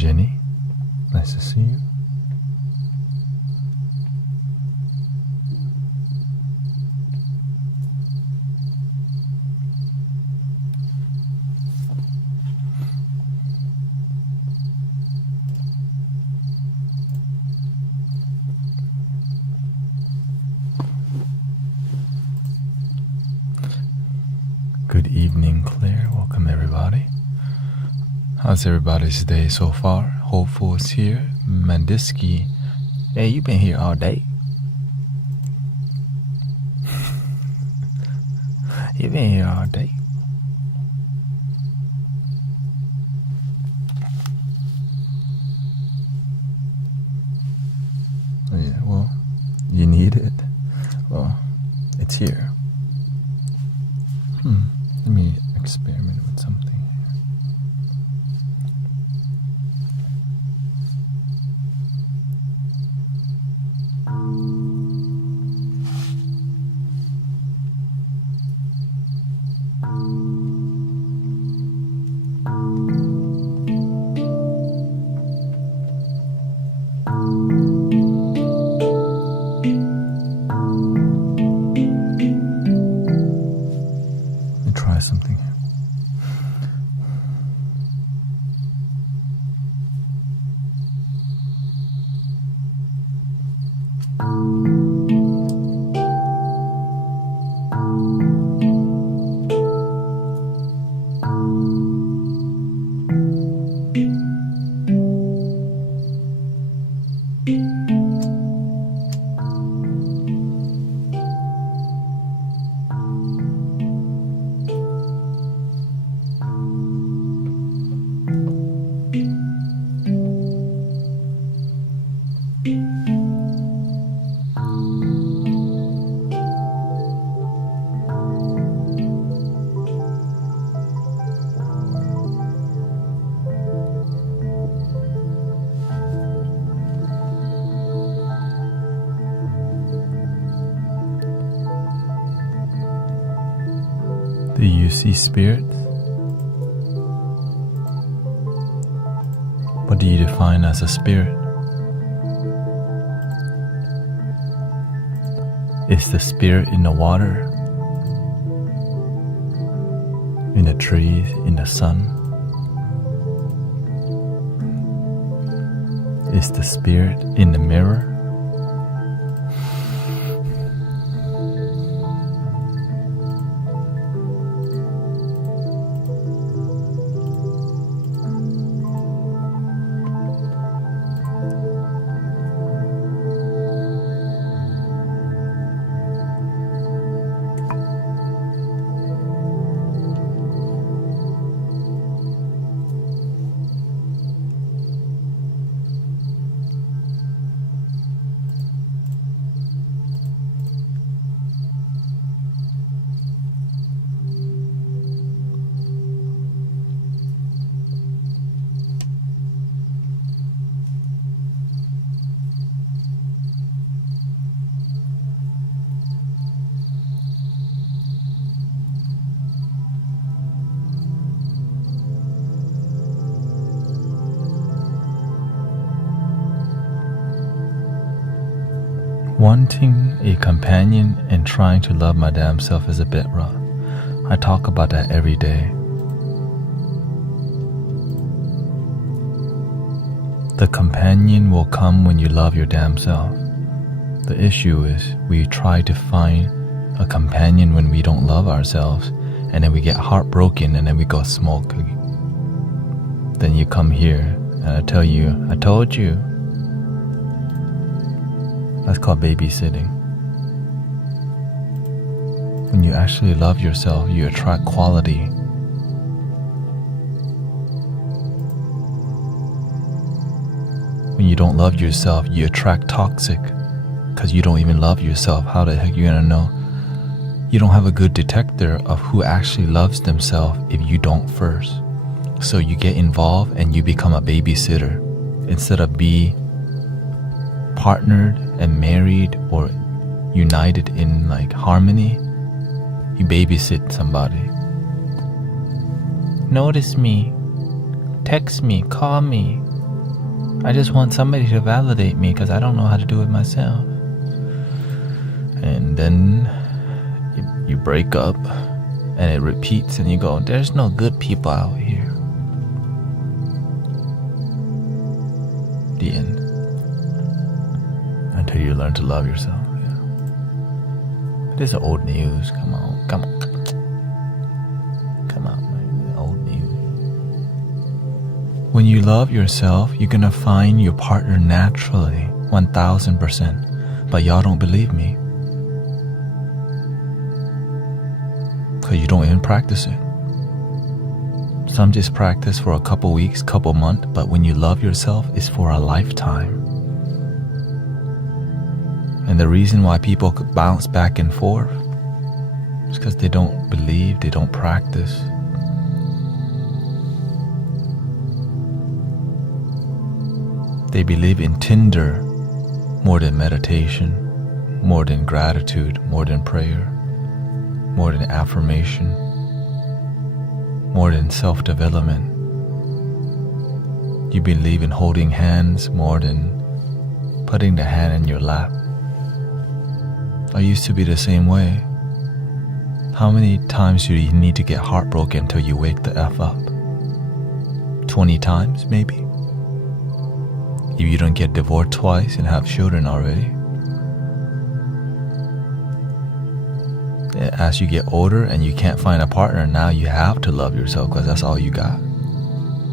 Jenny. Nice to see you. Good evening, Claire. Welcome, everybody. How's everybody's day so far? Hopeful is here. Mandisky. Hey, you been here all day. You been here all day. Oh, yeah, well, you need it. Well, it's here. Let me experiment with something here. Try something here. Do you see spirits? What do you define as a spirit? Is the spirit in the water, in the trees, in the sun? Is the spirit in the mirror? Wanting a companion and trying to love my damn self is a bit rough. I talk about that every day. The companion will come when you love your damn self. The issue is we try to find a companion when we don't love ourselves, and then we get heartbroken and then we go smoke. Then you come here and I tell you, I told you. That's called babysitting. When you actually love yourself, you attract quality. When you don't love yourself, you attract toxic. Because you don't even love yourself. How the heck are you gonna know? You don't have a good detector of who actually loves themselves if you don't first. So you get involved and you become a babysitter instead of be partnered and married or united in like harmony. You babysit somebody. Notice me, text me, call me, I just want somebody to validate me because I don't know how to do it myself. And then you break up and it repeats and you go, there's no good people out here. The end. Until you learn to love yourself. Yeah. This is old news. Come on. Man. Old news. When you love yourself, you're gonna find your partner naturally, 1000%. But y'all don't believe me. Because you don't even practice it. Some just practice for a couple weeks, couple months, but when you love yourself, it's for a lifetime. And the reason why people could bounce back and forth is because they don't believe, they don't practice. They believe in Tinder more than meditation, more than gratitude, more than prayer, more than affirmation, more than self-development. You believe in holding hands more than putting the hand in your lap. I used to be the same way. How many times do you need to get heartbroken until you wake the F up? 20 times, maybe? If you don't get divorced twice and have children already. As you get older and you can't find a partner, now you have to love yourself because that's all you got.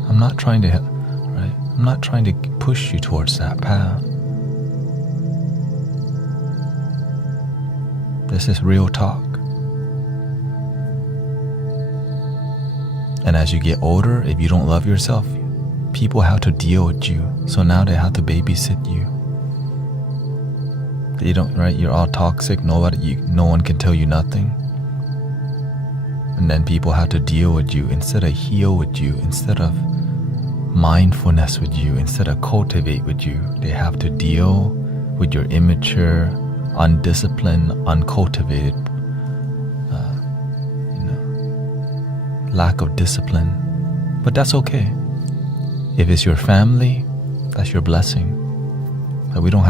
I'm not trying to push you towards that path. This is real talk. And as you get older, if you don't love yourself, people have to deal with you. So now they have to babysit you. You don't, right? You're all toxic. No one can tell you nothing. And then people have to deal with you instead of heal with you, instead of mindfulness with you, instead of cultivate with you. They have to deal with your immature, undisciplined, uncultivated, lack of discipline. But that's okay. If it's your family, that's your blessing. But we don't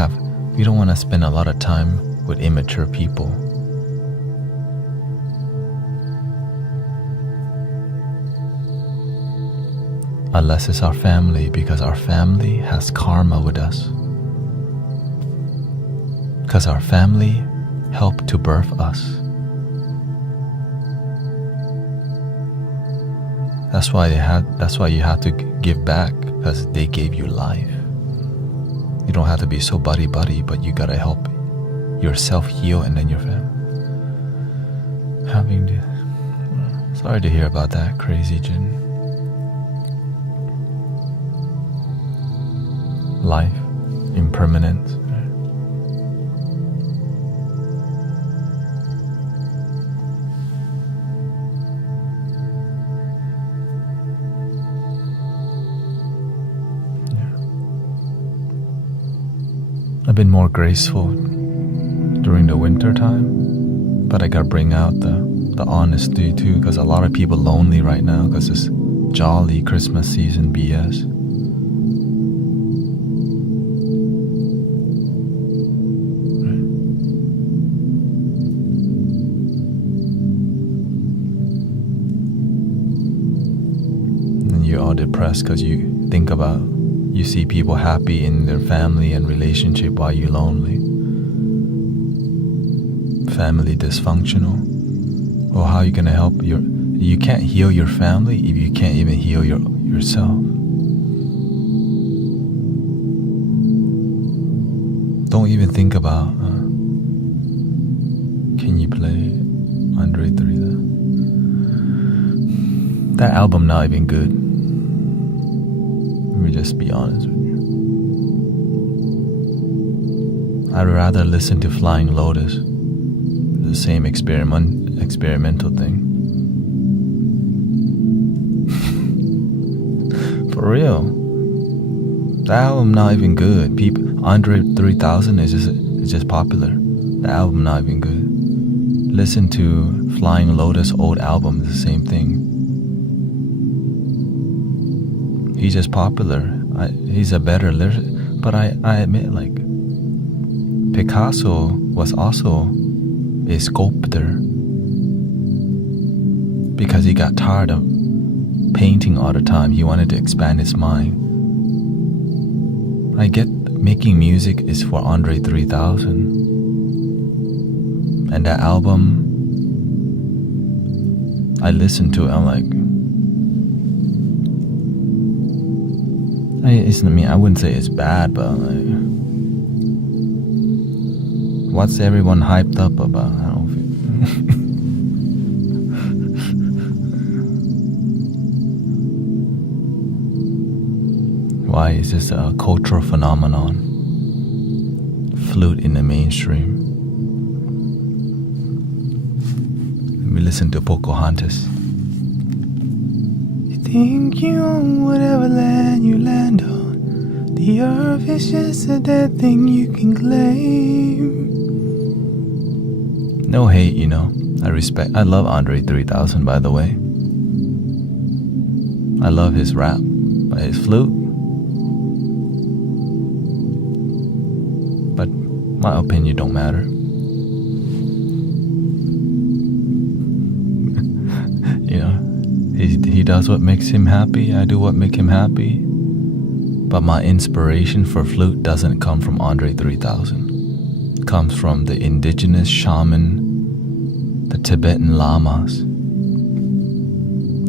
want to spend a lot of time with immature people. Unless it's our family, because our family has karma with us. Because our family helped to birth us. That's why you have to give back, because they gave you life. You don't have to be so buddy-buddy, but you gotta help yourself heal and then your family. Sorry to hear about that, crazy Jin. Life, impermanence. I've been more graceful during the winter time, but I gotta bring out the honesty too, because a lot of people lonely right now because it's jolly Christmas season BS. And you're all depressed because you see people happy in their family and relationship while you're lonely. Family dysfunctional. Well, how are you gonna help you can't heal your family if you can't even heal yourself. Don't even think about, can you play Andre 3? That album not even good. Let me just be honest with you. I'd rather listen to Flying Lotus, the same experimental thing. For real. The album not even good. Andre 3000 is just popular. The album not even good. Listen to Flying Lotus old album, the same thing. He's just popular. he's a better but I admit, like, Picasso was also a sculptor because he got tired of painting all the time. He wanted to expand his mind. I get making music is for Andre 3000, and that album, I listened to it, I'm like, I wouldn't say it's bad, but like, what's everyone hyped up about? I don't feel why is this a cultural phenomenon? Flute in the mainstream. Let me listen to Pocahontas. You think you own whatever land you land on. The earth is just a dead thing you can claim. No hate, I love Andre 3000, by the way. I love his rap, but his flute, but my opinion don't matter. He does what makes him happy, I do what makes him happy. But my inspiration for flute doesn't come from Andre 3000. It comes from the indigenous shaman, the Tibetan lamas.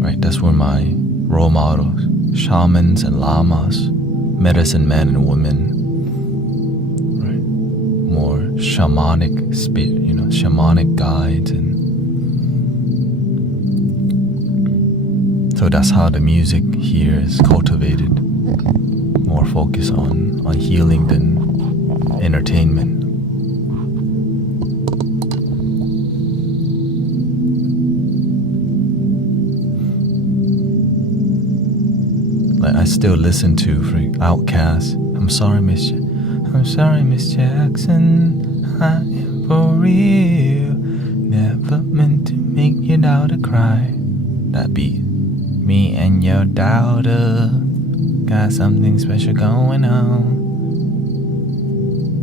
Right, that's where my role models, shamans and lamas, medicine men and women, right? More shamanic spirit, shamanic guides, and so that's how the music here is cultivated. More focus on healing than entertainment. Like, I still listen to Outkast. I'm sorry, Miss Jackson. I am for real. Never meant to make your daughter cry. That beat. Me and your daughter got something special going on.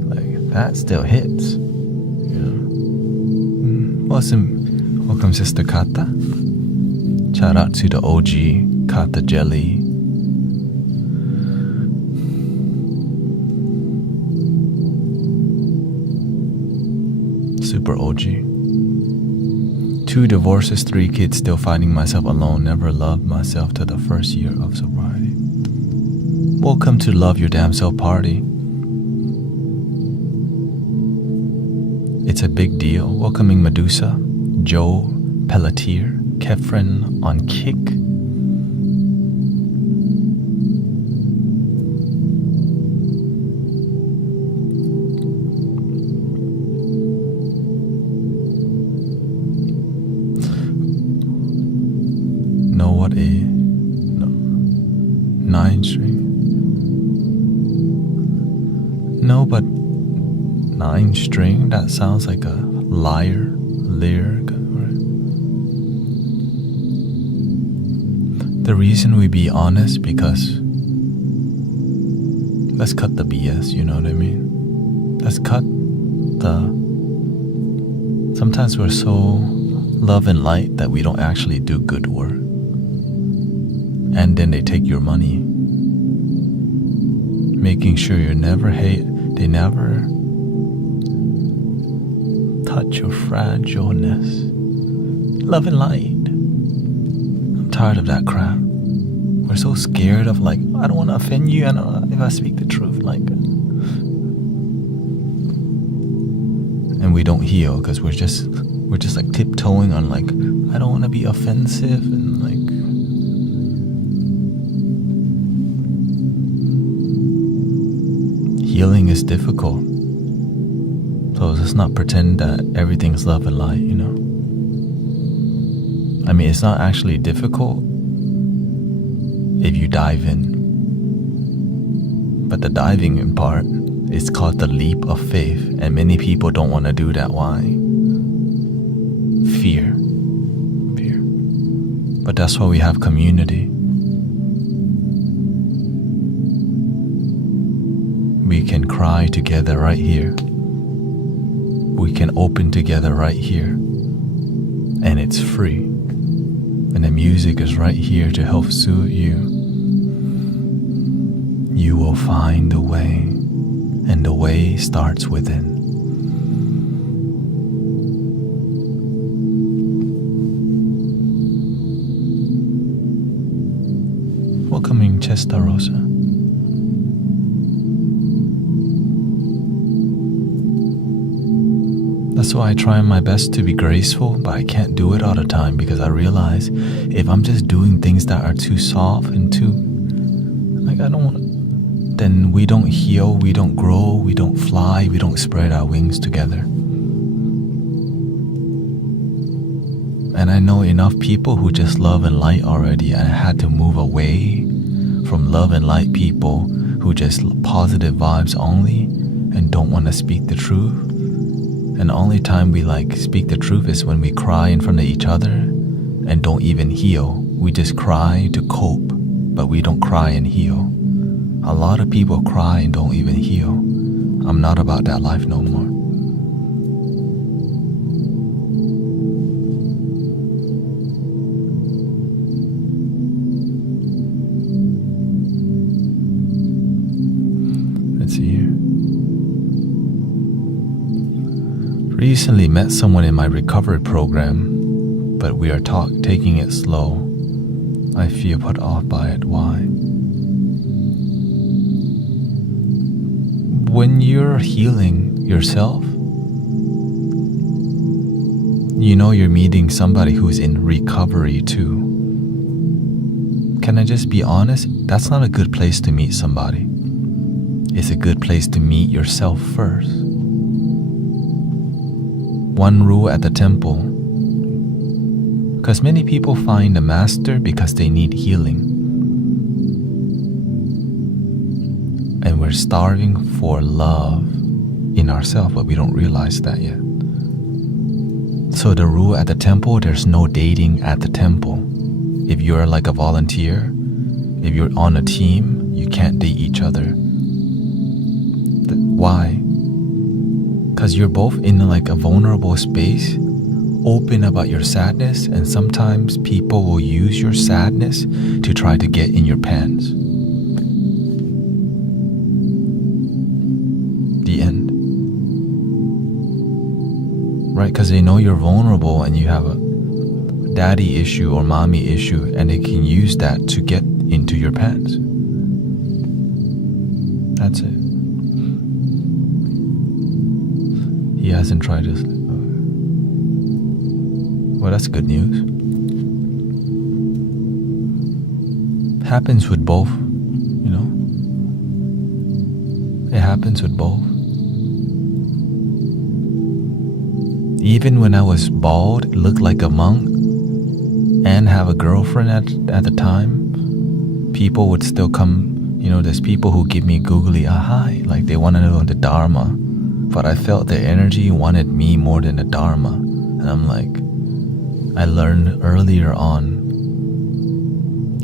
Like, that still hits. Welcome, Sister Kata. Shout out to the OG Kata Jelly. Super OG. 2 divorces, 3 kids, still finding myself alone. Never loved myself till the first year of sobriety. Welcome to Love Your Damn Self Party. It's a big deal. Welcoming Medusa, Joe, Pelletier, Kefren on Kick. What a 9 string. No, but 9 string, that sounds like a lyre, right? The reason we be honest, because let's cut the BS, you know what I mean? Let's cut sometimes we're so love and light that we don't actually do good work. And then they take your money, making sure they never touch your fragileness. Love and light. I'm tired of that crap. We're so scared of, like, I don't want to offend you, and if I speak the truth, like, and we don't heal because we're just like tiptoeing on, like, I don't want to be offensive, and like, healing is difficult. So let's not pretend that everything's love and light, I mean, it's not actually difficult if you dive in. But the diving in part is called the leap of faith, and many people don't want to do that. Why? Fear. But that's why we have community. cry together right here. We can open together right here. And it's free. And the music is right here to help soothe you. You will find the way, and the way starts within. Welcoming Chestarosa. That's why I try my best to be graceful, but I can't do it all the time because I realize if I'm just doing things that are too soft and too, I don't want to, then we don't heal, we don't grow, we don't fly, we don't spread our wings together. And I know enough people who just love and light already, and I had to move away from love and light people who just positive vibes only and don't want to speak the truth. And the only time we speak the truth is when we cry in front of each other and don't even heal. We just cry to cope, but we don't cry and heal. A lot of people cry and don't even heal. I'm not about that life no more. Let's see here. Recently met someone in my recovery program, but we are taking it slow. I feel put off by it. Why? When you're healing yourself, you know you're meeting somebody who's in recovery too. Can I just be honest? That's not a good place to meet somebody. It's a good place to meet yourself first. One rule at the temple, because many people find a master because they need healing. And we're starving for love in ourselves, but we don't realize that yet. So the rule at the temple, there's no dating at the temple. If you're like a volunteer, if you're on a team, you can't date each other. Why? Because you're both in a vulnerable space, open about your sadness, and sometimes people will use your sadness to try to get in your pants. The end. Right? Because they know you're vulnerable and you have a daddy issue or mommy issue, and they can use that to get into your pants. That's it. He hasn't tried this. Well, that's good news. Happens with both, you know? It happens with both. Even when I was bald, looked like a monk, and have a girlfriend at the time, people would still come, there's people who give me googly eye, like they want to know the Dharma. But I felt their energy wanted me more than the Dharma. And I'm like, I learned earlier on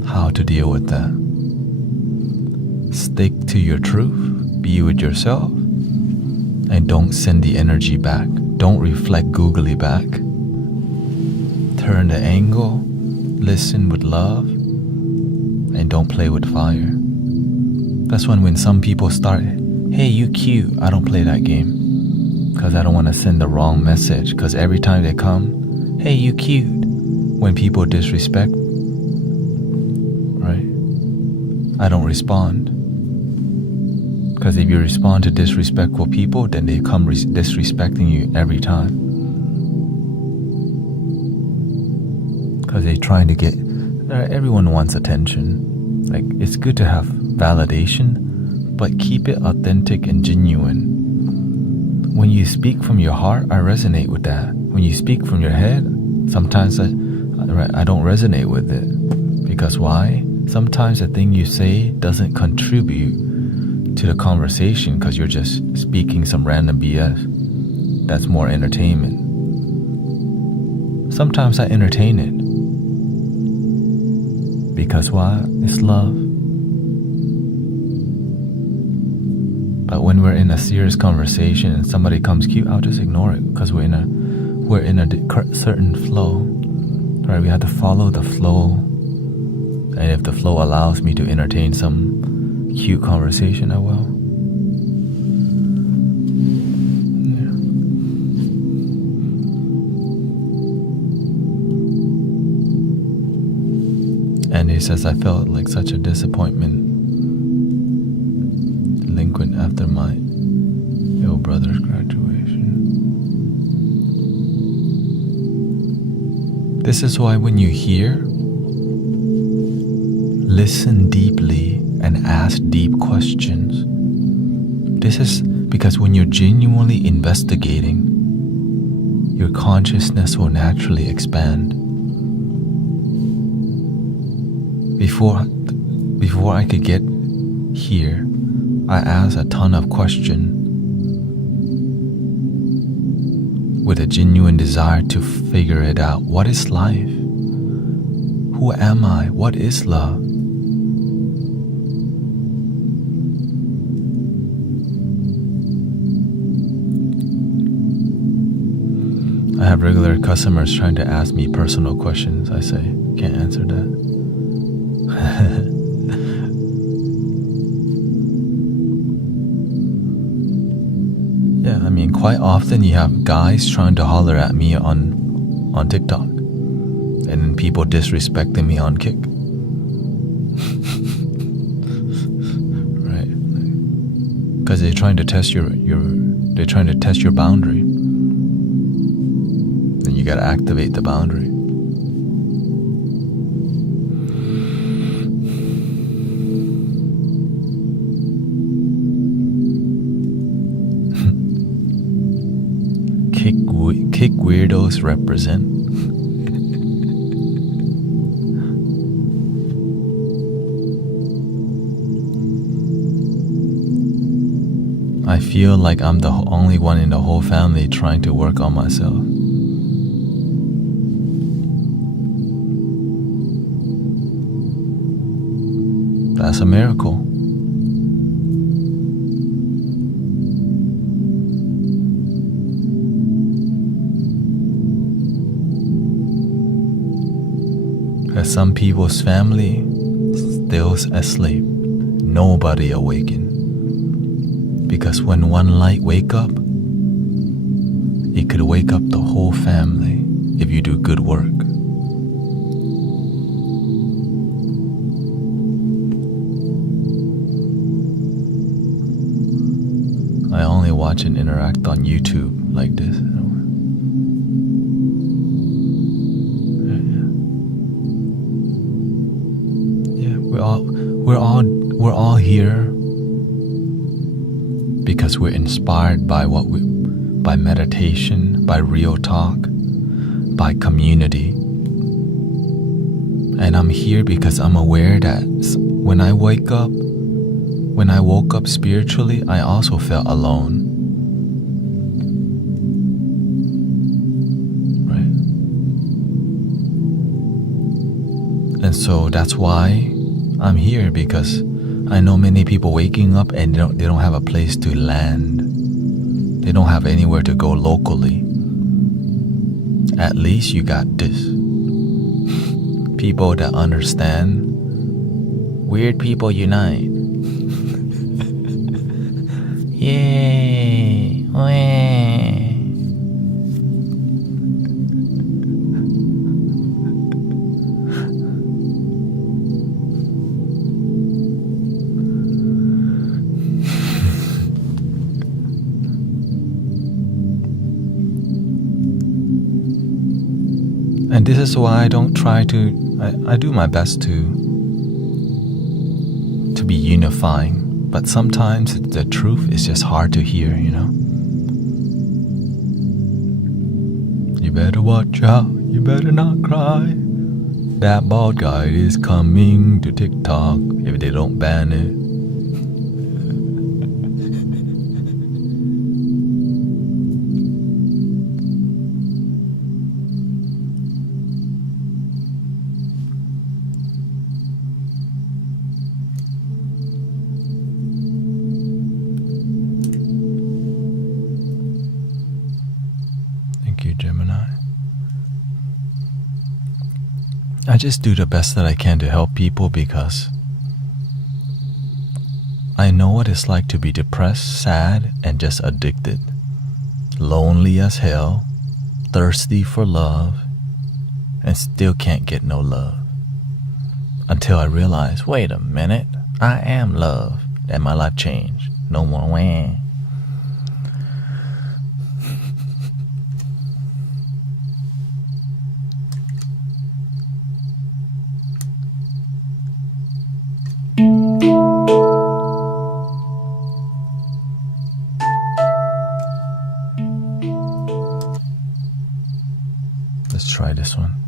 how to deal with that. Stick to your truth, be with yourself, and don't send the energy back. Don't reflect googly back. Turn the angle, listen with love, and don't play with fire. That's when some people start, hey, you cute, I don't play that game. Because I don't want to send the wrong message. Because every time they come, hey, you cute. When people disrespect, right? I don't respond. Because if you respond to disrespectful people, then they come disrespecting you every time. Because they're trying to get, everyone wants attention. It's good to have validation, but keep it authentic and genuine. When you speak from your heart, I resonate with that. When you speak from your head, sometimes I don't resonate with it. Because why? Sometimes the thing you say doesn't contribute to the conversation because you're just speaking some random BS. That's more entertainment. Sometimes I entertain it. Because why? It's love. But when we're in a serious conversation and somebody comes cute, I'll just ignore it because we're in a certain flow, right? We have to follow the flow, and if the flow allows me to entertain some cute conversation, I will. And he says, I felt like such a disappointment, delinquent after my ill brother's graduation. This is why when you hear, listen deeply and ask deep questions. This is because when you're genuinely investigating, your consciousness will naturally expand. Before I could get here, I asked a ton of questions with a genuine desire to figure it out. What is life? Who am I? What is love? I have regular customers trying to ask me personal questions. I say, can't answer that. Yeah, I mean, quite often you have guys trying to holler at me on TikTok, and then people disrespecting me on Kick. Right? Because they're trying to test your boundary. Then you gotta activate the boundary. Kick weirdos represent. I feel like I'm the only one in the whole family trying to work on myself. That's a miracle. Because some people's family still asleep, nobody awakened. Because when one light wake up, it could wake up the whole family if you do good work. I only watch and interact on YouTube like this. We're all here because we're inspired by by meditation, by real talk, by community. And I'm here because I'm aware that when I woke up spiritually, I also felt alone. Right? And so that's why I'm here, because I know many people waking up and they don't have a place to land. They don't have anywhere to go locally. At least you got this. People that understand. Weird people unite. Yay! Wah. And this is why I don't try to. I do my best to be unifying, but sometimes the truth is just hard to hear, you know. You better watch out, you better not cry. That bald guy is coming to TikTok if they don't ban it. I just do the best that I can to help people because I know what it's like to be depressed, sad, and just addicted. Lonely as hell, thirsty for love, and still can't get no love. Until I realize, wait a minute, I am love, and my life changed. No more wah. Let's try this one.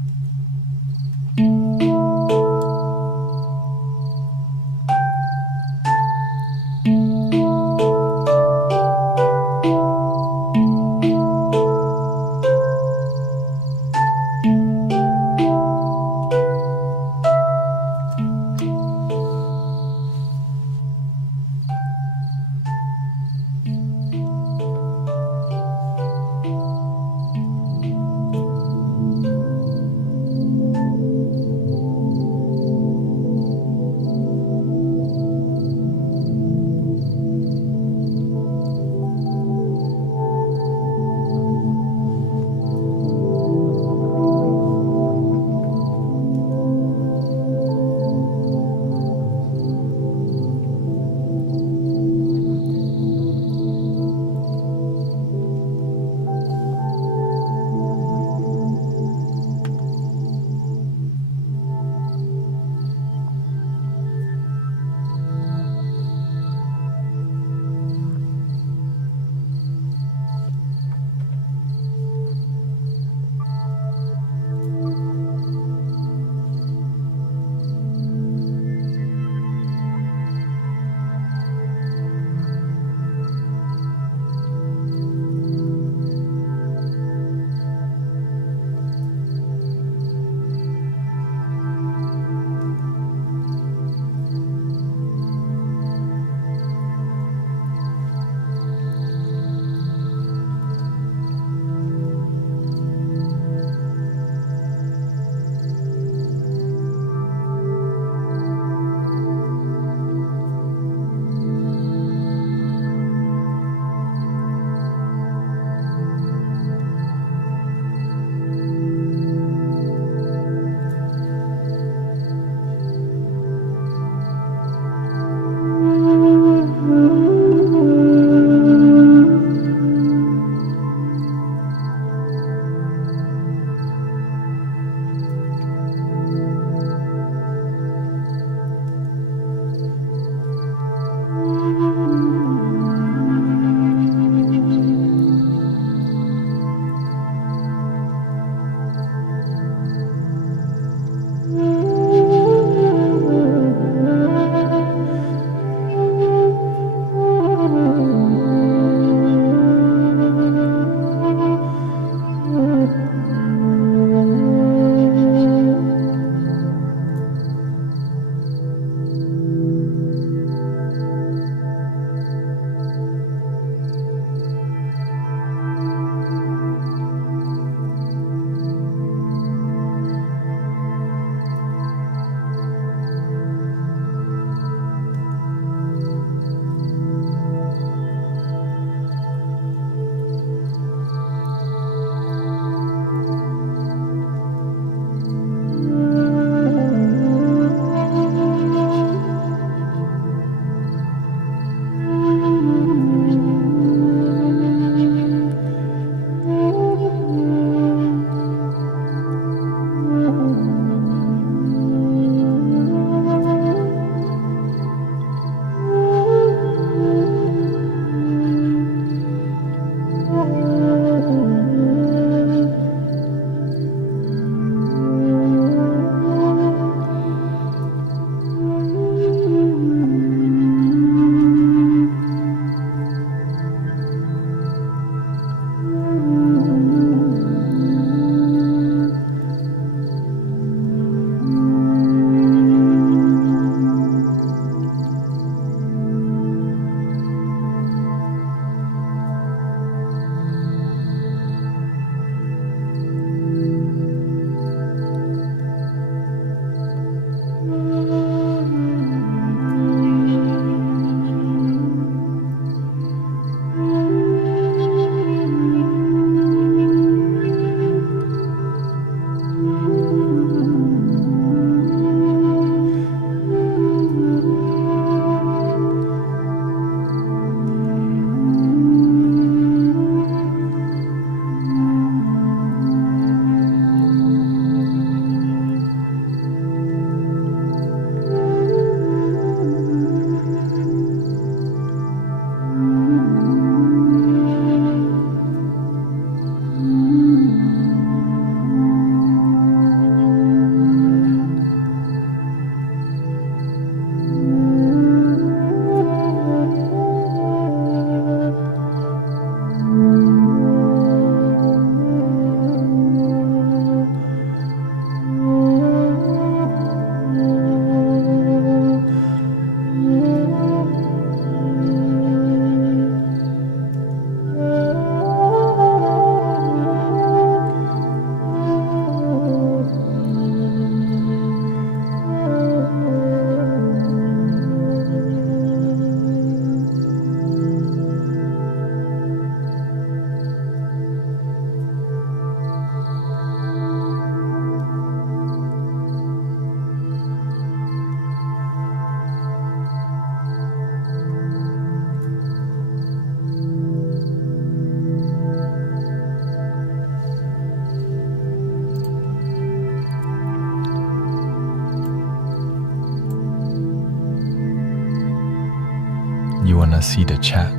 want to see the chat.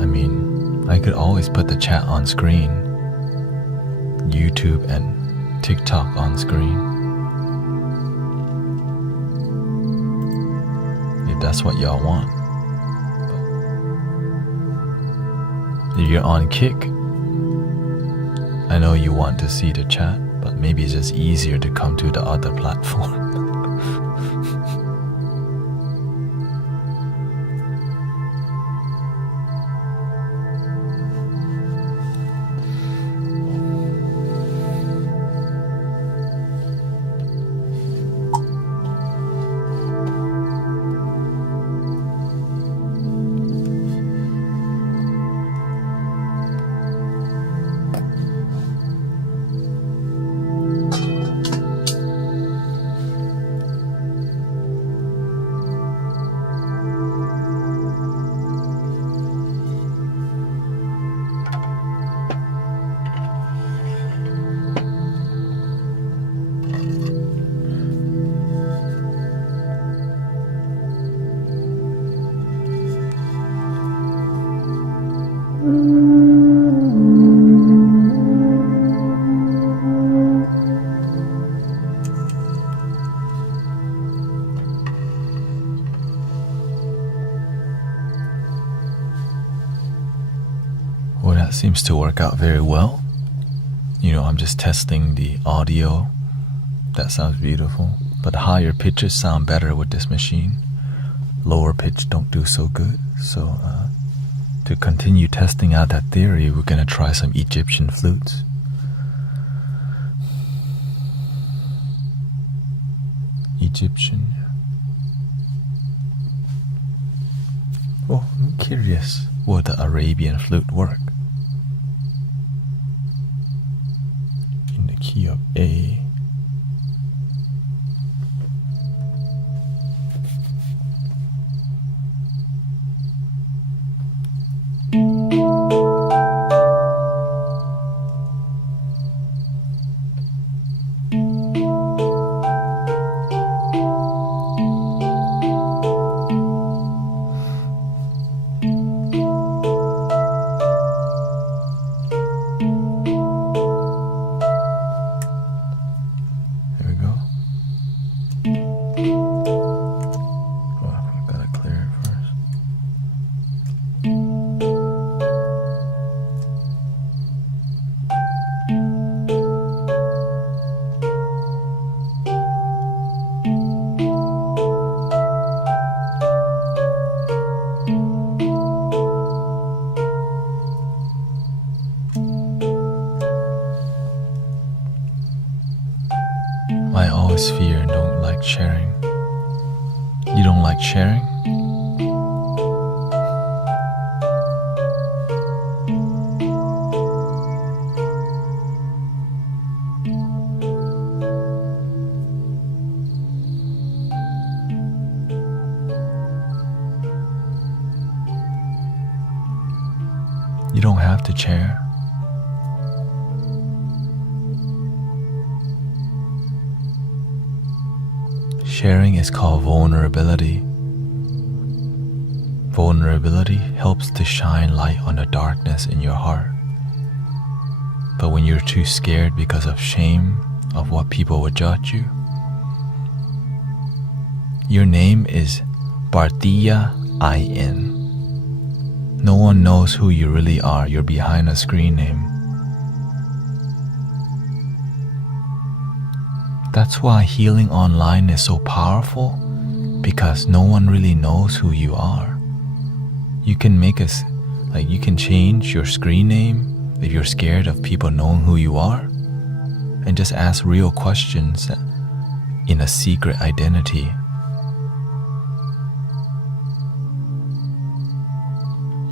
I mean, I could always put the chat on screen, YouTube and TikTok on screen, if that's what y'all want. But if you're on Kick, I know you want to see the chat, but maybe it's just easier to come to the other platform. Well, that seems to work out very well. I'm just testing the audio. That sounds beautiful. But higher pitches sound better with this machine. Lower pitch don't do so good. So to continue testing out that theory, we're going to try some Egyptian flutes. Egyptian. Oh, I'm curious. Will the Arabian flute work? In the key of A. I always fear and don't like sharing. You don't like sharing? You don't have to share. Sharing is called vulnerability. Vulnerability helps to shine light on the darkness in your heart. But when you're too scared because of shame of what people would judge you, your name is Bhartiya IN. No one knows who you really are. You're behind a screen name. That's why healing online is so powerful, because no one really knows who you are. You can you can change your screen name if you're scared of people knowing who you are, and just ask real questions in a secret identity.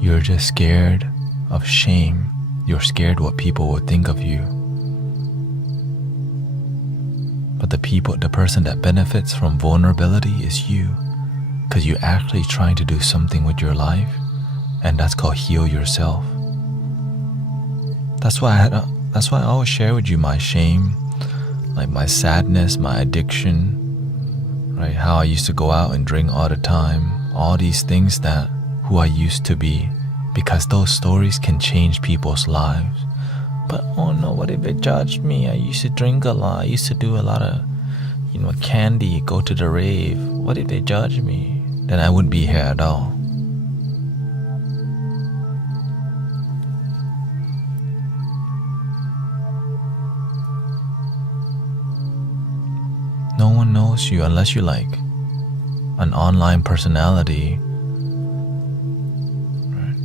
You're just scared of shame. You're scared what people will think of you. But the person that benefits from vulnerability is you, because you're actually trying to do something with your life, and that's called heal yourself. That's why I always share with you my shame, like my sadness, my addiction, right? How I used to go out and drink all the time, all these things that who I used to be, because those stories can change people's lives. But oh no, what if they judged me? I used to drink a lot. I used to do a lot of, candy, go to the rave. What if they judge me? Then I wouldn't be here at all. No one knows you unless you like an online personality. Right.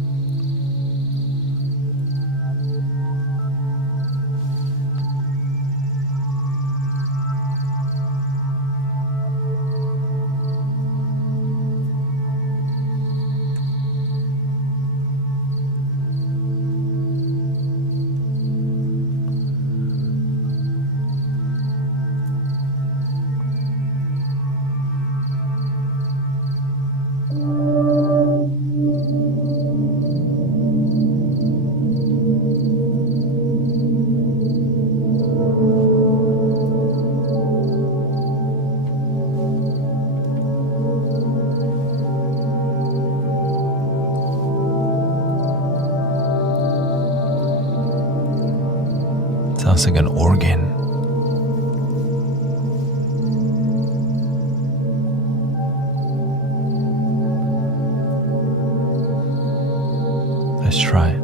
Sounds like an organ. Let's try it.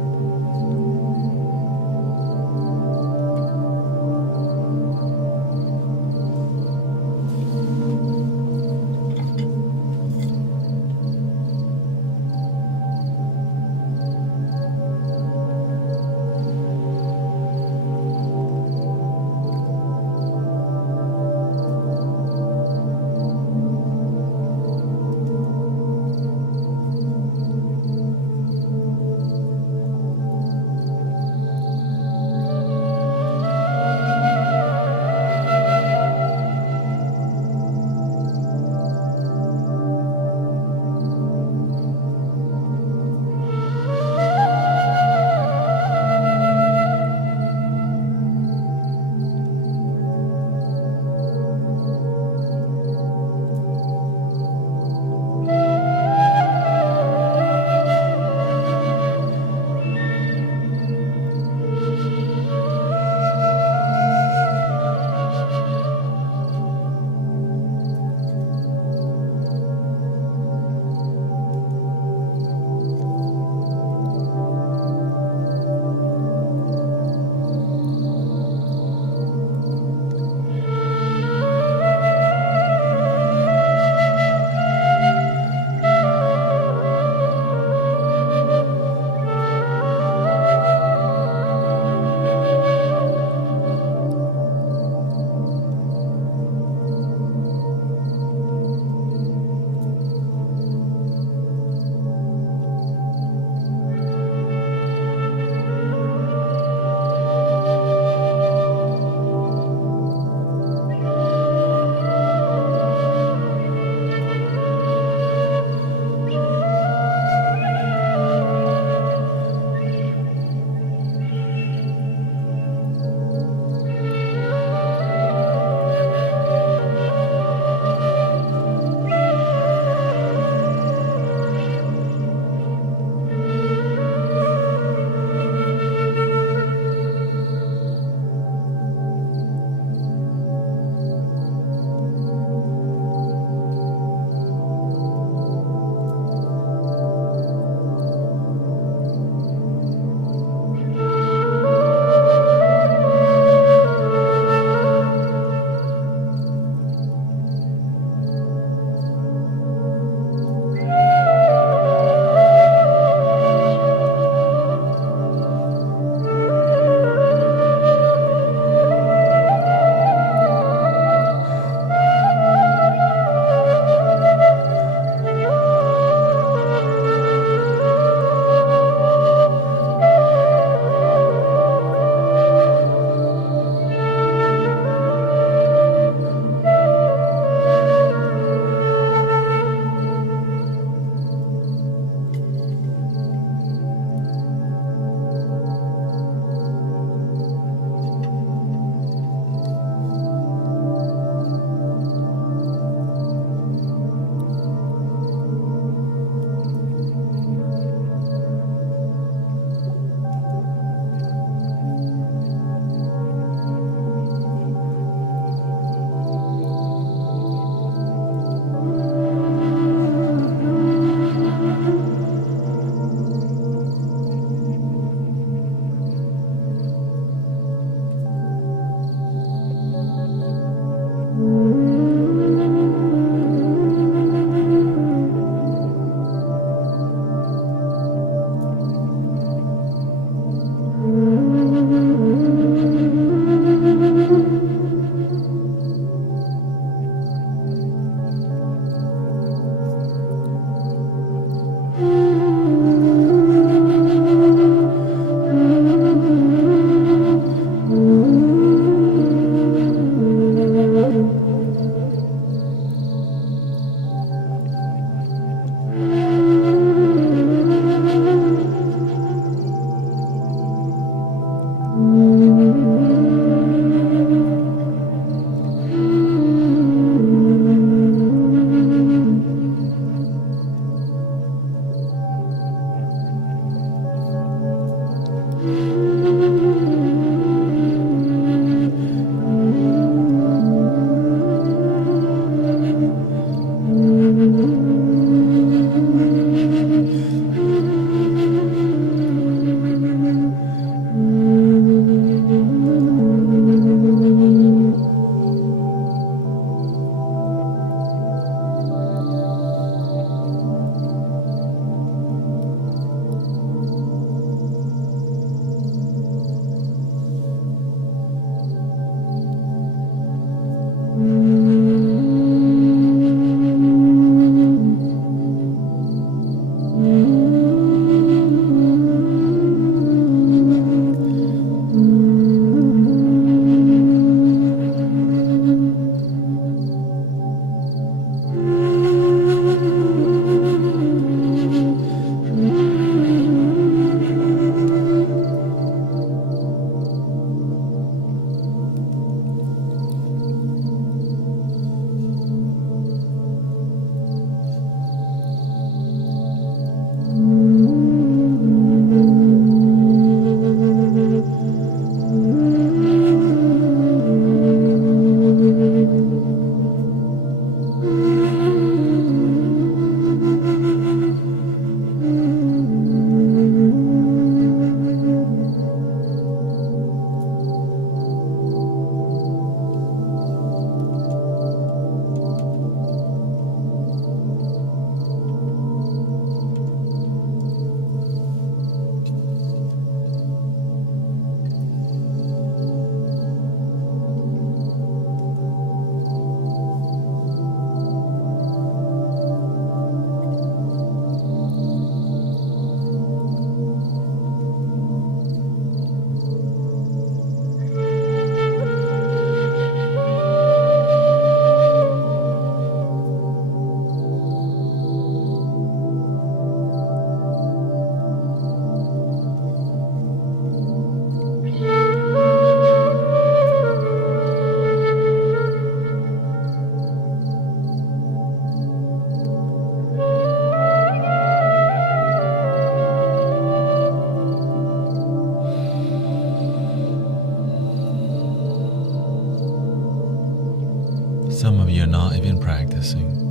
in practicing.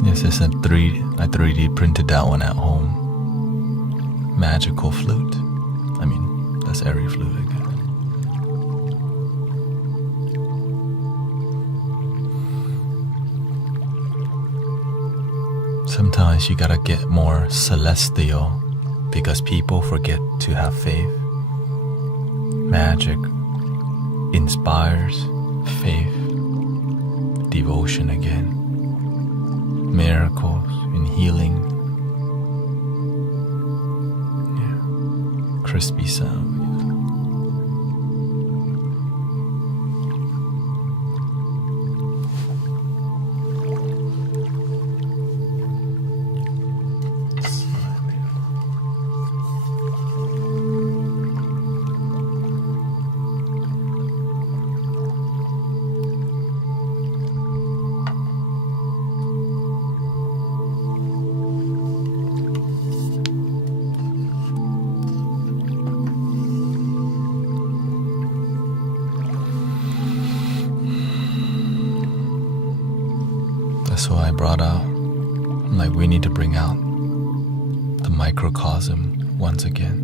This is I 3D printed that one at home. Magical flute. I mean, that's every flute, I guess. Sometimes you gotta get more celestial because people forget to have faith. Magic inspires faith, devotion again, miracles and healing. Yeah. Crispy sound. That's why I brought out, like, we need to bring out the microcosm once again.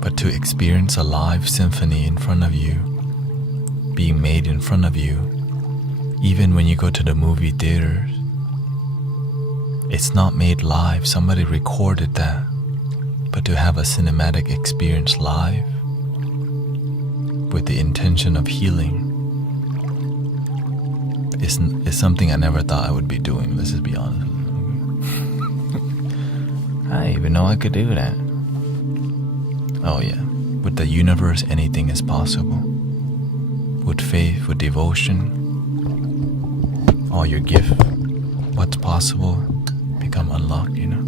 But to experience a live symphony in front of you, being made in front of you, even when you go to the movie theaters, it's not made live, somebody recorded that. But to have a cinematic experience live, with the intention of healing, is something I never thought I would be doing, let's just be honest. I didn't even know I could do that. Oh yeah, with the universe anything is possible. With faith, with devotion, all your gift, what's possible become unlocked, you know.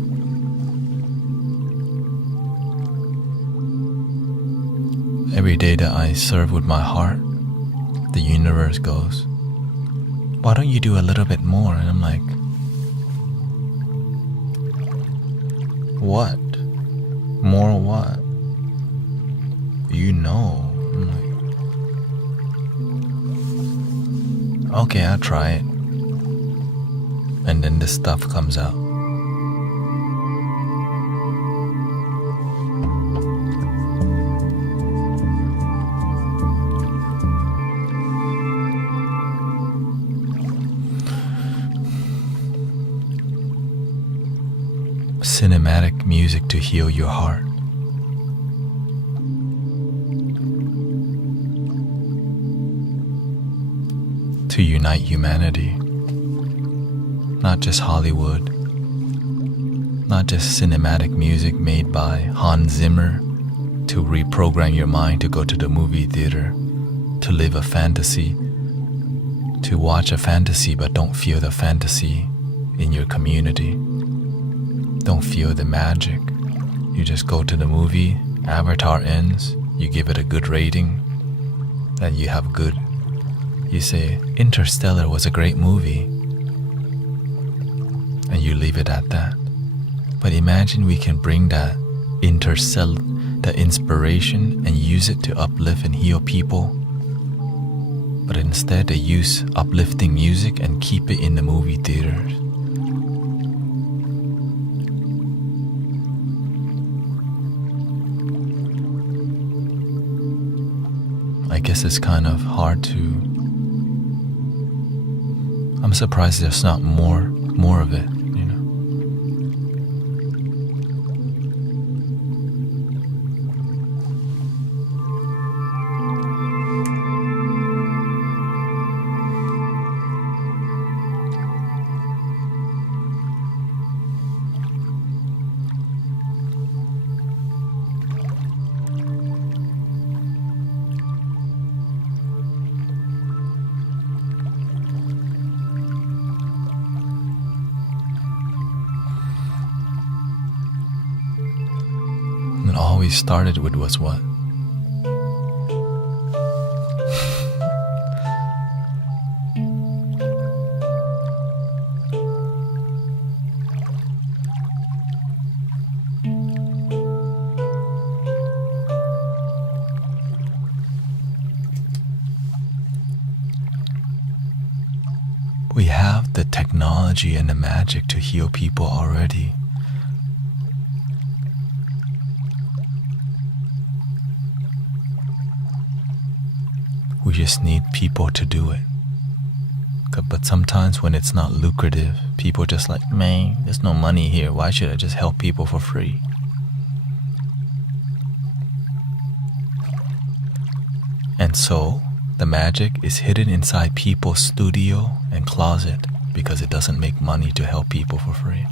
Every day that I serve with my heart, the universe goes, why don't you do a little bit more? And I'm like, what? More what? You know. I'm like, okay, I'll try it. And then this stuff comes out. Cinematic music to heal your heart. To unite humanity. Not just Hollywood. Not just cinematic music made by Hans Zimmer to reprogram your mind to go to the movie theater, to live a fantasy, to watch a fantasy but don't feel the fantasy in your community. Don't feel the magic. You just go to the movie, Avatar ends, you give it a good rating, and you have good. You say, Interstellar was a great movie, and you leave it at that. But imagine we can bring that that inspiration and use it to uplift and heal people. But instead they use uplifting music and keep it in the movie theaters. I guess it's kind of hard to. I'm surprised there's not more of it, you know. all we started with was what? We have the technology and the magic to heal people already. We just need people to do it. But sometimes when it's not lucrative, people just like, man, there's no money here. Why should I just help people for free? And so, the magic is hidden inside people's studio and closet because it doesn't make money to help people for free.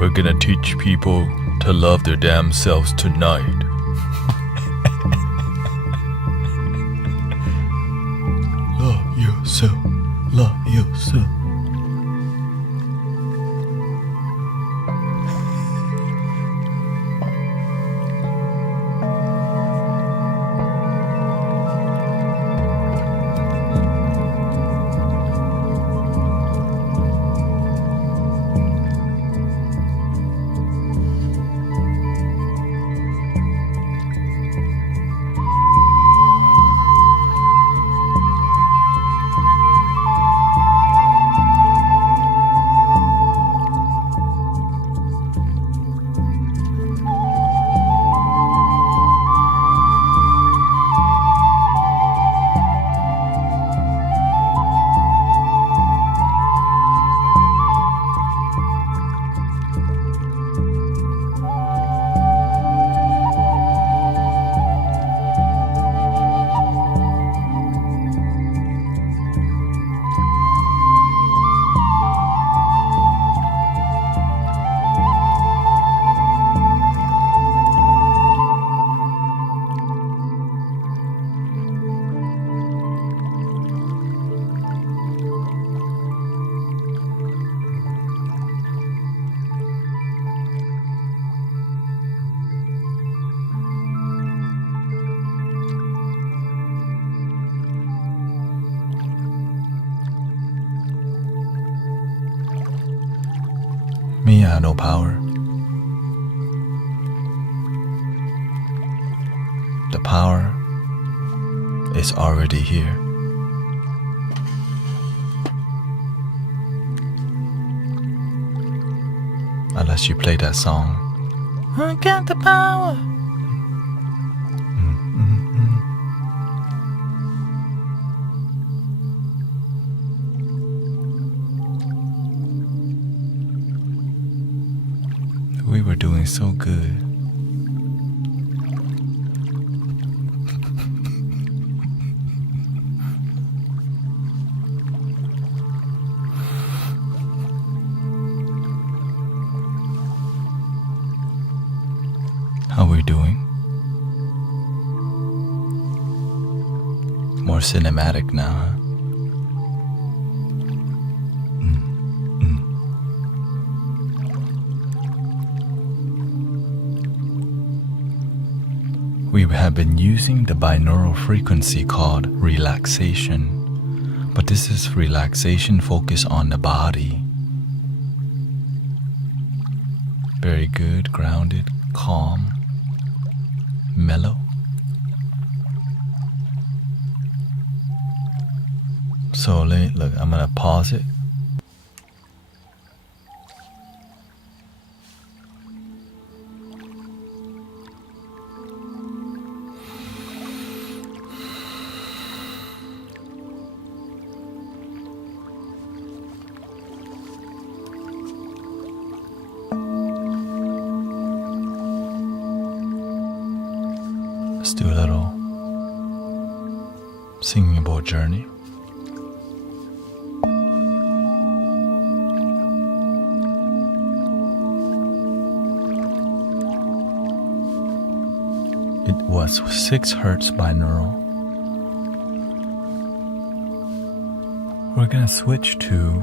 We're gonna teach people to love their damn selves tonight. Love yourself. Love yourself. got no power. The power is already here. Unless you play that song. I got the power. We were doing so good. How we doing? More cinematic now, huh? We have been using the binaural frequency called relaxation, but this is relaxation focused on the body. Very good, grounded, calm, mellow. So look, I'm gonna pause it. Let's do a little singing bowl journey. It was 6 hertz binaural. We're gonna switch to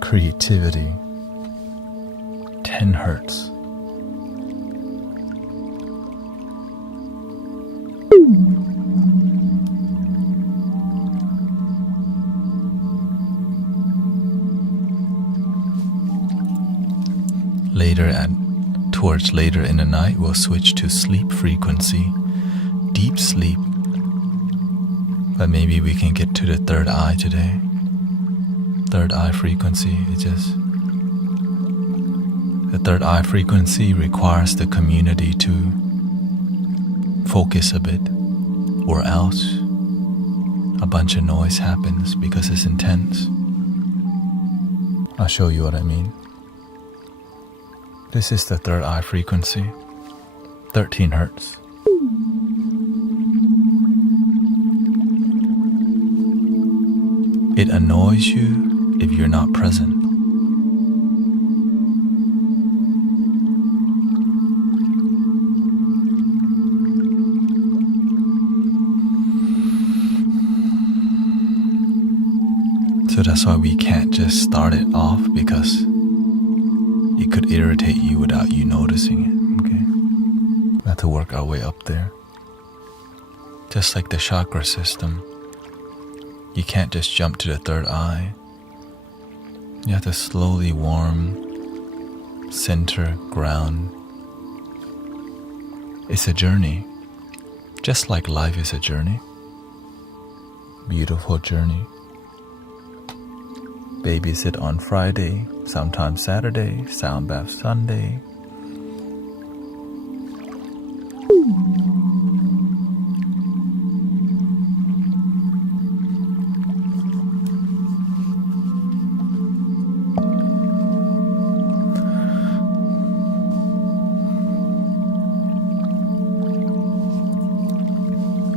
creativity, 10 hertz. Towards later in the night, we'll switch to sleep frequency, deep sleep. But maybe we can get to the third eye today. Third eye frequency, the third eye frequency requires the community to focus a bit, or else a bunch of noise happens because it's intense. I'll show you what I mean. This is the third eye frequency, 13 hertz. It annoys you if you're not present. So that's why we can't just start it off, because it could irritate you without you noticing it, okay? We have to work our way up there. Just like the chakra system, you can't just jump to the third eye. You have to slowly warm, center, ground. It's a journey, just like life is a journey. Beautiful journey. Babysit on Friday, sometimes Saturday, sound bath Sunday.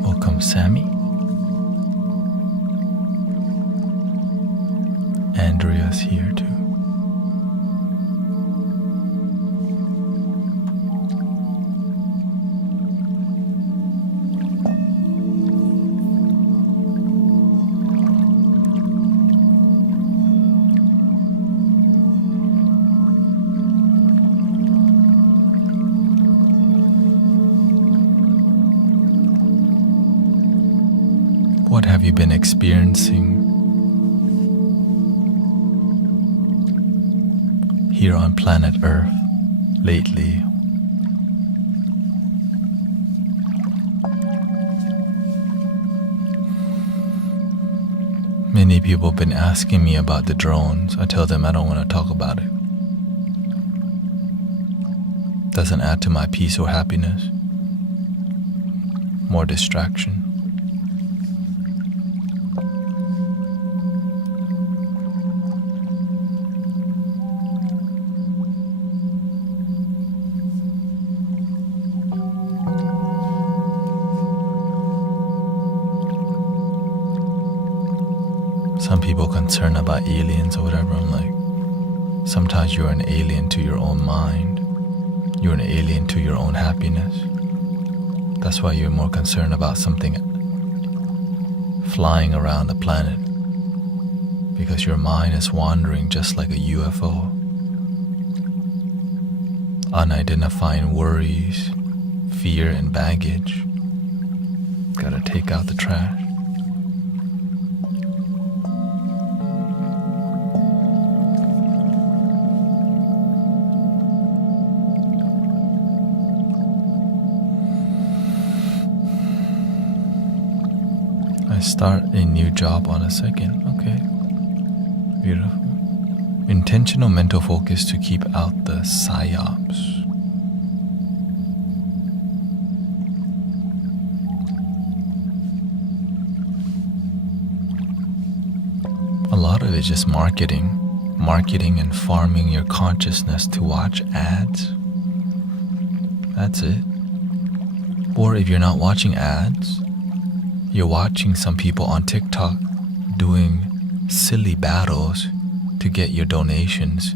Welcome, Sammy. Andrea's here too. What have you been experiencing here on planet Earth lately. Many people have been asking me about the drones. I tell them I don't want to talk about it. Doesn't add to my peace or happiness. More distraction. Some people concerned about aliens or whatever. I'm like, sometimes you're an alien to your own mind. You're an alien to your own happiness. That's why you're more concerned about something flying around the planet. Because your mind is wandering just like a UFO. Unidentifying worries, fear, and baggage. Gotta take out the trash. I start a new job on a second. Okay. Beautiful. Intentional mental focus to keep out the psyops. A lot of it is just marketing and farming your consciousness to watch ads. That's it. Or if you're not watching ads, you're watching some people on TikTok doing silly battles to get your donations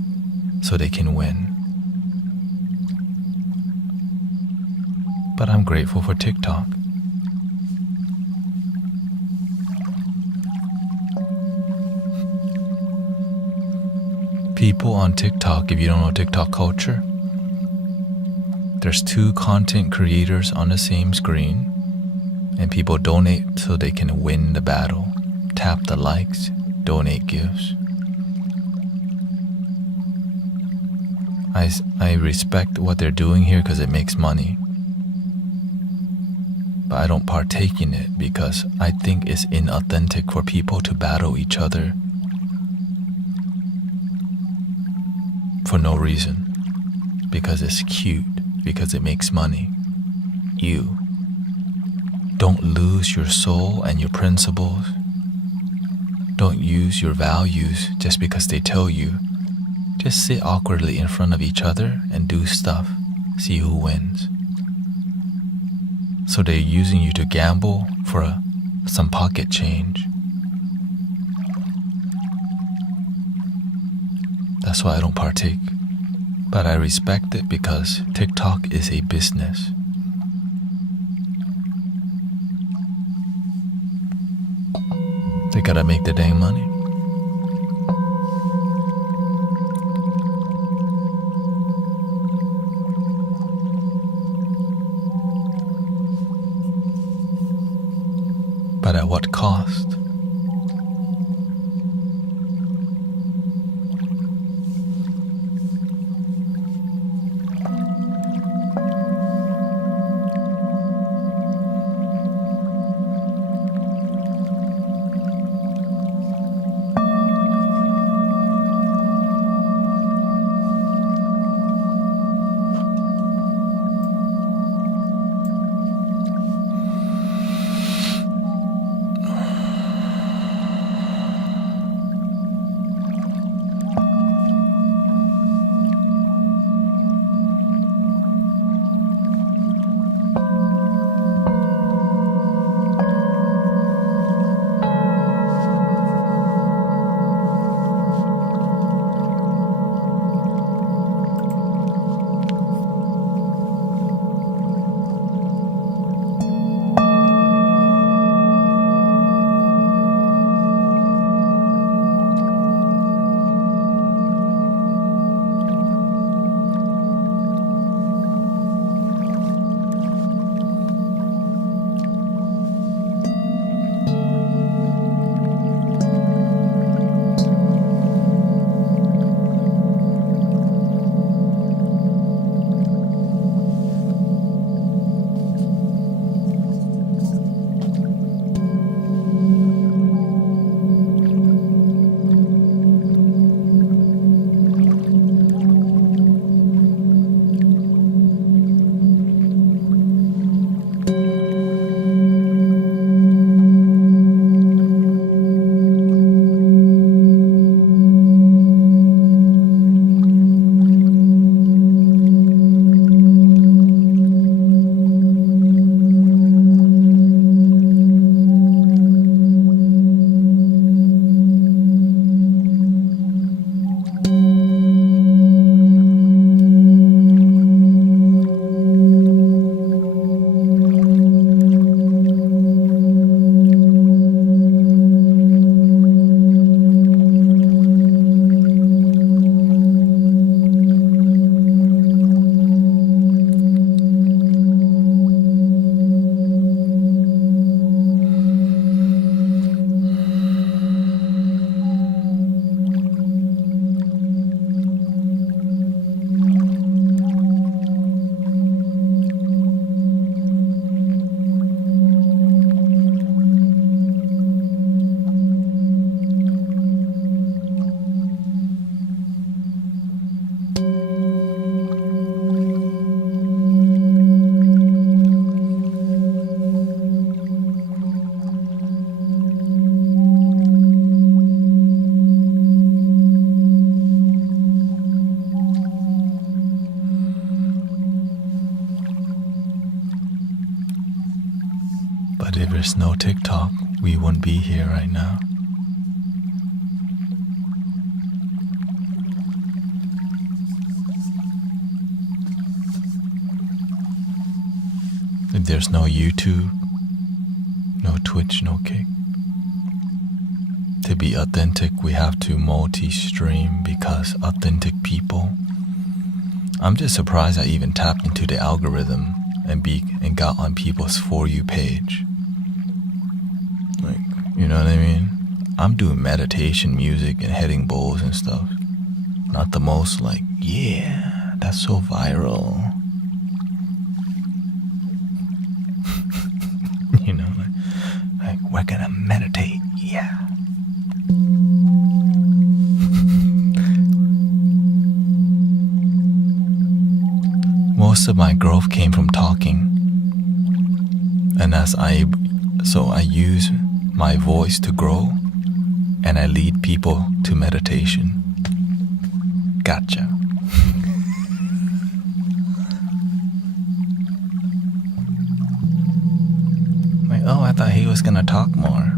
so they can win. But I'm grateful for TikTok. People on TikTok, if you don't know TikTok culture, there's two content creators on the same screen. And people donate so they can win the battle. Tap the likes, donate gifts. I respect what they're doing here because it makes money. But I don't partake in it because I think it's inauthentic for people to battle each other for no reason. Because it's cute, because it makes money. You. Don't lose your soul and your principles. Don't use your values just because they tell you. Just sit awkwardly in front of each other and do stuff. See who wins. So they're using you to gamble for some pocket change. That's why I don't partake. But I respect it because TikTok is a business. They gotta make the dang money. But at what cost? If there's no TikTok, we wouldn't be here right now. If there's no YouTube, no Twitch, no Kick. To be authentic, we have to multi-stream because authentic people. I'm just surprised I even tapped into the algorithm and got on people's For You page. Like, you know what I mean? I'm doing meditation music and hitting bowls and stuff. Not the most like, yeah, that's so viral. You know, like we're gonna meditate, yeah. Most of my growth came from talking, and so I use my voice to grow, and I lead people to meditation. Gotcha. Like, oh, I thought he was gonna talk more.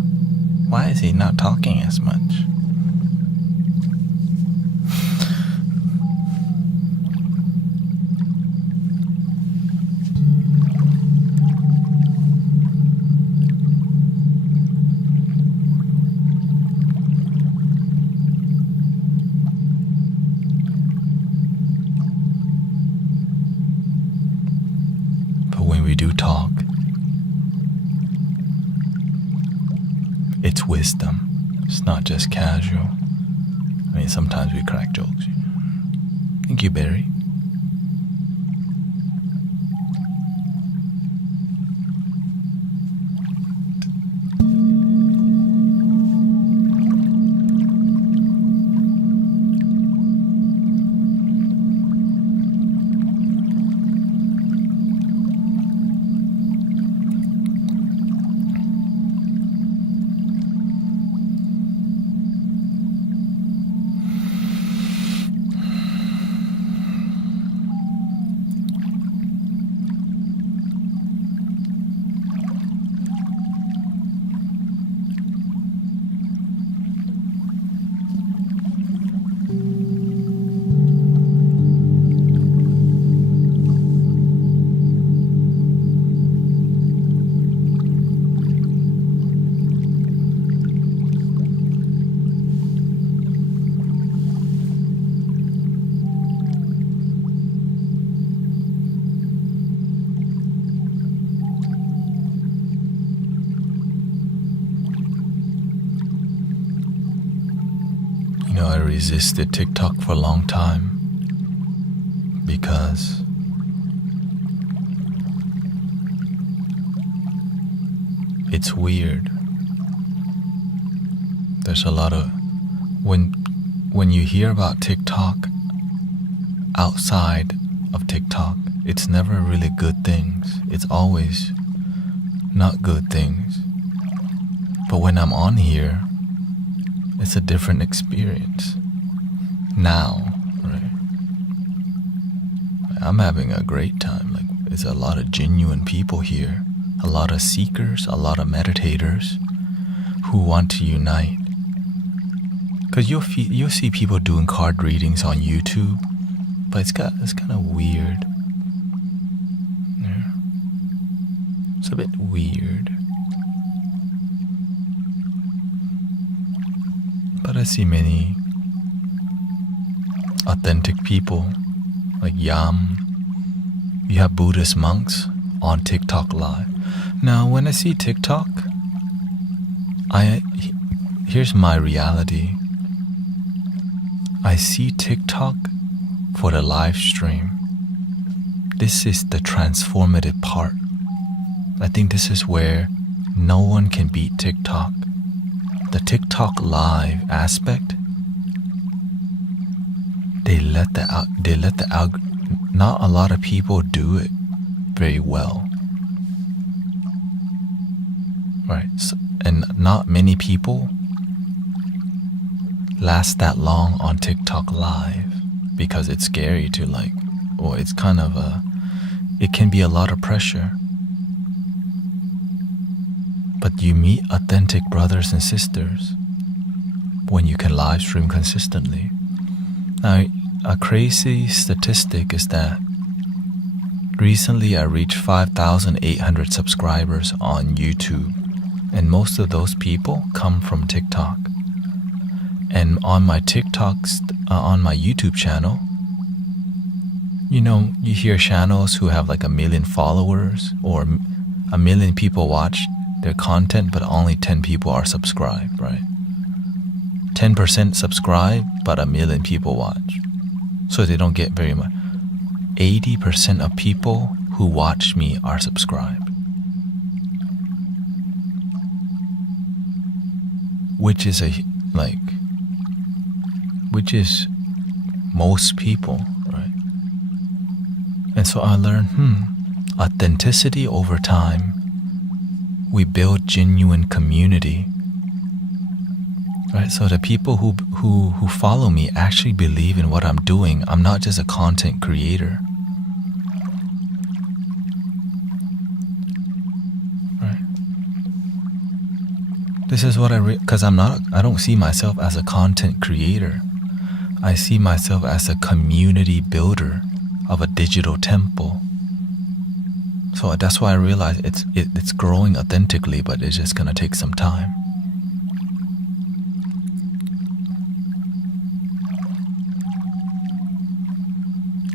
Why is he not talking as much? When we do talk, it's wisdom. It's not just casual. I mean, sometimes we crack jokes. Thank you, Barry. I resisted TikTok for a long time because it's weird. There's a lot of when you hear about TikTok outside of TikTok, it's never really good things. It's always not good things. But when I'm on here, it's a different experience. Now, right? I'm having a great time. Like, there's a lot of genuine people here, a lot of seekers, a lot of meditators who want to unite. Cause you'll see people doing card readings on YouTube, but it's kind of weird. Yeah. It's a bit weird. But I see many authentic people like Yam. You have Buddhist monks on TikTok Live. Now, when I see TikTok, here's my reality. I see TikTok for the live stream. This is the transformative part. I think this is where no one can beat TikTok. The TikTok live aspect, not a lot of people do it very well, right? So, and not many people last that long on TikTok live because it's scary to it's kind of it can be a lot of pressure. But you meet authentic brothers and sisters when you can live stream consistently. Now, a crazy statistic is that recently I reached 5,800 subscribers on YouTube, and most of those people come from TikTok. And on my on my YouTube channel, you hear channels who have like 1 million followers or 1 million people watch their content, but only 10 people are subscribed, right? 10% subscribe, but 1 million people watch. So they don't get very much. 80% of people who watch me are subscribed. Which is most people, right? And so I learned, authenticity over time. We build genuine community, right? So the people who follow me actually believe in what I'm doing. I'm not just a content creator, right? This is what because I don't see myself as a content creator. I see myself as a community builder of a digital temple. So that's why I realize it's growing authentically, but it's just gonna take some time.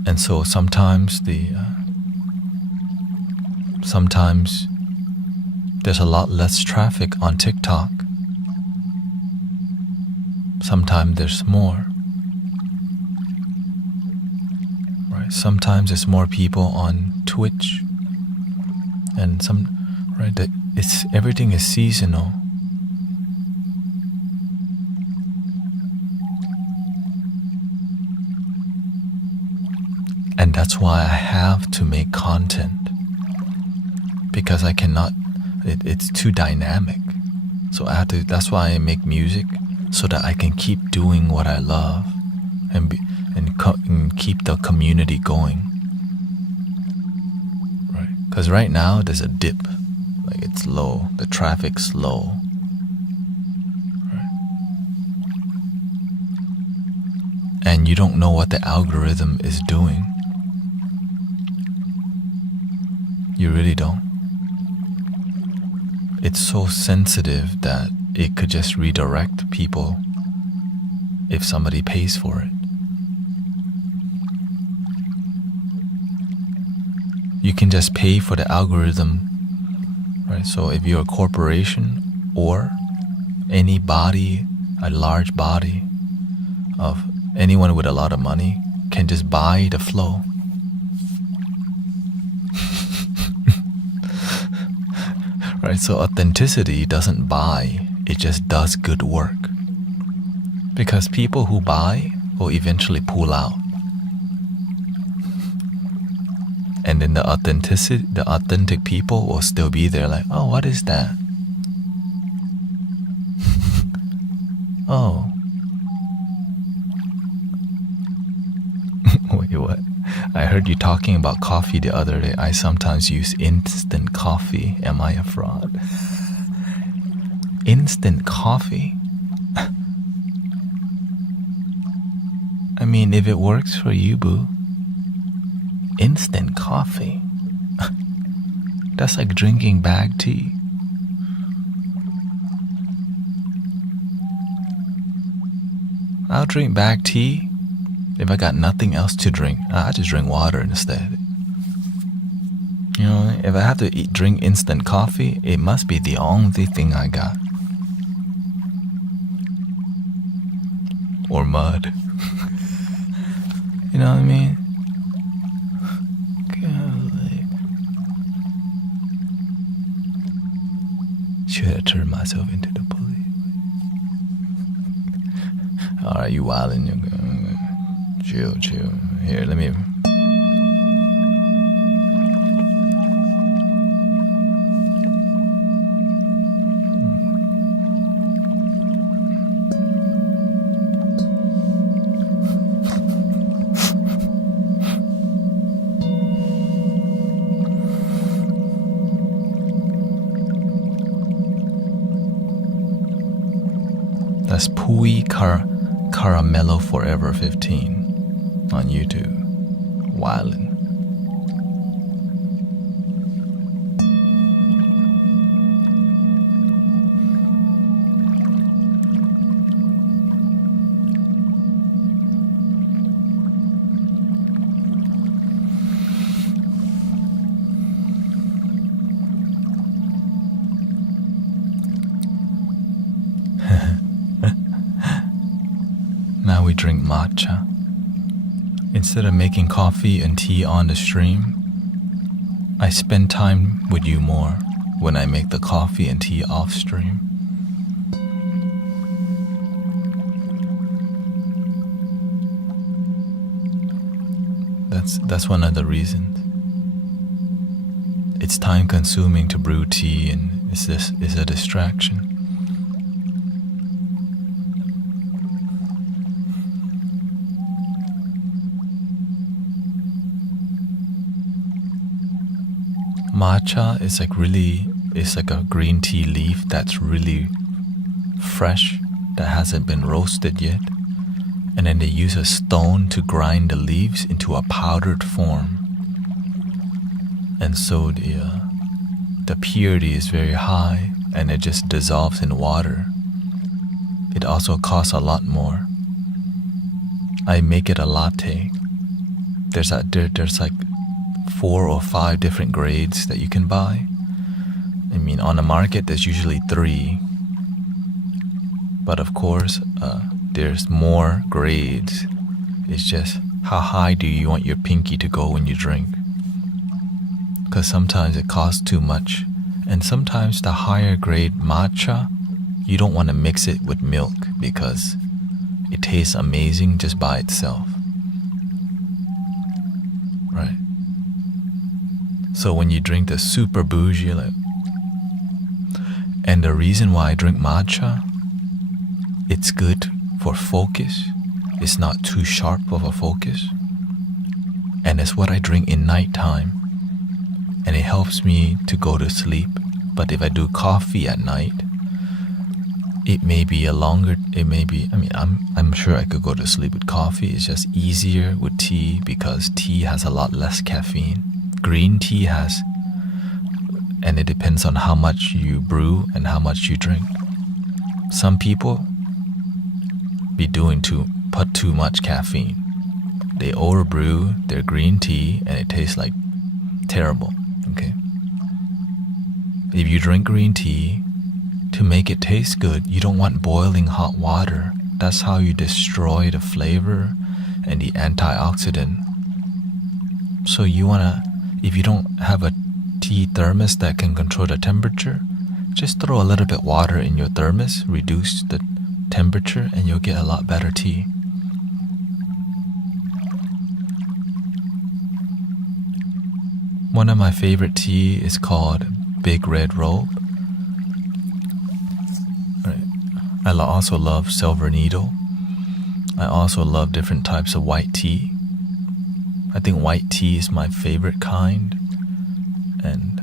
And so sometimes there's a lot less traffic on TikTok. Sometimes there's more. Right? Sometimes there's more people on Twitch. And everything is seasonal. And that's why I have to make content, because I cannot, it's too dynamic. So that's why I make music, so that I can keep doing what I love and keep the community going. Because right now there's a dip, like it's low, the traffic's low. Right? And you don't know what the algorithm is doing. You really don't. It's so sensitive that it could just redirect people if somebody pays for it. You can just pay for the algorithm, right? So if you're a corporation or any body, a large body of anyone with a lot of money can just buy the flow. Right? So authenticity doesn't buy, it just does good work. Because people who buy will eventually pull out. And then the authentic people will still be there like, oh, what is that? Oh. Wait, what? I heard you talking about coffee the other day. I sometimes use instant coffee. Am I a fraud? Instant coffee? I mean, if it works for you, boo. Instant coffee. That's like drinking bag tea. I'll drink bag tea if I got nothing else to drink. I just drink water instead. If I have to drink instant coffee, it must be the only thing I got. Or mud. You know what I mean? Should I turn myself into the police? Alright, you wildin'. Chill. Here, let me... That's Pui Caramello Forever 15 on YouTube. Wildin'. Now we drink matcha. Instead of making coffee and tea on the stream, I spend time with you more when I make the coffee and tea off stream. That's one of the reasons. It's time consuming to brew tea, and it's a distraction. Matcha is like a green tea leaf that's really fresh, that hasn't been roasted yet. And then they use a stone to grind the leaves into a powdered form. And so the purity is very high, and it just dissolves in water. It also costs a lot more. I make it a latte. There's like 4 or 5 different grades that you can buy. I mean, on the market there's usually 3, but of course there's more grades. It's just how high do you want your pinky to go when you drink, because sometimes it costs too much. And sometimes the higher grade matcha, you don't want to mix it with milk because it tastes amazing just by itself, right? So when you drink the super bougie, and the reason why I drink matcha, it's good for focus. It's not too sharp of a focus. And it's what I drink in nighttime. And it helps me to go to sleep. But if I do coffee at night, I'm sure I could go to sleep with coffee. It's just easier with tea because tea has a lot less caffeine. Green tea has, and it depends on how much you brew and how much you drink. Some people put too much caffeine. They overbrew their green tea and it tastes like terrible. Okay. If you drink green tea, to make it taste good, you don't want boiling hot water. That's how you destroy the flavor and the antioxidant. So if you don't have a tea thermos that can control the temperature, just throw a little bit water in your thermos, reduce the temperature, and you'll get a lot better tea. One of my favorite tea is called Big Red Robe. I also love Silver Needle. I also love different types of white tea. I think white tea is my favorite kind. And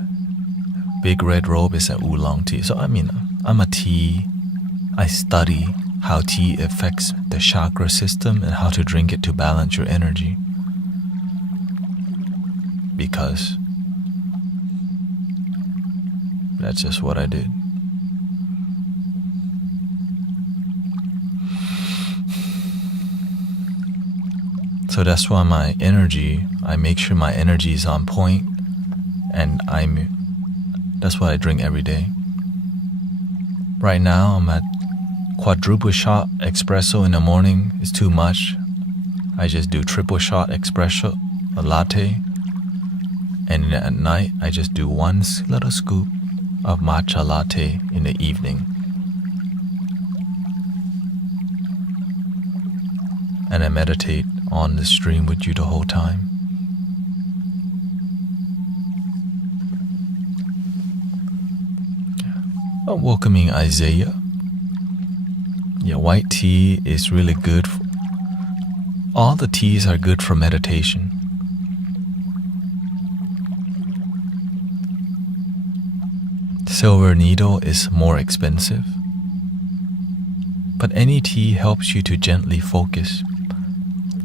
Big Red Robe is an oolong tea. So I study how tea affects the chakra system and how to drink it to balance your energy. Because that's just what I did. So that's why I make sure my energy is on point, and that's what I drink every day. Right now I'm at quadruple shot espresso in the morning. It's too much. I just do triple shot espresso, a latte, and at night I just do one little scoop of matcha latte in the evening. And I meditate on the stream with you the whole time. Welcoming Isaiah. Yeah, white tea is really good. All the teas are good for meditation. Silver Needle is more expensive. But any tea helps you to gently focus.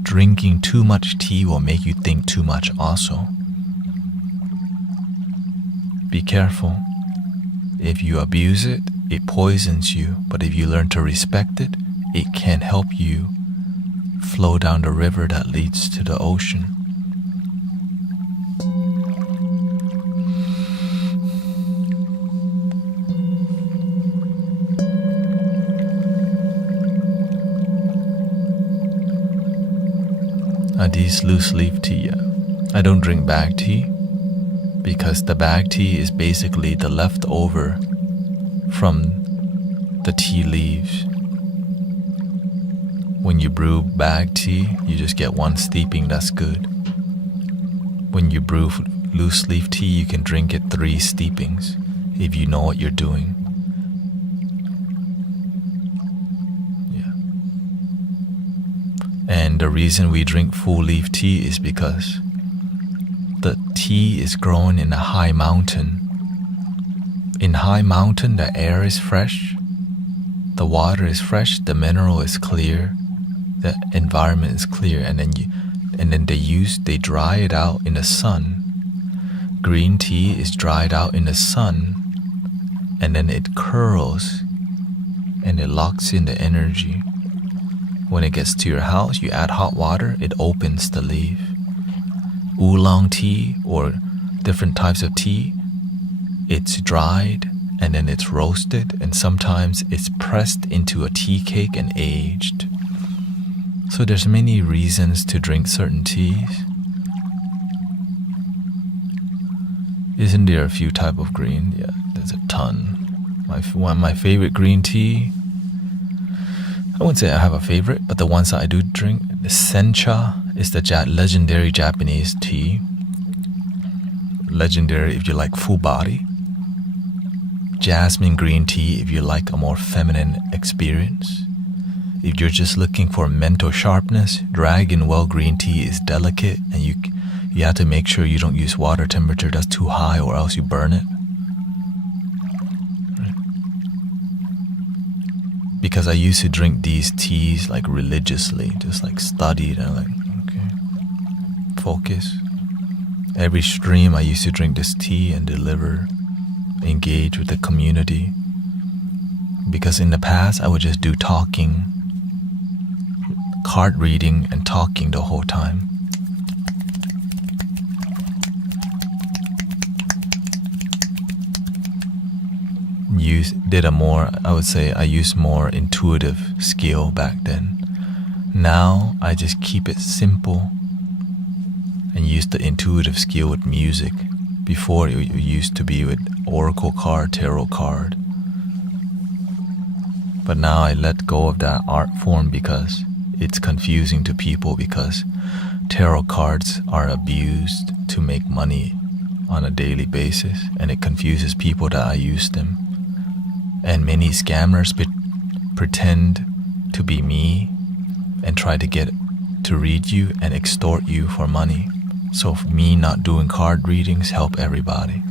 Drinking too much tea will make you think too much also. Be careful. If you abuse it, it poisons you. But if you learn to respect it, it can help you flow down the river that leads to the ocean. These loose leaf tea. I don't drink bag tea because the bag tea is basically the leftover from the tea leaves. When you brew bag tea, you just get one steeping, that's good. When you brew loose leaf tea, you can drink it 3 steepings if you know what you're doing. And the reason we drink full leaf tea is because the tea is grown in a high mountain. In high mountain, the air is fresh, the water is fresh, the mineral is clear, the environment is clear, and then they dry it out in the sun. Green tea is dried out in the sun, and then it curls and it locks in the energy. When it gets to your house, you add hot water, it opens the leaf. Oolong tea or different types of tea, it's dried and then it's roasted, and sometimes it's pressed into a tea cake and aged. So there's many reasons to drink certain teas. Isn't there a few type of green? Yeah, there's a ton. My favorite green tea, I wouldn't say I have a favorite, but the ones that I do drink, the sencha is the legendary Japanese tea. Legendary if you like full body. Jasmine green tea if you like a more feminine experience. If you're just looking for mental sharpness, Dragon Well green tea is delicate, and you have to make sure you don't use water temperature that's too high or else you burn it. Because I used to drink these teas like religiously, just like studied and like, okay, focus. Every stream I used to drink this tea and deliver, engage with the community. Because in the past I would just do talking, card reading and talking the whole time. I would say I used more intuitive skill back then. Now I just keep it simple and use the intuitive skill with music. Before it used to be with oracle card, tarot card. But now I let go of that art form because it's confusing to people, because tarot cards are abused to make money on a daily basis, and it confuses people that I use them. And many scammers pretend to be me and try to get to read you and extort you for money. So for me not doing card readings help everybody.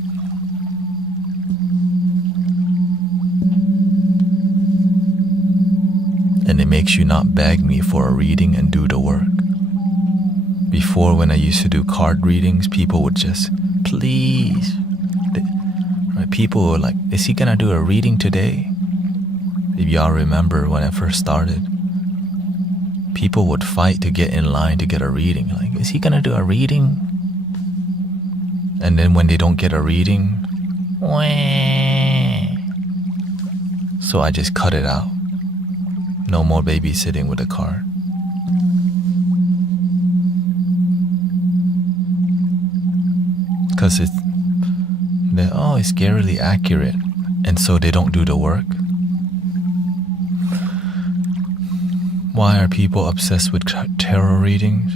And it makes you not beg me for a reading and do the work. Before, when I used to do card readings, people would just, please. People were like, is he gonna do a reading today? If y'all remember when I first started, people would fight to get in line to get a reading. Like, is he gonna do a reading? And then when they don't get a reading, wah. So I just cut it out. No more babysitting with a card. Because it's scarily accurate, and so they don't do the work. Why are people obsessed with tarot readings?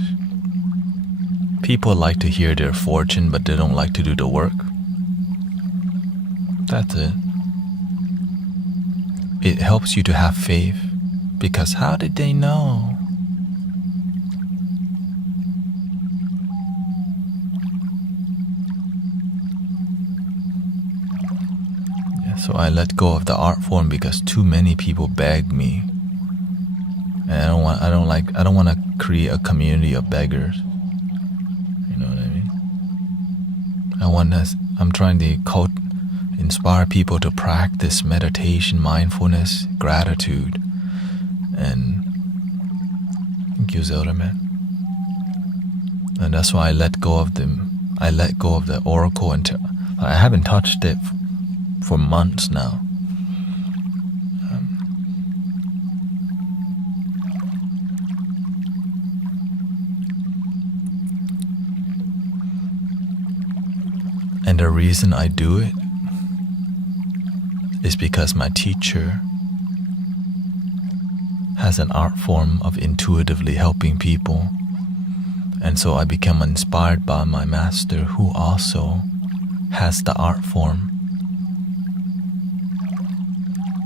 People like to hear their fortune, but they don't like to do the work. That's it. It helps you to have faith, because how did they know? So I let go of the art form because too many people beg me And I don't want to create a community of beggars. You know what I mean? I'm trying to inspire people to practice meditation, mindfulness, gratitude, and man. And that's why I let go of them. I let go of the oracle until I haven't touched it for months now. And the reason I do it is because my teacher has an art form of intuitively helping people. And so I become inspired by my master, who also has the art form.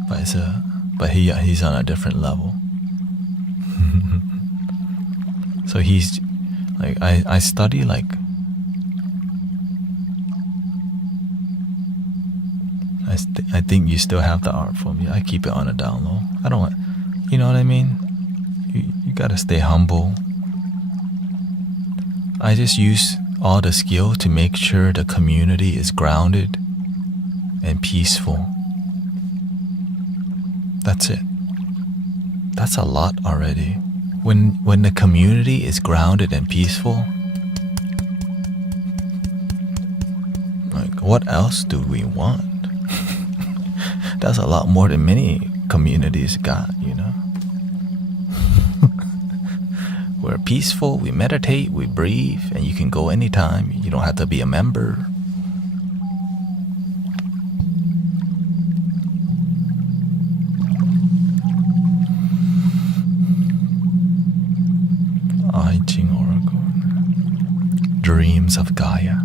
But he's on a different level. So he's like, I study like, I think you still have the art form. Yeah, I keep it on a down low. I don't want, you know what I mean? You gotta stay humble. I just use all the skill to make sure the community is grounded and peaceful. That's it. That's a lot already. When the community is grounded and peaceful, like, what else do we want? That's a lot more than many communities got, you know? We're peaceful, we meditate, we breathe, and you can go anytime. You don't have to be a member. I Ching Oracle. Dreams of Gaia.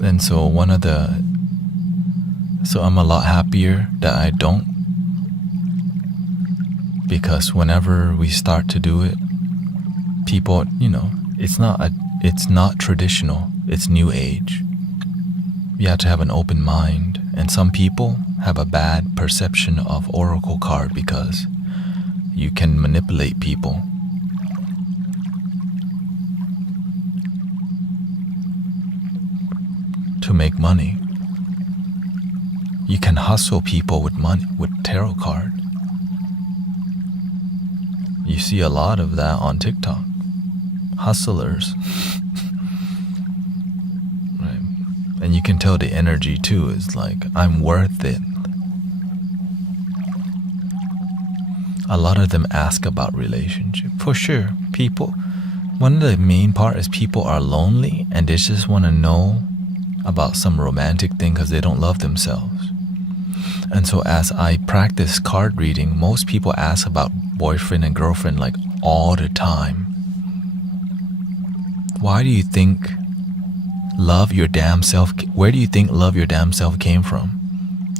And so I'm a lot happier that I don't, because whenever we start to do it, people, you know, it's not traditional, it's new age. You have to have an open mind, and some people have a bad perception of oracle card because you can manipulate people. To make money. You can hustle people with money, with tarot card. You see a lot of that on TikTok. Hustlers. Right. And you can tell the energy too is like, I'm worth it. A lot of them ask about relationship. For sure, one of the main part is people are lonely and they just want to know about some romantic thing because they don't love themselves. And so as I practice card reading, most people ask about boyfriend and girlfriend like all the time. Why do you think love your damn self, where do you think love your damn self came from?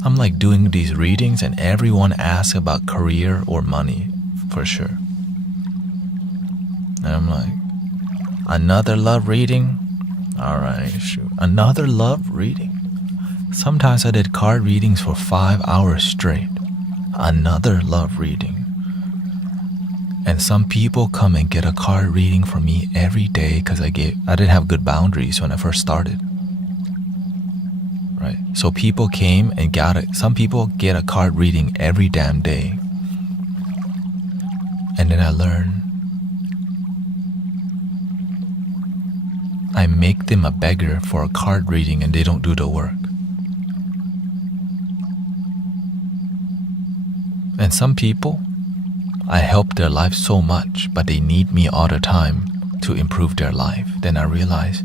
I'm like doing these readings and everyone asks about career or money, for sure. And I'm like, another love reading? Alright, sure. Another love reading? Sometimes I did card readings for 5 hours straight. Another love reading. And some people come and get a card reading from me every day because I didn't have good boundaries when I first started. Right? So people came and some people get a card reading every damn day. And then I learned I make them a beggar for a card reading and they don't do the work. And some people, I help their life so much, but they need me all the time to improve their life. Then I realize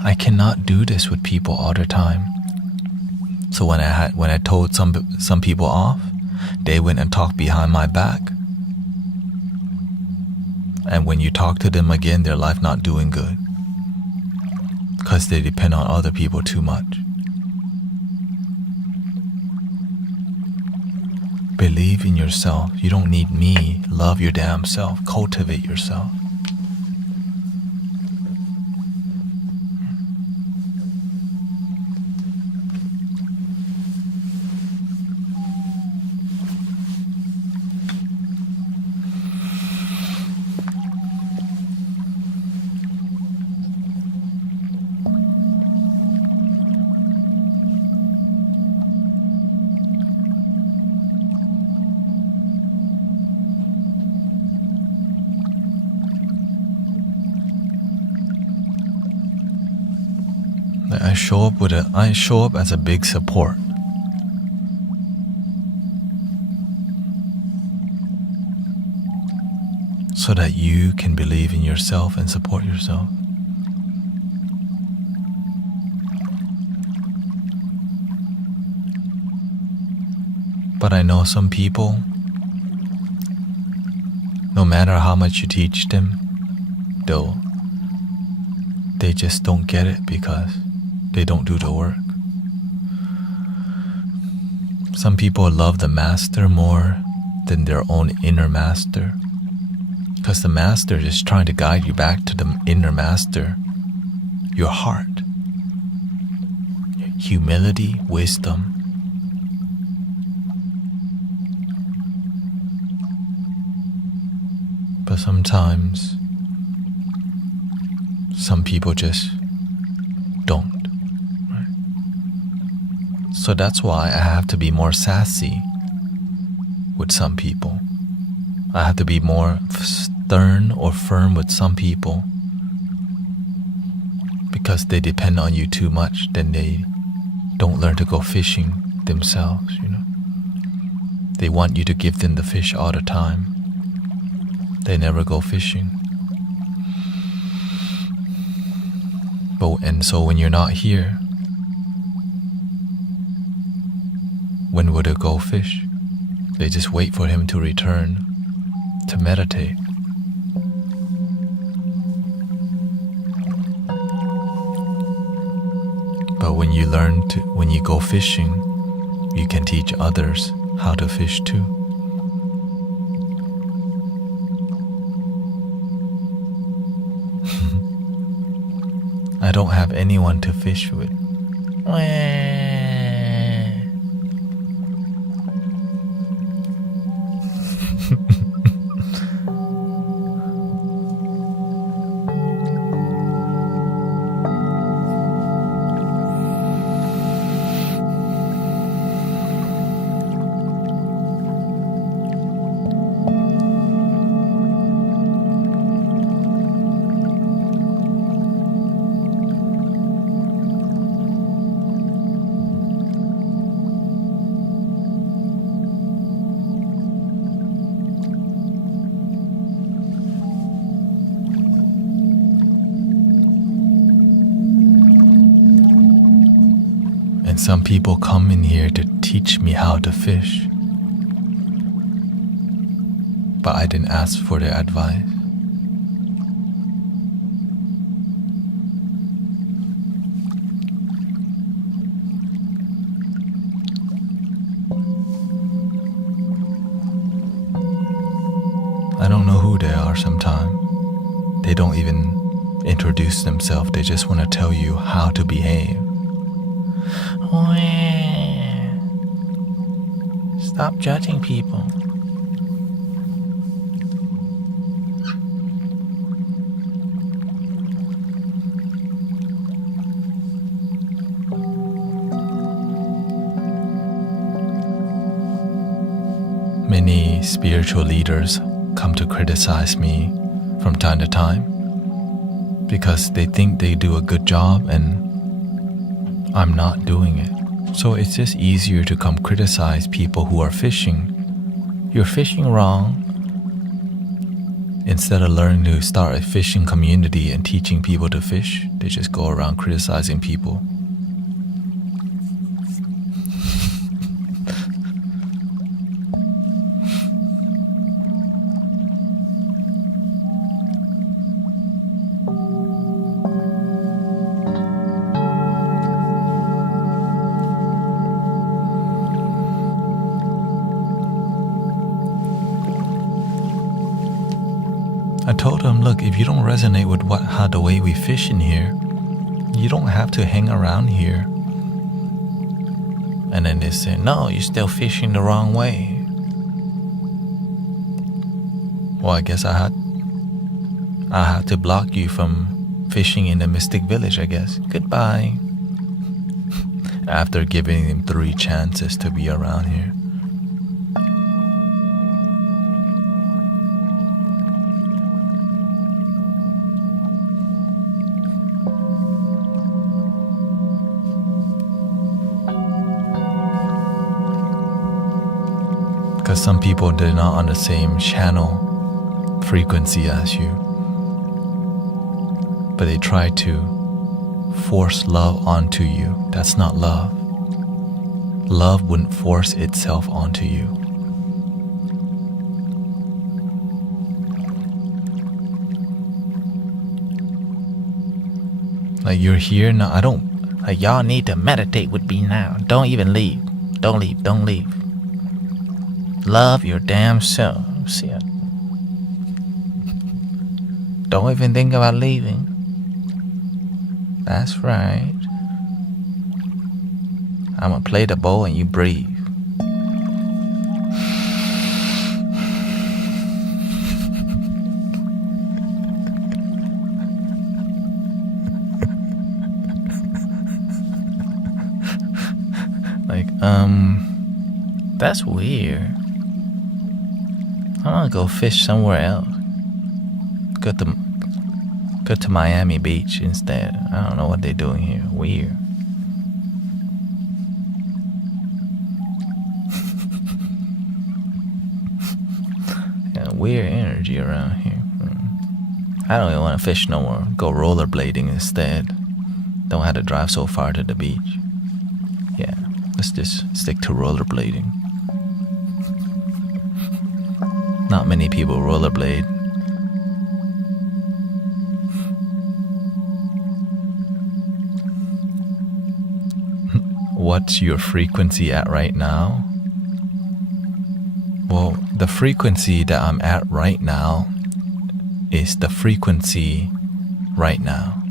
I cannot do this with people all the time. So when I told some people off, they went and talked behind my back. And when you talk to them again, their life not doing good. Because they depend on other people too much. Believe in yourself. You don't need me. Love your damn self. Cultivate yourself. Like I show up as a big support. So that you can believe in yourself and support yourself. But I know some people, no matter how much you teach them, they just don't get it because they don't do the work. Some people love the master more than their own inner master, because the master is trying to guide you back to the inner master, your heart, humility, wisdom. But sometimes some people just don't, right? So that's why I have to be more sassy with some people. I have to be more stern or firm with some people, because they depend on you too much, then they don't learn to go fishing themselves, They want you to give them the fish all the time. They never go fishing. And so when you're not here, when would they go fish? They just wait for him to return to meditate. But when you go fishing, you can teach others how to fish too. I don't have anyone to fish with. And some people come in here to teach me how to fish, but I didn't ask for their advice. I don't know who they are sometimes. They don't even introduce themselves, they just want to tell you how to behave. Stop judging people. Many spiritual leaders come to criticize me from time to time because they think they do a good job and I'm not doing it. So it's just easier to come criticize people who are fishing. You're fishing wrong. Instead of learning to start a fishing community and teaching people to fish, they just go around criticizing people. I told them, look, if you don't resonate with how the way we fish in here, you don't have to hang around here. And then they say, no, you're still fishing the wrong way. Well, I guess I had to block you from fishing in the Mystic Village, I guess. Goodbye. After giving them 3 chances to be around here. Because some people, they're not on the same channel frequency as you, but they try to force love onto you. That's not love. Love wouldn't force itself onto you. Like, you're here now. I don't, like, y'all need to meditate with me now. Don't even leave. Don't leave. Don't leave. Love your damn self. See it. Don't even think about leaving. That's right. I'm gonna play the bowl and you breathe. Like, that's weird. I wanna go fish somewhere else. Go to Miami Beach instead. I don't know what they're doing here. Weird. Got weird energy around here. I don't even want to fish no more. Go rollerblading instead. Don't have to drive so far to the beach. Yeah, let's just stick to rollerblading. Not many people rollerblade. What's your frequency at right now? Well, the frequency that I'm at right now is the frequency right now.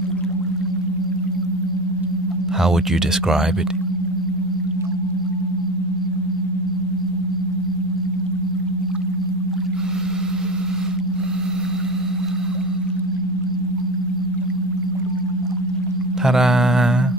How would you describe it? Ta-da!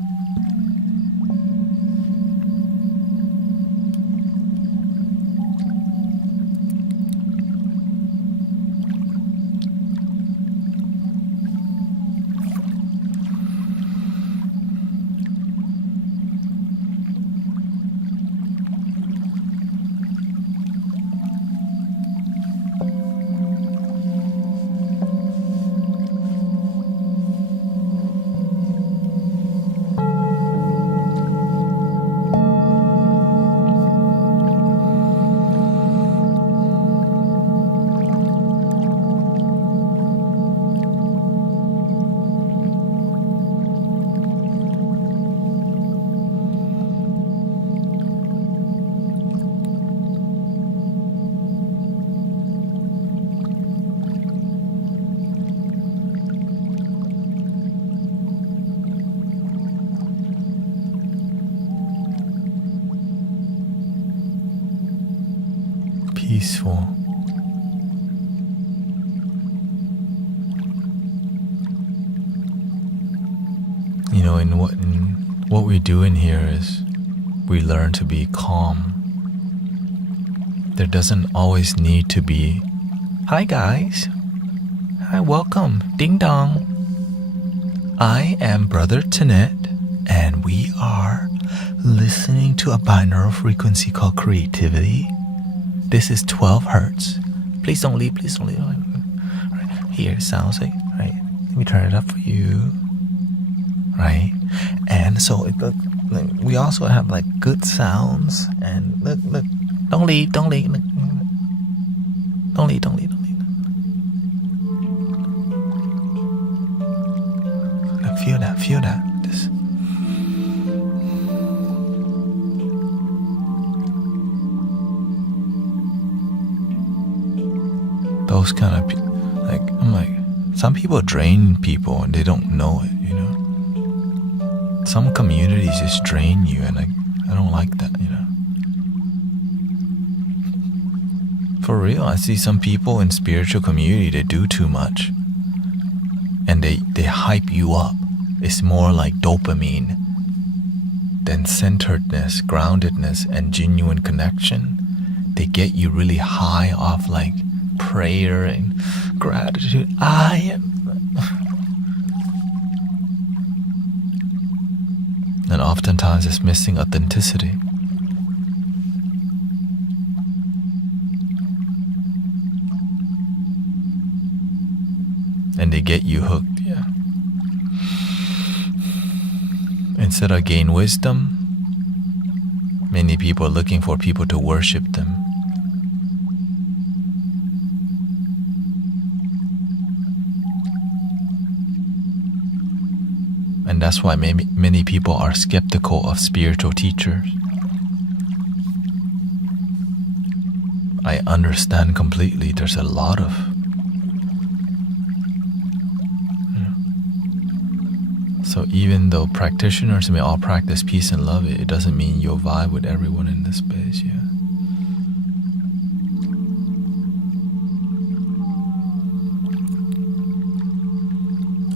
Peaceful. You know, in what we do in here is we learn to be calm. There doesn't always need to be, hi guys, hi, welcome, ding dong. I am Brother Tanet, and we are listening to a binaural frequency called creativity. This is 12 hertz. Please don't leave, please don't leave. Right. Here it sounds like, right? Let me turn it up for you. Right? And so we also have like good sounds. And look, don't leave, don't leave. Look. Don't leave, don't leave, don't leave. Look, feel that, feel that. This. Those kind of like, I'm like, some people drain people and they don't know it, you know. Some communities just drain you, and I don't like that, you know. For real, I see some people in spiritual community, they do too much, and they hype you up. It's more like dopamine than centeredness, groundedness, and genuine connection. They get you really high off like prayer and gratitude. I am. And oftentimes it's missing authenticity. you hooked, yeah. Instead of gain wisdom, many people are looking for people to worship them. And that's why many people are skeptical of spiritual teachers. I understand completely. There's a lot of So even though practitioners may all practice peace and love, it doesn't mean you'll vibe with everyone in this space, yeah.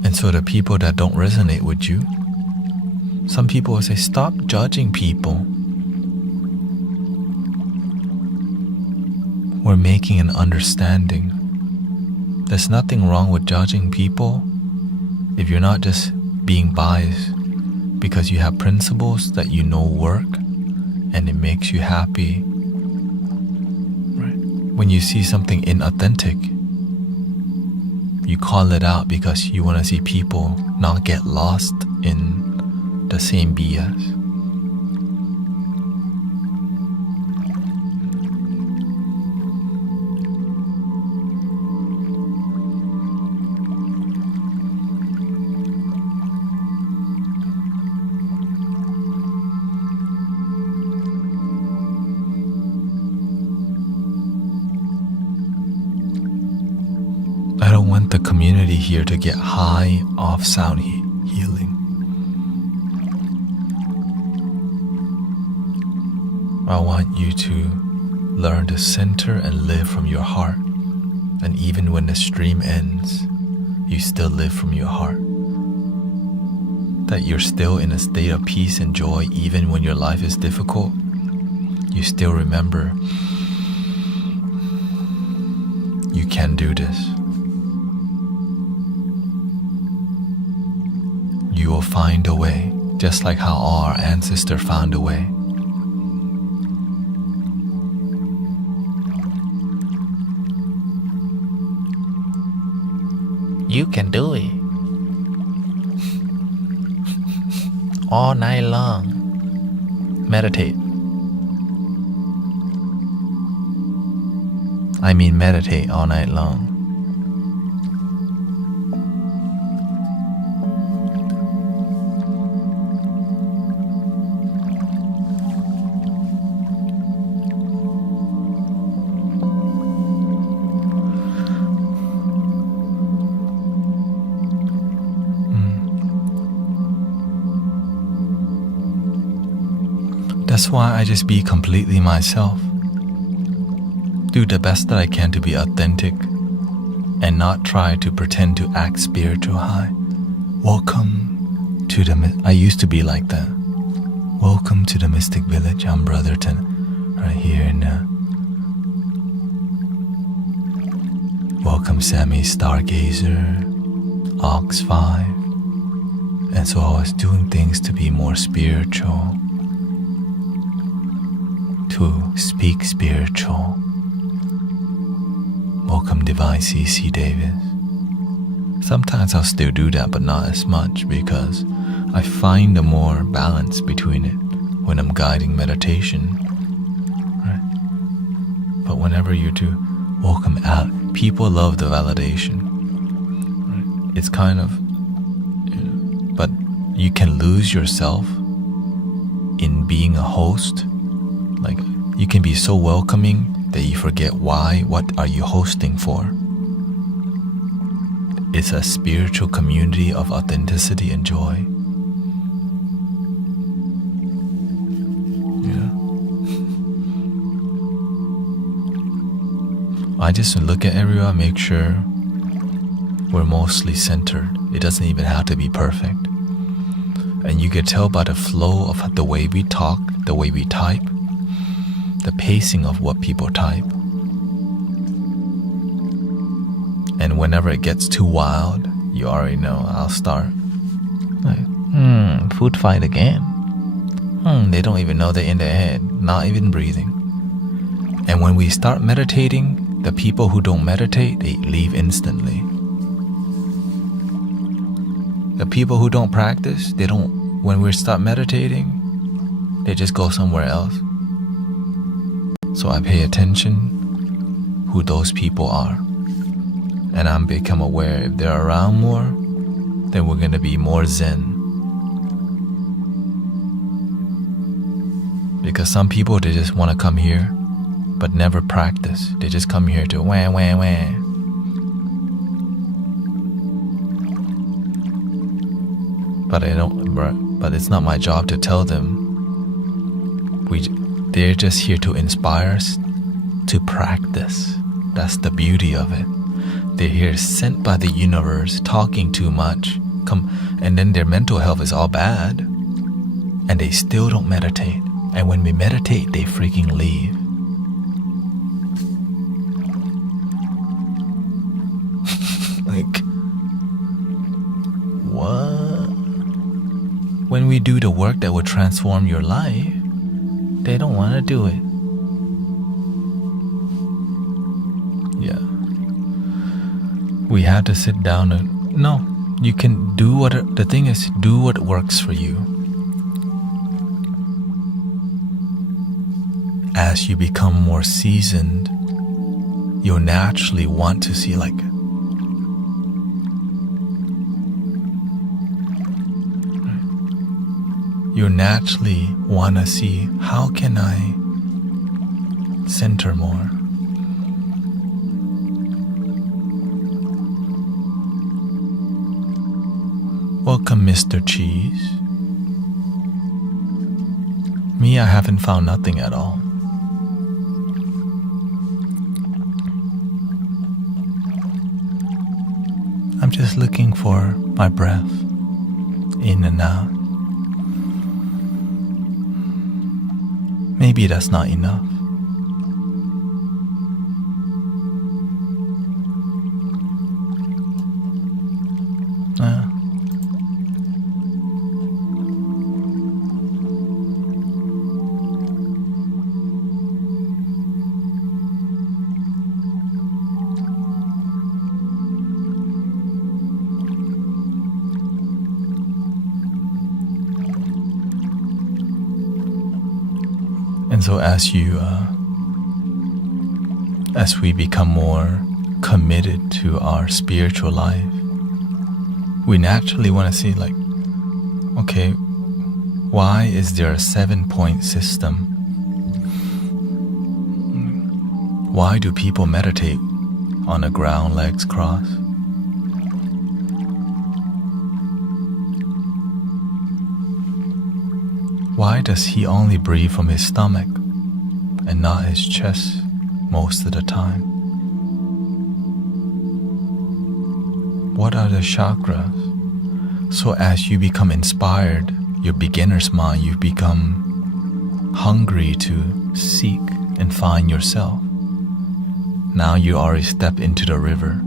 And so the people that don't resonate with you, some people will say, stop judging people. We're making an understanding. There's nothing wrong with judging people if you're not just being biased because you have principles that you know work and it makes you happy. Right? When you see something inauthentic, you call it out because you want to see people not get lost in the same BS. I don't want the community here to get high off sound healing. I want you to learn to center and live from your heart. And even when the stream ends, you still live from your heart. That you're still in a state of peace and joy even when your life is difficult. You still remember you can do this. You will find a way, just like how all our ancestors found a way. You can do it. All night long. Meditate. I mean meditate all night long. That's why I just be completely myself. Do the best that I can to be authentic and not try to pretend to act spiritual high. Welcome to the... I used to be like that. Welcome to the Mystic Village. I'm Brotherton, right here in Welcome Sammy Stargazer, Ox 5. And so I was doing things to be more spiritual, to speak spiritual. Welcome Divine CC Davis. Sometimes I'll still do that, but not as much because I find a more balance between it when I'm guiding meditation. Right? But whenever you do welcome out, people love the validation. Right? It's kind of, but you can lose yourself in being a host. Like, you can be so welcoming that you forget why, what are you hosting for? It's a spiritual community of authenticity and joy. Yeah. I just look at everyone, make sure we're mostly centered. It doesn't even have to be perfect. And you can tell by the flow of the way we talk, the way we type, the pacing of what people type. And whenever it gets too wild, you already know I'll start like, food fight again. They don't even know they're in their head, not even breathing. And when we start meditating, the people who don't meditate, they leave instantly. The people who don't practice, when we start meditating, they just go somewhere else. So I pay attention who those people are. And I'm become aware if they're around more, then we're going to be more zen. Because some people, they just want to come here, but never practice. They just come here to wah, wah, wah. But it's not my job to tell them. They're just here to inspire us to practice. That's the beauty of it. They're here sent by the universe, talking too much. And then their mental health is all bad. And they still don't meditate. And when we meditate, they freaking leave. Like, what? When we do the work that will transform your life, they don't want to do it. Yeah. We have to sit down and... No, you can do what... The thing is, do what works for you. As you become more seasoned, you'll naturally want to see like... You naturally want to see, how can I center more? Welcome, Mr. Cheese. Me, I haven't found nothing at all. I'm just looking for my breath in and out. Maybe that's not enough. And so as we become more committed to our spiritual life, we naturally want to see like, okay, why is there a 7-point system? Why do people meditate on the ground, legs crossed? Why does he only breathe from his stomach and not his chest most of the time? What are the chakras? So as you become inspired, your beginner's mind, you become hungry to seek and find yourself. Now you already step into the river.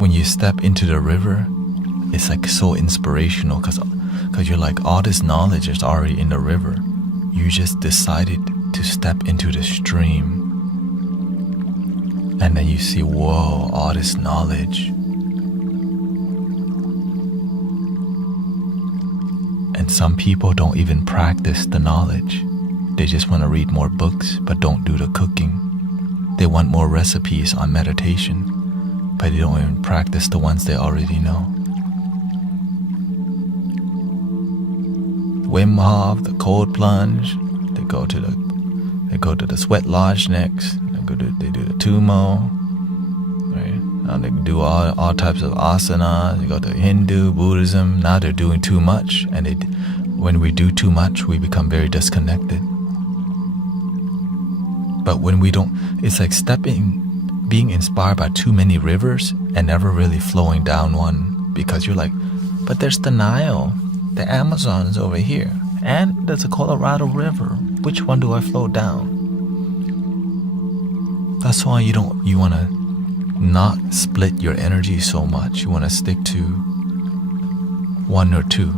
When you step into the river, it's like so inspirational because you're like, all this knowledge is already in the river. You just decided to step into the stream. And then you see, whoa, all this knowledge. And some people don't even practice the knowledge. They just want to read more books, but don't do the cooking. They want more recipes on meditation, but they don't even practice the ones they already know. Wim Hof, the cold plunge. They go to the sweat lodge next. They do the Tumo. Right? Now they do all types of asanas. They go to Hindu, Buddhism. Now they're doing too much, and when we do too much, we become very disconnected. But when we don't, it's like being inspired by too many rivers and never really flowing down one, because you're like, but there's the Nile. The Amazon is over here, and there's a Colorado River. Which one do I flow down? That's why you want to not split your energy so much. You want to stick to one or two.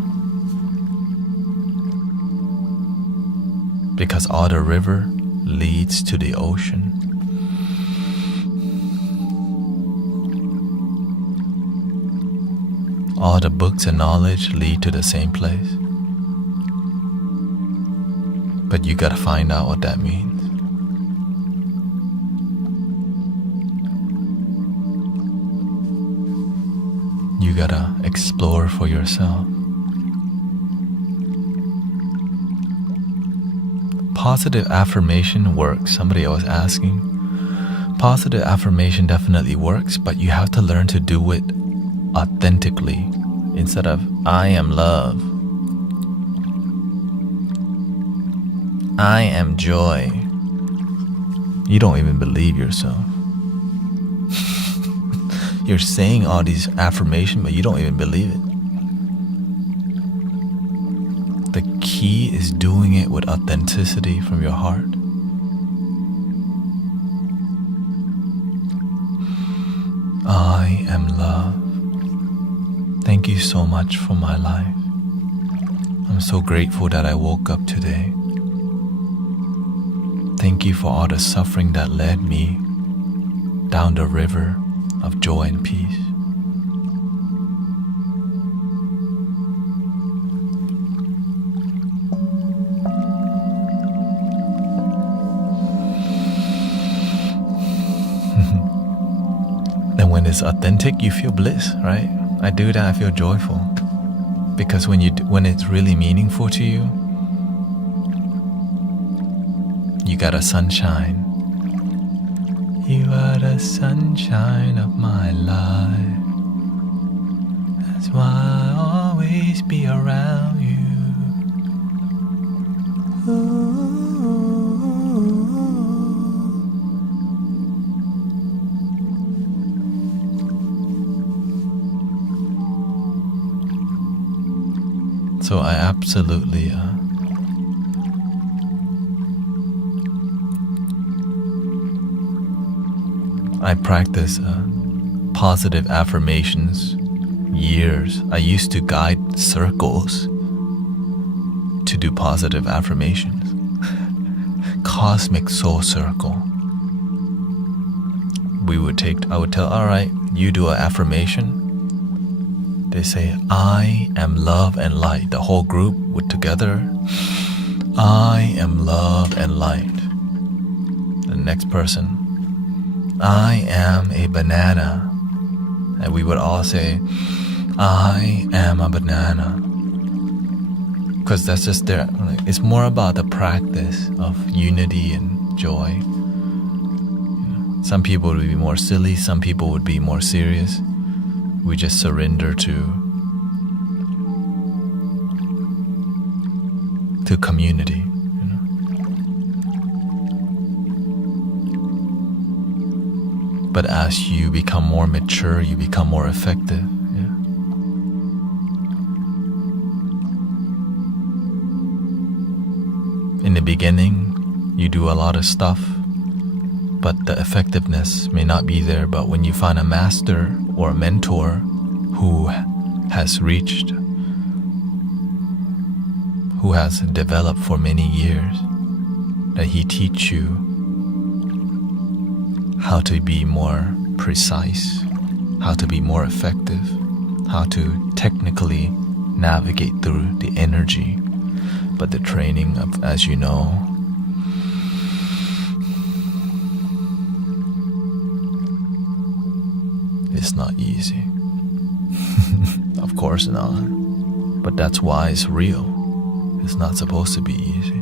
Because all the river leads to the ocean. All the books and knowledge lead to the same place. But you gotta find out what that means. You gotta explore for yourself. Positive affirmation works. Somebody was asking. Positive affirmation definitely works, but you have to learn to do it authentically instead of I am love, I am joy. You don't even believe yourself. You're saying all these affirmations, but you don't even believe it. The key is doing it with authenticity from your heart. I am love. Thank you so much for my life. I'm so grateful that I woke up today. Thank you for all the suffering that led me down the river of joy and peace. And when it's authentic, you feel bliss, right? I do that, I feel joyful. Because when it's really meaningful to you, you got a sunshine. You are the sunshine of my life. That's why I'll always be around you. Ooh. So I absolutely I practice positive affirmations years. I used to guide circles to do positive affirmations. Cosmic soul circle. I would tell, all right, you do an affirmation. They say, I am love and light. The whole group would together, I am love and light. The next person, I am a banana. And we would all say, I am a banana. Because that's just their, it's more about the practice of unity and joy. Some people would be more silly, some people would be more serious. We just surrender to community, But as you become more mature, you become more effective. In the beginning, you do a lot of stuff, but the effectiveness may not be there. But when you find a master or a mentor who has reached, who has developed for many years, that he teach you how to be more precise, how to be more effective, how to technically navigate through the energy. But the training of, as you know, it's not easy. Of course not. But that's why it's real. It's not supposed to be easy.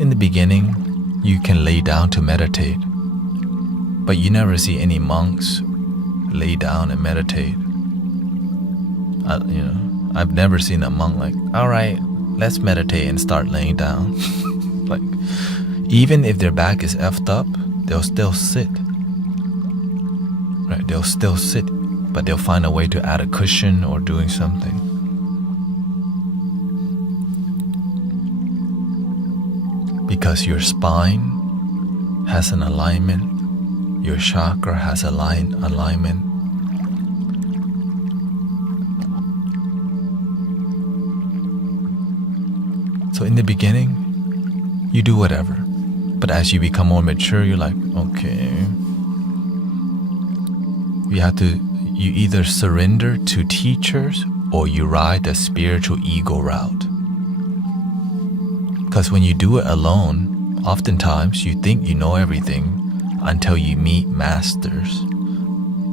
In the beginning, you can lay down to meditate, but you never see any monks lay down and meditate. I've never seen a monk like, all right, let's meditate and start laying down. Like, even if their back is effed up, they'll still sit. Right? They'll still sit, but they'll find a way to add a cushion or doing something. Because your spine has an alignment, your chakra has alignment. So in the beginning, you do whatever. But as you become more mature, you're like, okay, You either surrender to teachers or you ride the spiritual ego route. Because when you do it alone, oftentimes you think you know everything until you meet masters.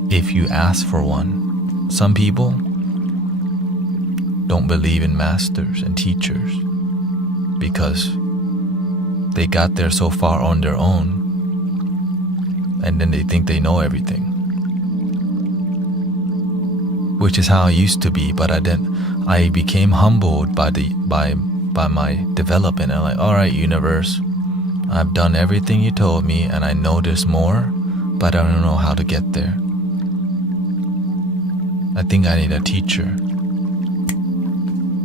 If you ask for one, some people don't believe in masters and teachers because they got there so far on their own, and then they think they know everything. Which is how I used to be, but I became humbled by my development. I'm like, all right, universe, I've done everything you told me, and I know there's more, but I don't know how to get there. I think I need a teacher,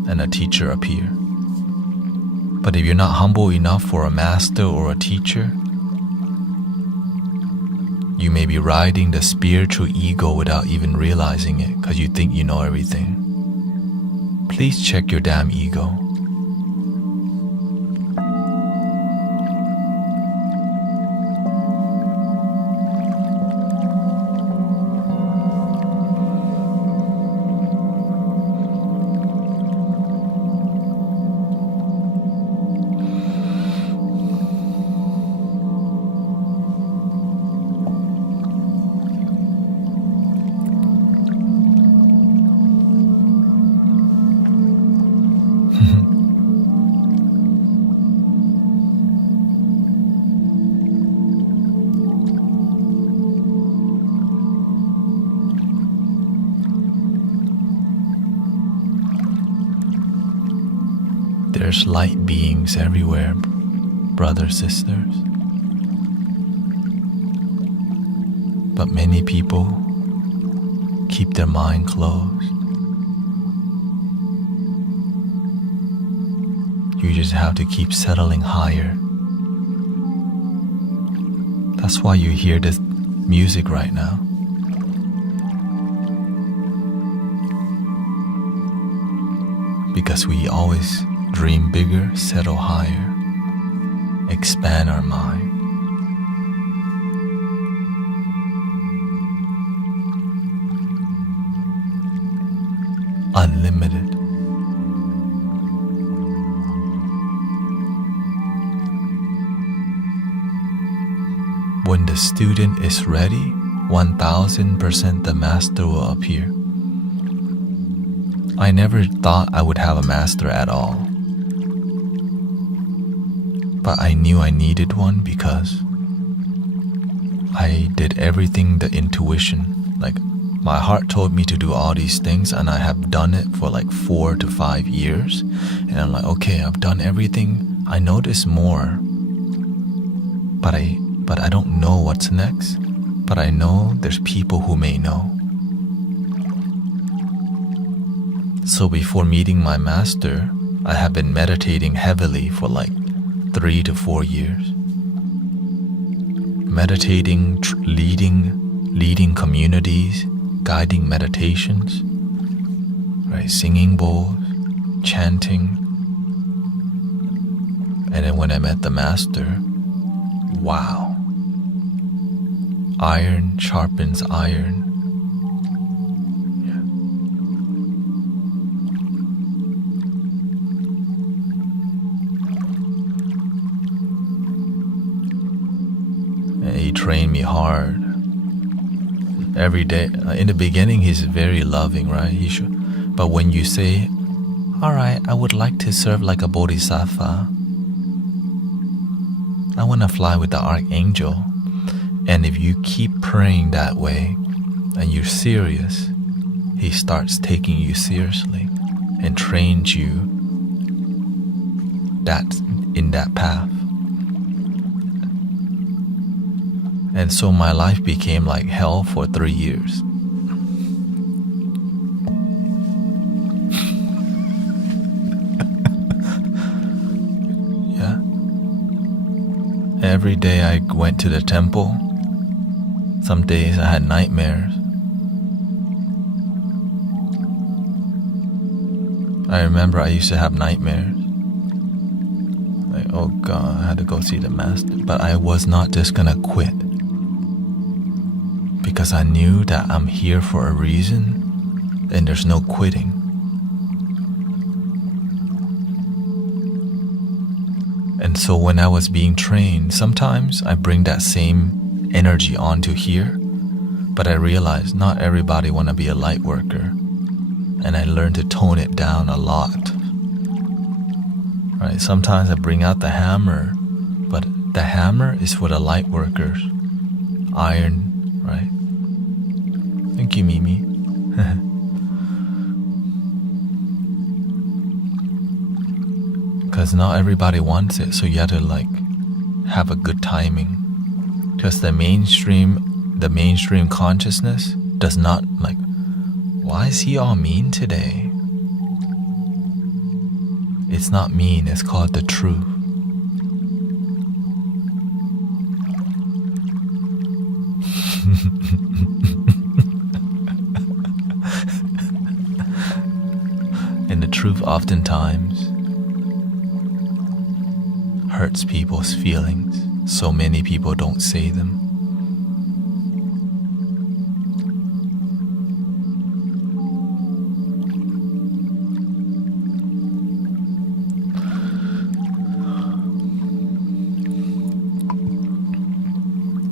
and a teacher appear. But if you're not humble enough for a master or a teacher, you may be riding the spiritual ego without even realizing it because you think you know everything. Please check your damn ego. There's light beings everywhere, brothers, sisters. But many people keep their mind closed. You just have to keep settling higher. That's why you hear this music right now. Because we always dream bigger, settle higher, expand our mind. Unlimited. When the student is ready, 1000% the master will appear. I never thought I would have a master at all. But I knew I needed one because I did everything the intuition. Like, my heart told me to do all these things, and I have done it for like 4 to 5 years. And I'm like, okay, I've done everything. I know there's more. But I don't know what's next. But I know there's people who may know. So before meeting my master, I have been meditating heavily for like 3 to 4 years. Meditating, leading communities, guiding meditations, right? Singing bowls, chanting. And then when I met the master, wow. Iron sharpens iron. He trained me hard every day. In the beginning, he's very loving, right? But when you say, all right, I would like to serve like a bodhisattva, I want to fly with the archangel. And if you keep praying that way and you're serious, he starts taking you seriously and trains you in that path. And so my life became like hell for 3 years. Yeah. Every day I went to the temple. Some days I had nightmares. I remember I used to have nightmares. Like, oh God, I had to go see the master. But I was not just gonna quit. Because because I knew that I'm here for a reason and there's no quitting. And so when I was being trained, sometimes I bring that same energy onto here, but I realized not everybody want to be a light worker, and I learned to tone it down a lot. Right? Sometimes I bring out the hammer, but the hammer is for the light workers. Iron, right? Thank you, Mimi. Because not everybody wants it, so you have to have a good timing. Because the mainstream consciousness does not why is he all mean today? It's not mean, it's called the truth. And the truth oftentimes hurts people's feelings, so many people don't say them.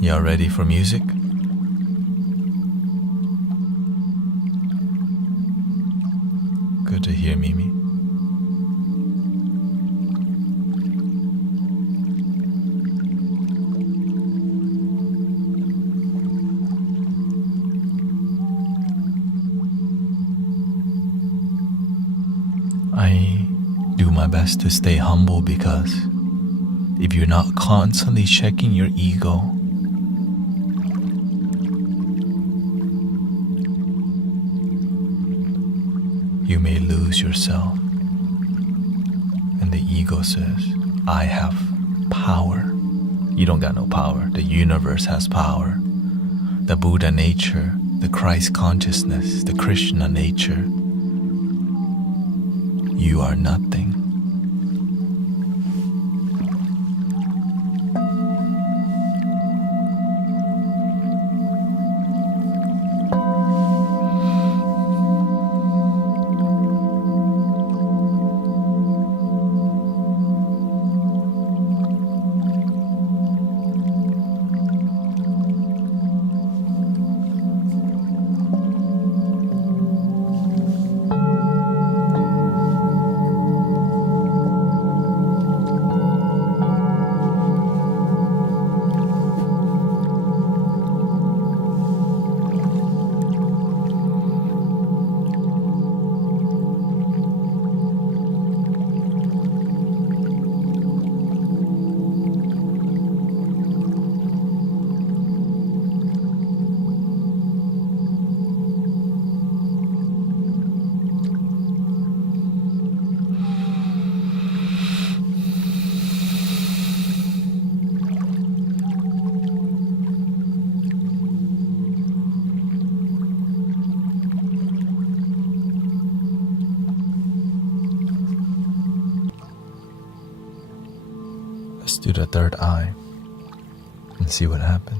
Y'all ready for music? Good to hear, Mimi. I do my best to stay humble because if you're not constantly checking your ego, you may lose yourself. And the ego says, I have power. You don't got no power. The universe has power. The Buddha nature, the Christ consciousness, the Krishna nature. You are nothing. Let's do the third eye and see what happens.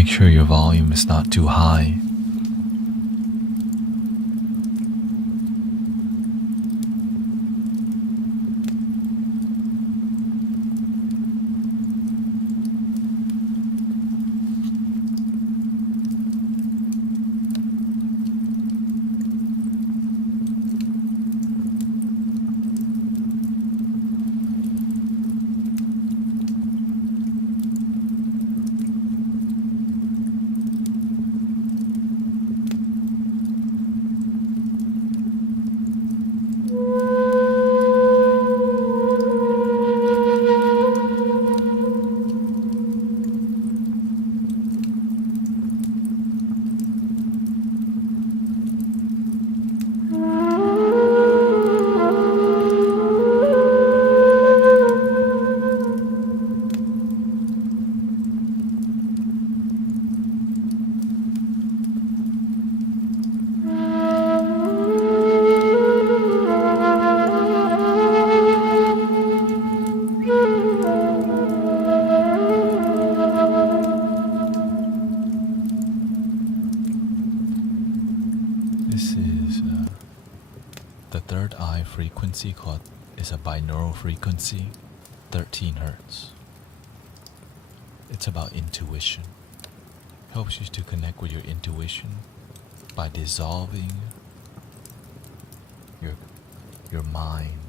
Make sure your volume is not too high. This is the third eye frequency called is a binaural frequency, 13 hertz. It's about intuition. Helps you to connect with your intuition by dissolving your mind.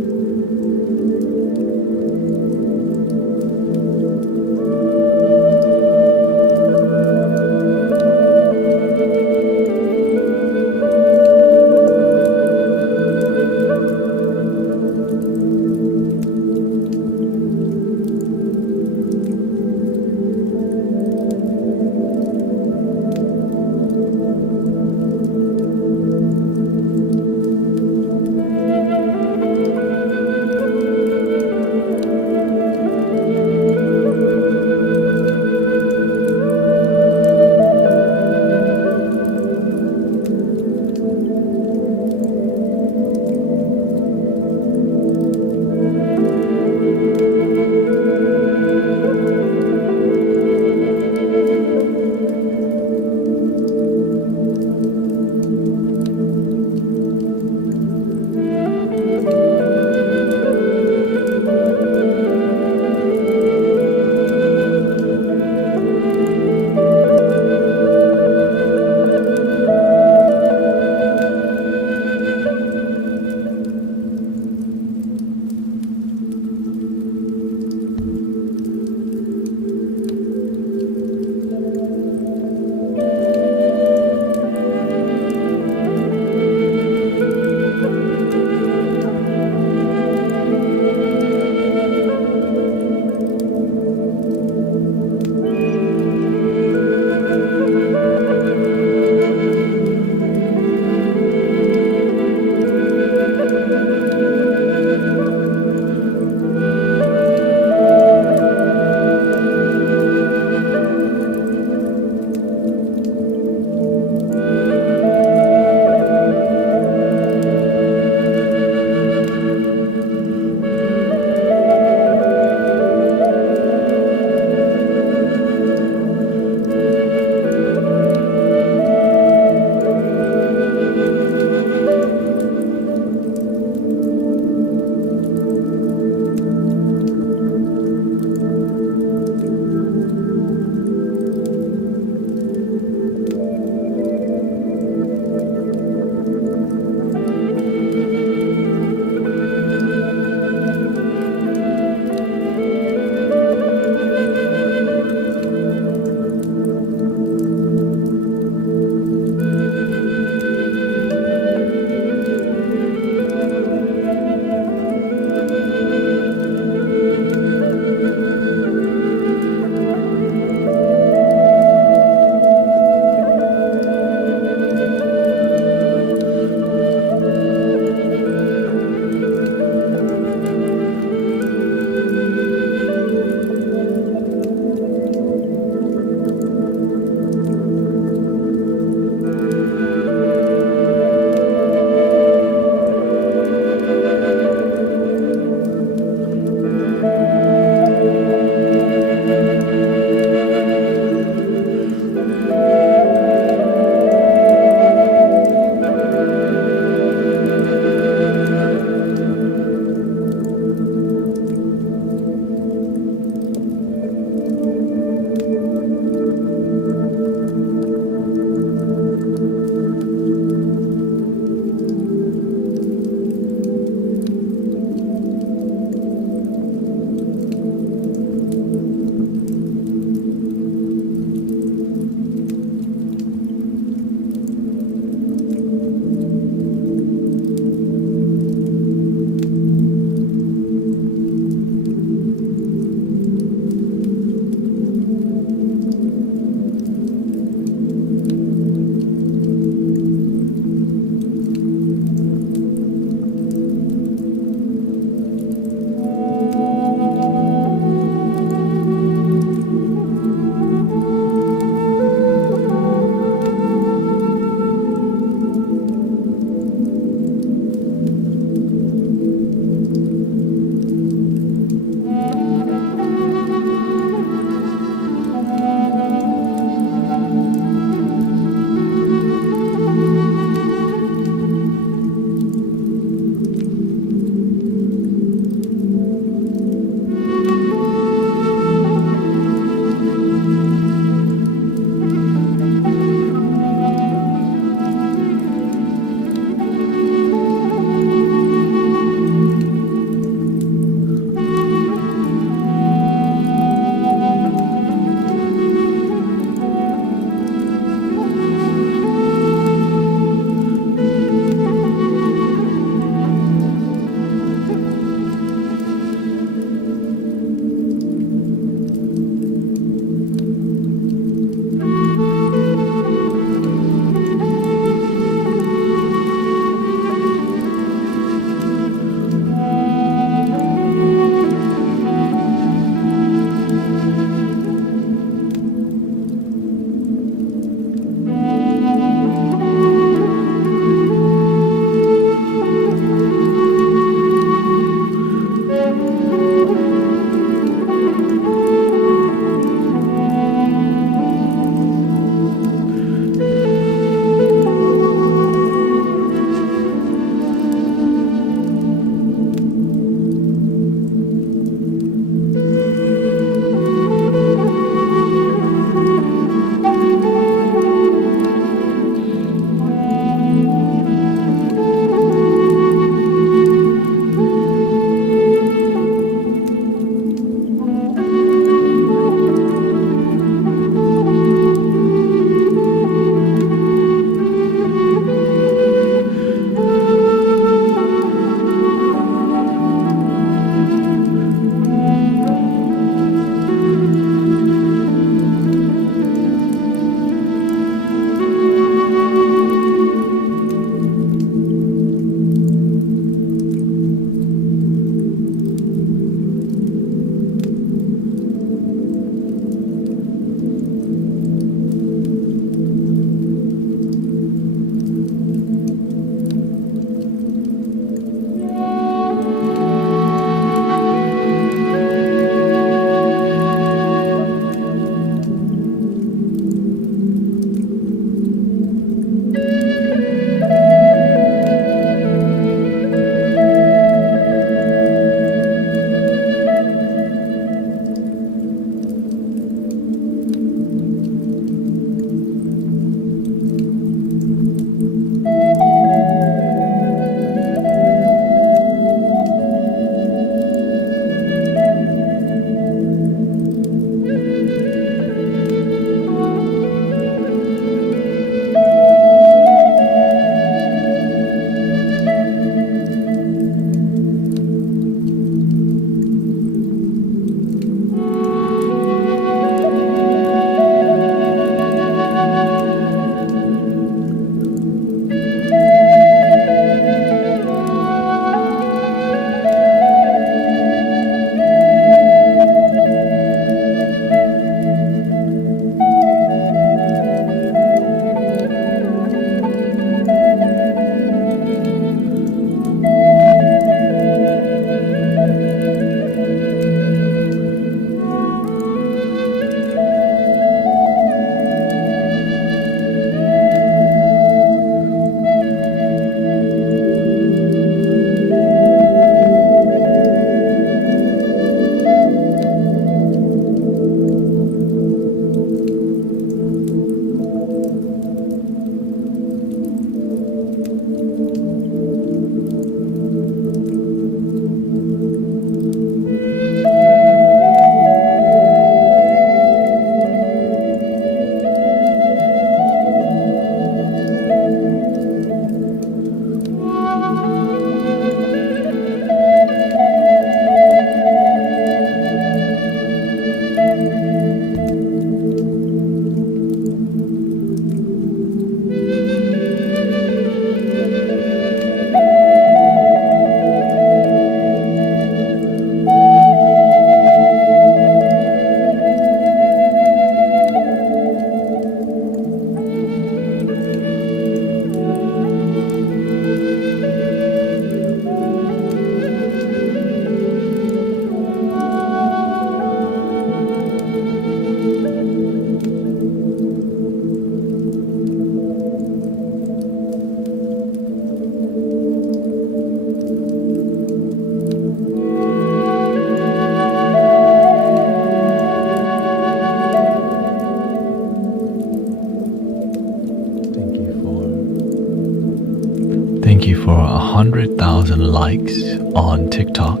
Thank you for 100,000 likes on TikTok.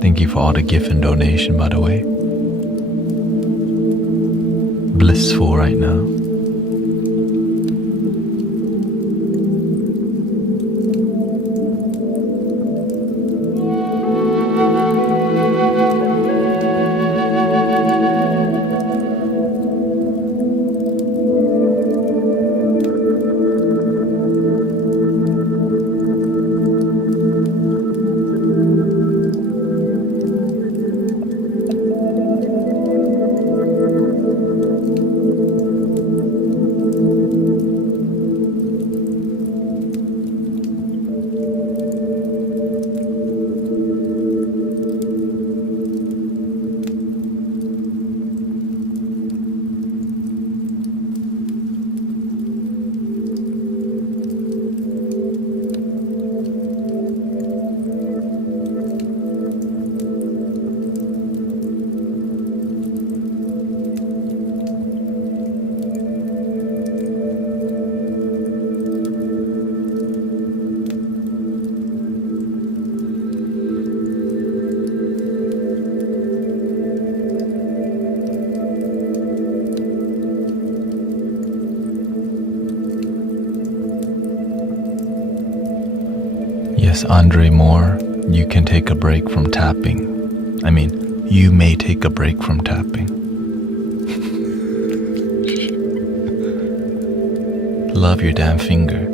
Thank you for all the gift and donation, by the way. Blissful right now. Yes, Andre Moore, you can take a break from tapping. I mean, you may take a break from tapping. Love your damn finger.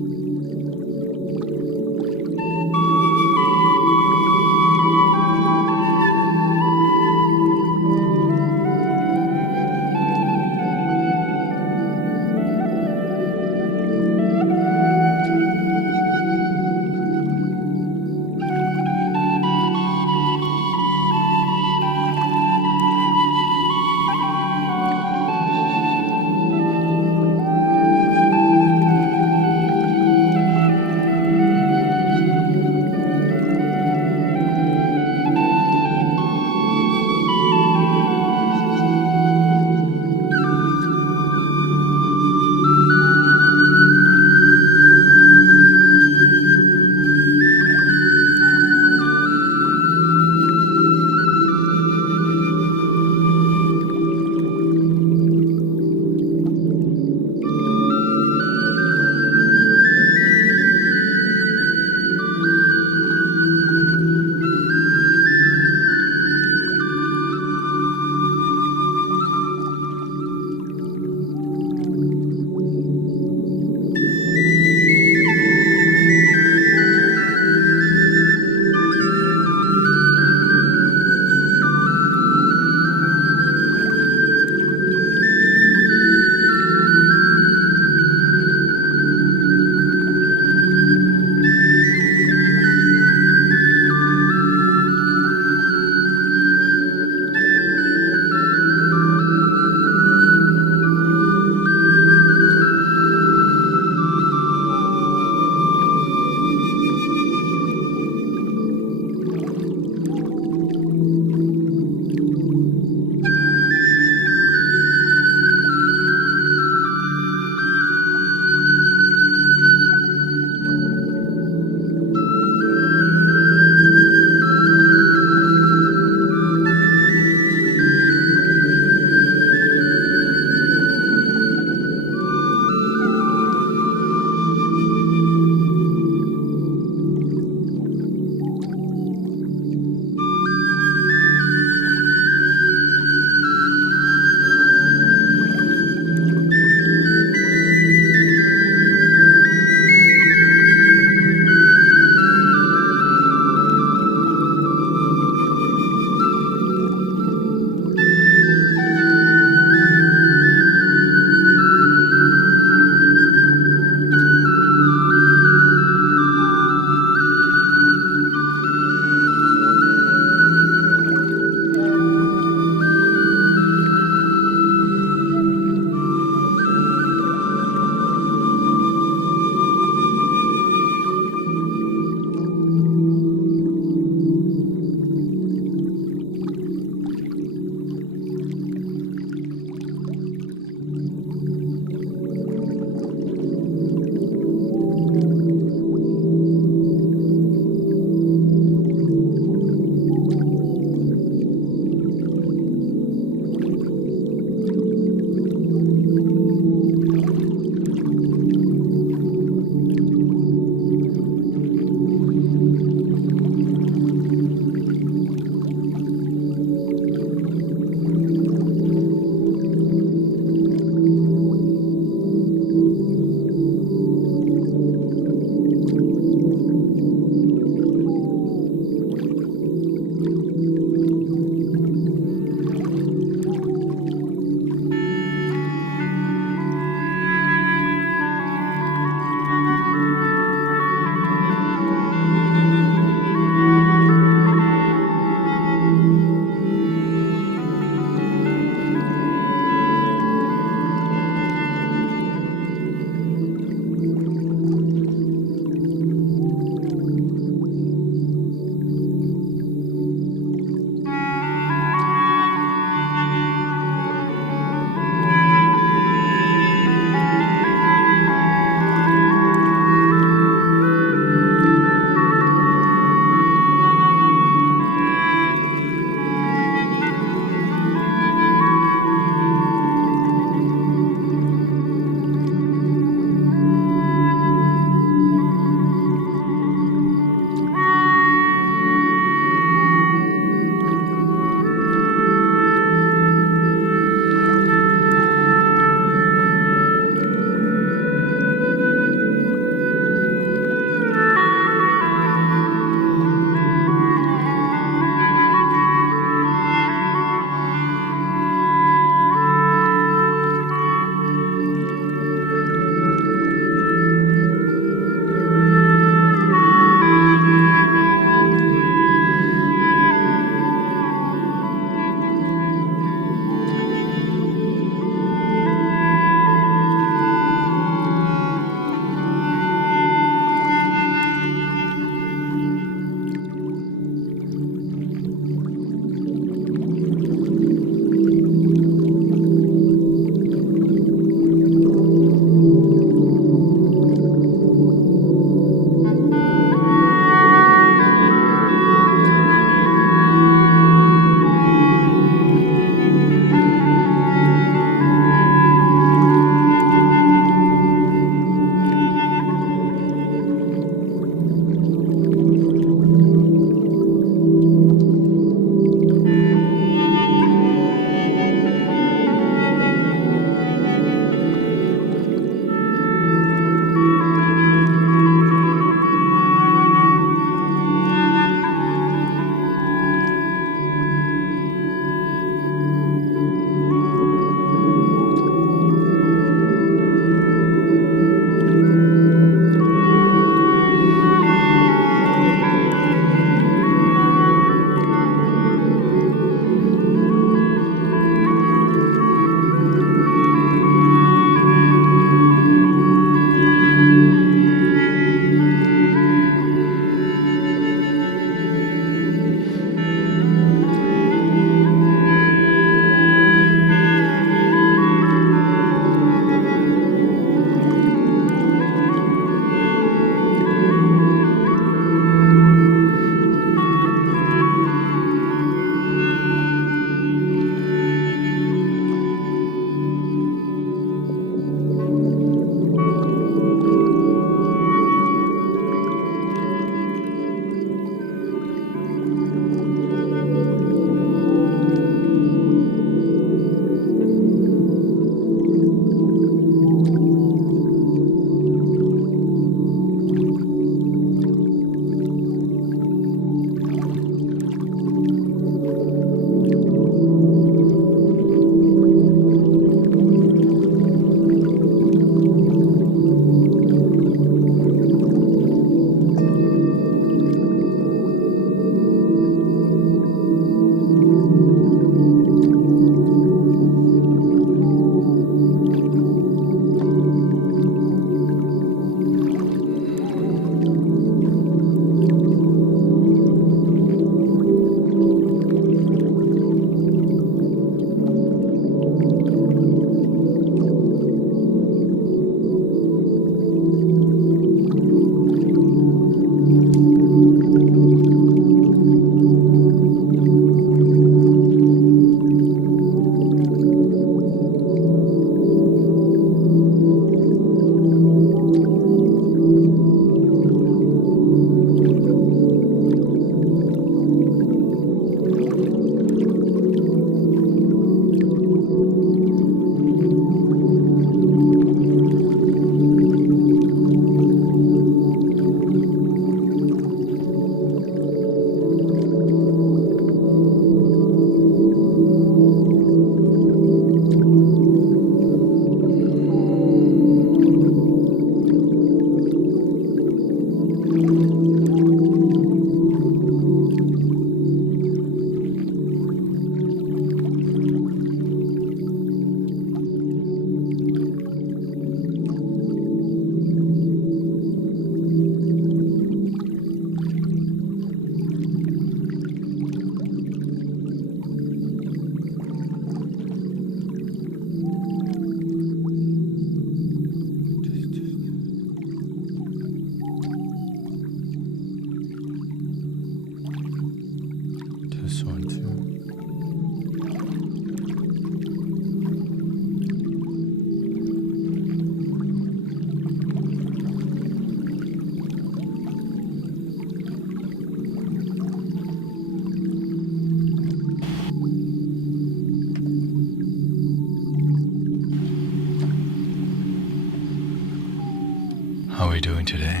How are we doing today?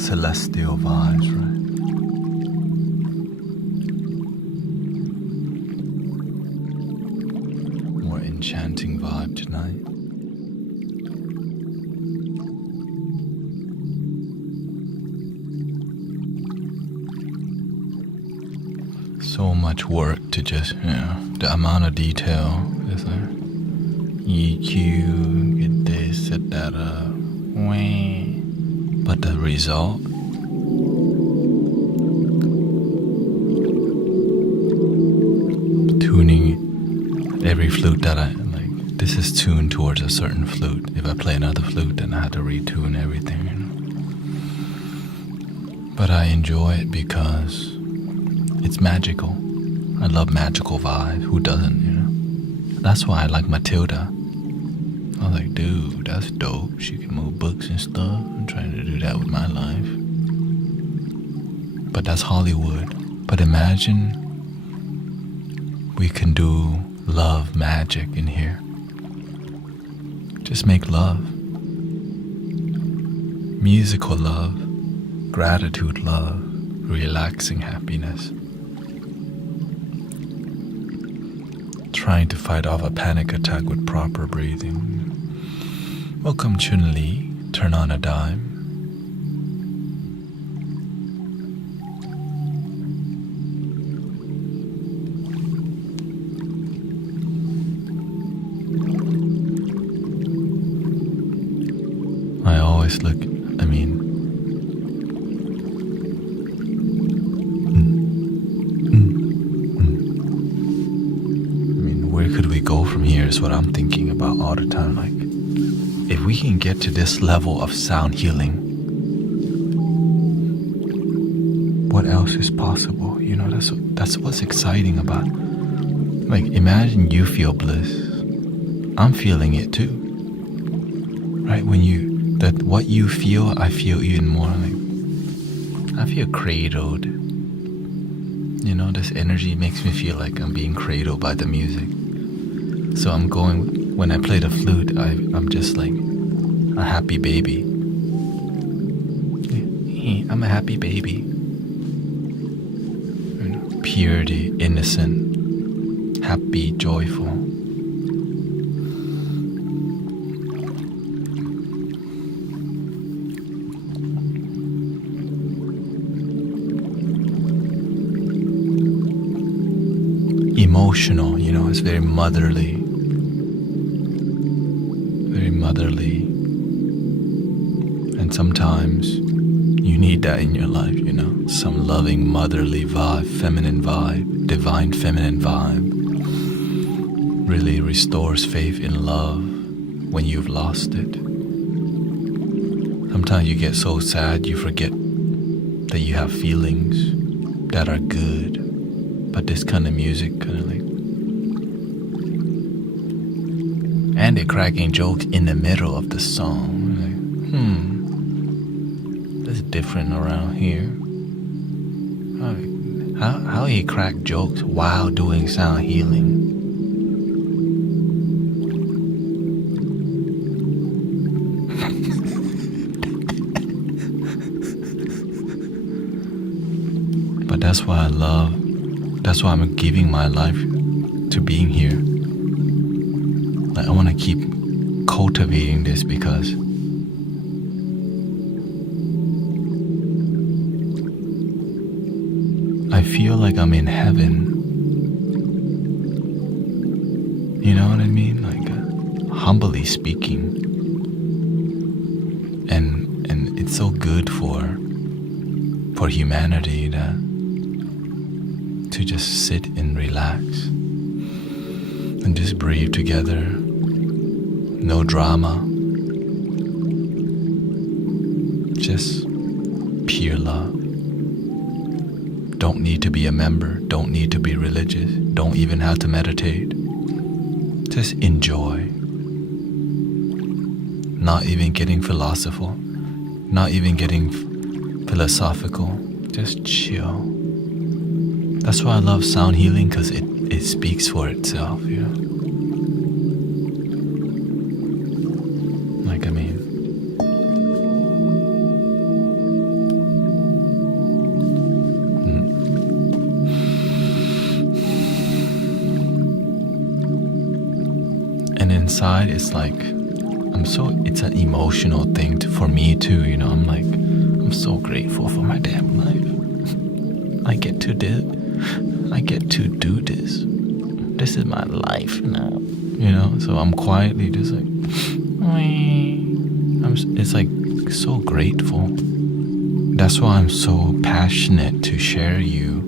Celestial vibes, right? More enchanting vibe tonight. So much work to just, the amount of detail is there. EQ, get this, set that up. But the result, tuning every flute that I like, this is tuned towards a certain flute. If I play another flute, then I have to retune everything, But I enjoy it because it's magical. I love magical vibes. Who doesn't, That's why I like Matilda. I was like, dude, that's dope. She can move books and stuff. I'm trying to do that with my life. But that's Hollywood. But imagine we can do love magic in here. Just make love. Musical love. Gratitude love. Relaxing happiness. Trying to fight off a panic attack with proper breathing. Welcome, Chun-Li. Turn on a dime. I always look, where could we go from here is what I'm thinking about all the time. Like, if we can get to this level of sound healing, what else is possible? That's what's exciting about it. Like, imagine you feel bliss. I'm feeling it too. Right? What you feel, I feel even more. Like, I feel cradled. This energy makes me feel like I'm being cradled by the music. So when I play the flute, I'm just like a happy baby. I'm a happy baby. Purity, innocent, happy, joyful. Emotional, it's very motherly. Very motherly. And sometimes you need that in your life, some loving motherly vibe, feminine vibe, divine feminine vibe. Really restores faith in love when you've lost it. Sometimes you get so sad you forget that you have feelings that are good. But this kind of music kind of like, and they're cracking jokes in the middle of the song. Like, that's different around here. How he crack jokes while doing sound healing? But that's why I love. That's why I'm giving my life to being here. Like, I want to keep cultivating this because I feel like I'm in heaven. You know what I mean? Like, humbly speaking. And it's so good for humanity that to just sit and relax and just breathe together. No drama. Just pure love. Don't need to be a member. Don't need to be religious. Don't even have to meditate. Just enjoy. Not even getting philosophical. Not even getting philosophical. Just chill. That's why I love sound healing, because it speaks for itself, Like, inside, it's like, it's an emotional thing for me too, you know. I'm so grateful for my damn life. I get to do this. This is my life now, you know. So I'm quietly just like, it's like so grateful. That's why I'm so passionate to share you,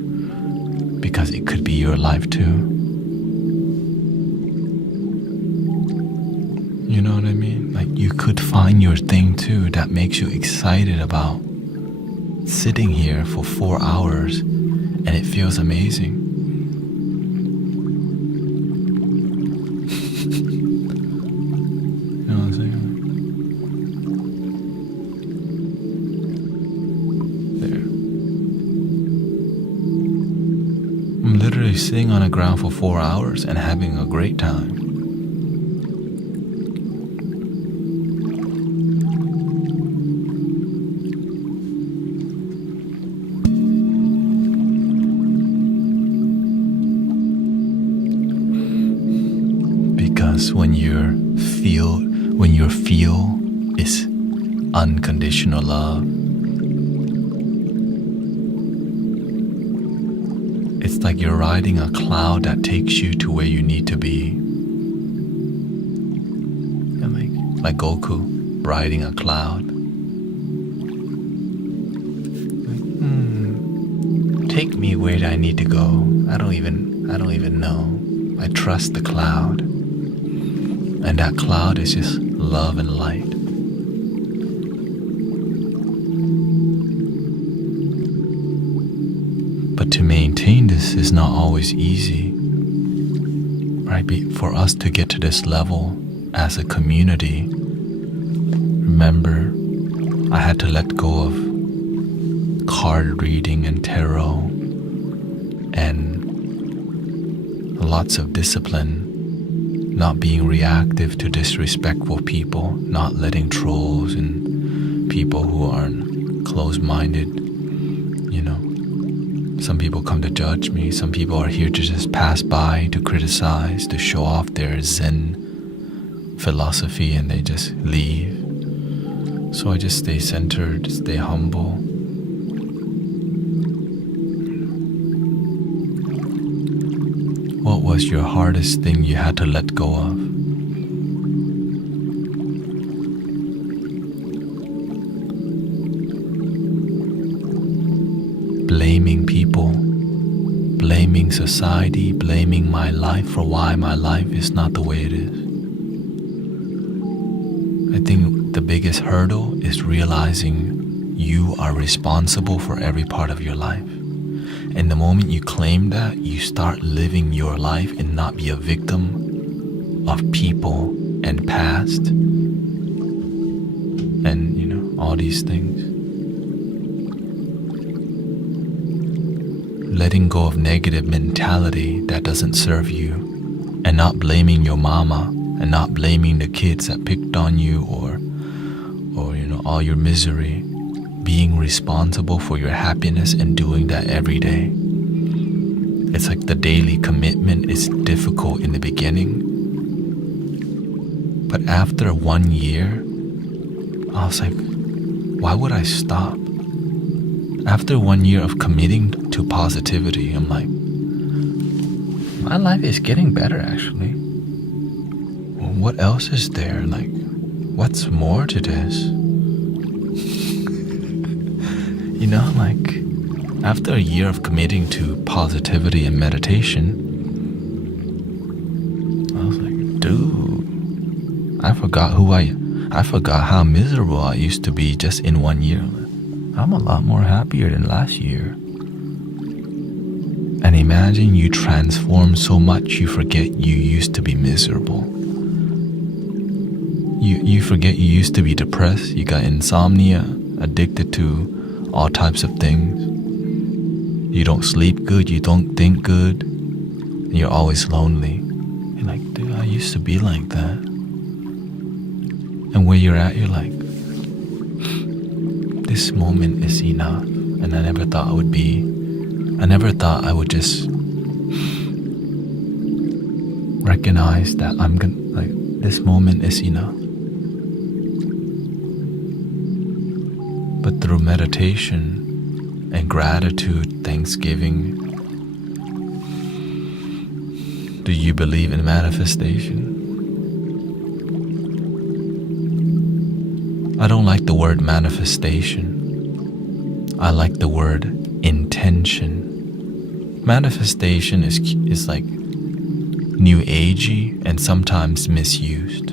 because it could be your life too. You know what I mean? Like, you could find your thing too that makes you excited about sitting here for 4 hours, and it feels amazing. You know what I'm saying? There. I'm literally sitting on the ground for 4 hours and having a great time. When your feel is unconditional love, it's like you're riding a cloud that takes you to where you need to be. And like Goku riding a cloud. Take me where I need to go. I don't even know. I trust the cloud. And that cloud is just love and light. But to maintain this is not always easy, right? For us to get to this level as a community, remember, I had to let go of card reading and tarot and lots of discipline. Not being reactive to disrespectful people, not letting trolls and people who aren't close-minded, you know. Some people come to judge me, some people are here to just pass by, to criticize, to show off their Zen philosophy, and they just leave. So I just stay centered, stay humble. What was your hardest thing you had to let go of? Blaming people, blaming society, blaming my life for why my life is not the way it is. I think the biggest hurdle is realizing you are responsible for every part of your life. And the moment you claim that, you start living your life and not be a victim of people and past and, you know, all these things. Letting go of negative mentality that doesn't serve you, and not blaming your mama, and not blaming the kids that picked on you or you know, all your misery. Being responsible for your happiness and doing that every day. It's like the daily commitment is difficult in the beginning, but after 1 year, I was like, why would I stop? After 1 year of committing to positivity, I'm like, my life is getting better actually. What else is there? Like, what's more to this? You know, like, after a year of committing to positivity and meditation, I was like, dude, I forgot how miserable I used to be just in 1 year. I'm a lot more happier than last year. And imagine you transform so much you forget you used to be miserable. You forget you used to be depressed, you got insomnia, addicted to all types of things. You don't sleep good, you don't think good, and you're always lonely. You're like, dude, I used to be like that. And where you're at, you're like, this moment is enough. And I never thought I would just recognize that This moment is enough. But through meditation and gratitude, thanksgiving, do you believe in manifestation? I don't like the word manifestation. I like the word intention. Manifestation is like new agey and sometimes misused.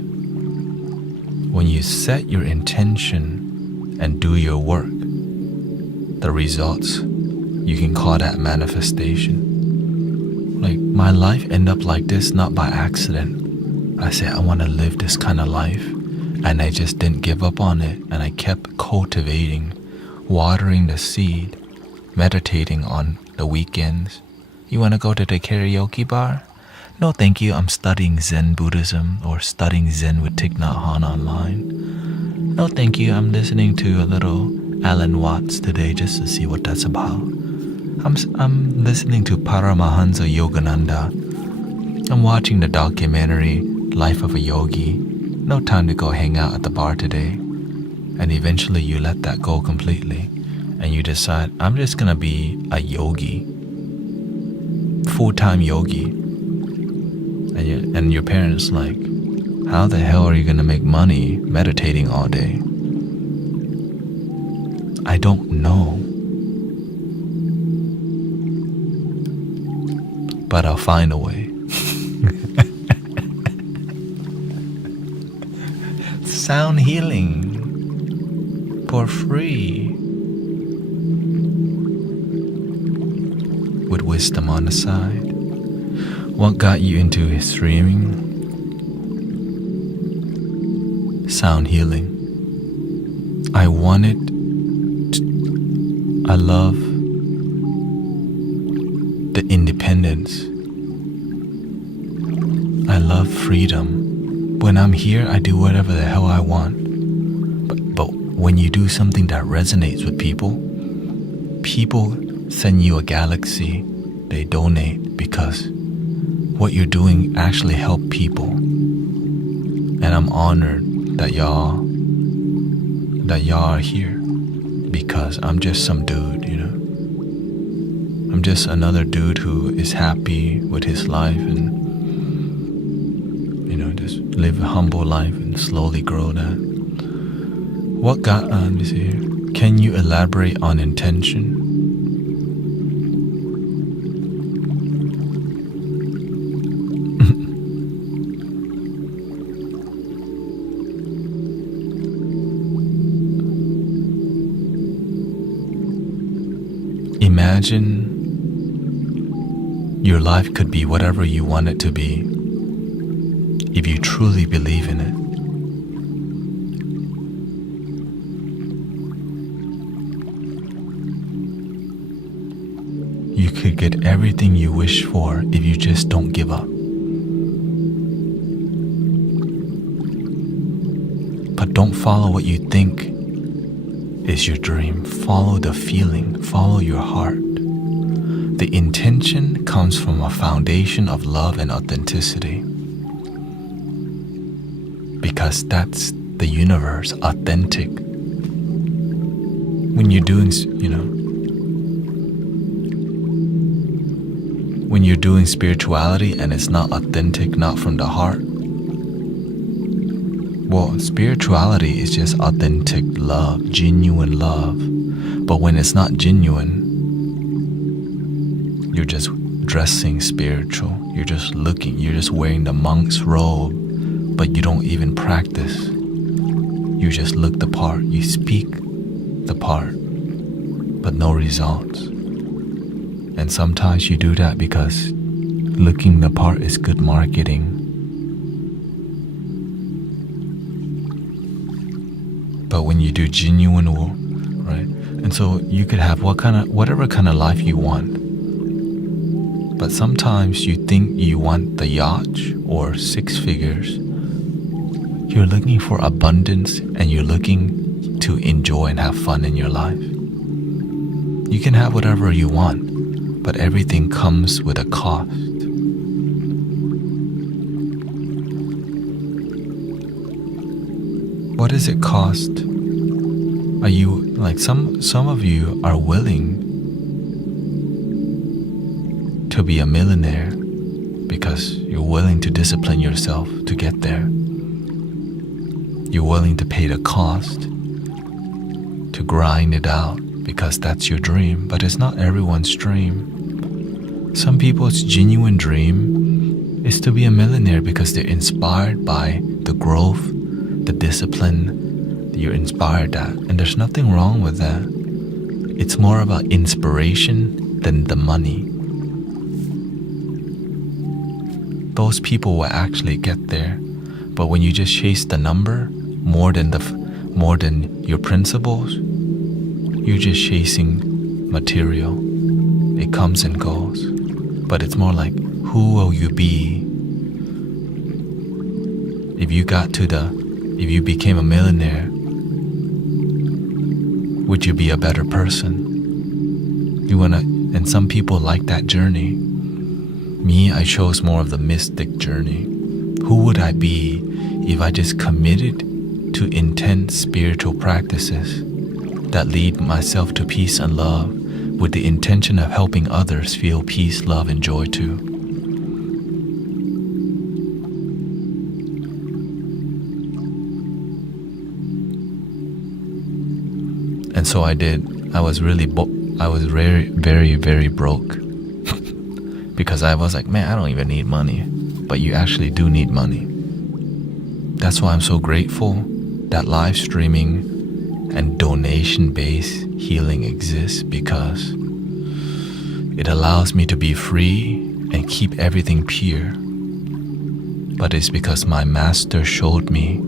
When you set your intention and do your work, the results, you can call that manifestation. Like, my life ended up like this not by accident. I said I want to live this kind of life, and I just didn't give up on it, and I kept cultivating, watering the seed, meditating on the weekends. You want to go to the karaoke bar? No thank you, I'm studying Zen Buddhism or studying Zen with Thich Nhat Hanh online. No thank you, I'm listening to a little Alan Watts today just to see what that's about. I'm listening to Paramahansa Yogananda. I'm watching the documentary Life of a Yogi. No time to go hang out at the bar today. And eventually you let that go completely and you decide, I'm just gonna be a yogi, full-time yogi. And your parents like, how the hell are you gonna make money meditating all day? I don't know. But I'll find a way. Sound healing for free with wisdom on the side. What got you into streaming? Sound healing. I love the independence. I love freedom. When I'm here, I do whatever the hell I want. But when you do something that resonates with people send you a galaxy. They donate because what you're doing actually help people. And I'm honored that y'all are here, because I'm just some dude, you know. I'm just another dude who is happy with his life and, you know, just live a humble life and slowly grow that. What got let me see here. Can you elaborate on intention? Imagine your life could be whatever you want it to be if you truly believe in it. You could get everything you wish for if you just don't give up. But don't follow what you think is your dream. Follow the feeling, follow your heart. The intention comes from a foundation of love and authenticity, because that's the universe, authentic. When you're doing, you know, when you're doing spirituality and it's not authentic, not from the heart, well, spirituality is just authentic love, genuine love. But when it's not genuine, you're just dressing spiritual. You're just looking, you're just wearing the monk's robe, but you don't even practice. You just look the part, you speak the part, but no results. And sometimes you do that because looking the part is good marketing. But when you do genuine, right? And so you could have whatever kind of life you want. But sometimes you think you want the yacht or 6 figures. You're looking for abundance and you're looking to enjoy and have fun in your life. You can have whatever you want, but everything comes with a cost. What does it cost? Are you like some of you are willing to be a millionaire because you're willing to discipline yourself to get there. You're willing to pay the cost to grind it out because that's your dream, but it's not everyone's dream. Some people's genuine dream is to be a millionaire because they're inspired by the growth, the discipline that you're inspired at, and there's nothing wrong with that. It's more about inspiration than the money. Those people will actually get there, but when you just chase the number more than your principles, you're just chasing material. It comes and goes, but it's more like, who will you be if you became a millionaire? Would you be a better person? And some people like that journey. Me, I chose more of the mystic journey. Who would I be if I just committed to intense spiritual practices that lead myself to peace and love with the intention of helping others feel peace, love, and joy too? And so I did. I was very, very, very broke. Because I was like, man, I don't even need money. But you actually do need money. That's why I'm so grateful that live streaming and donation-based healing exists, because it allows me to be free and keep everything pure. But it's because my master showed me,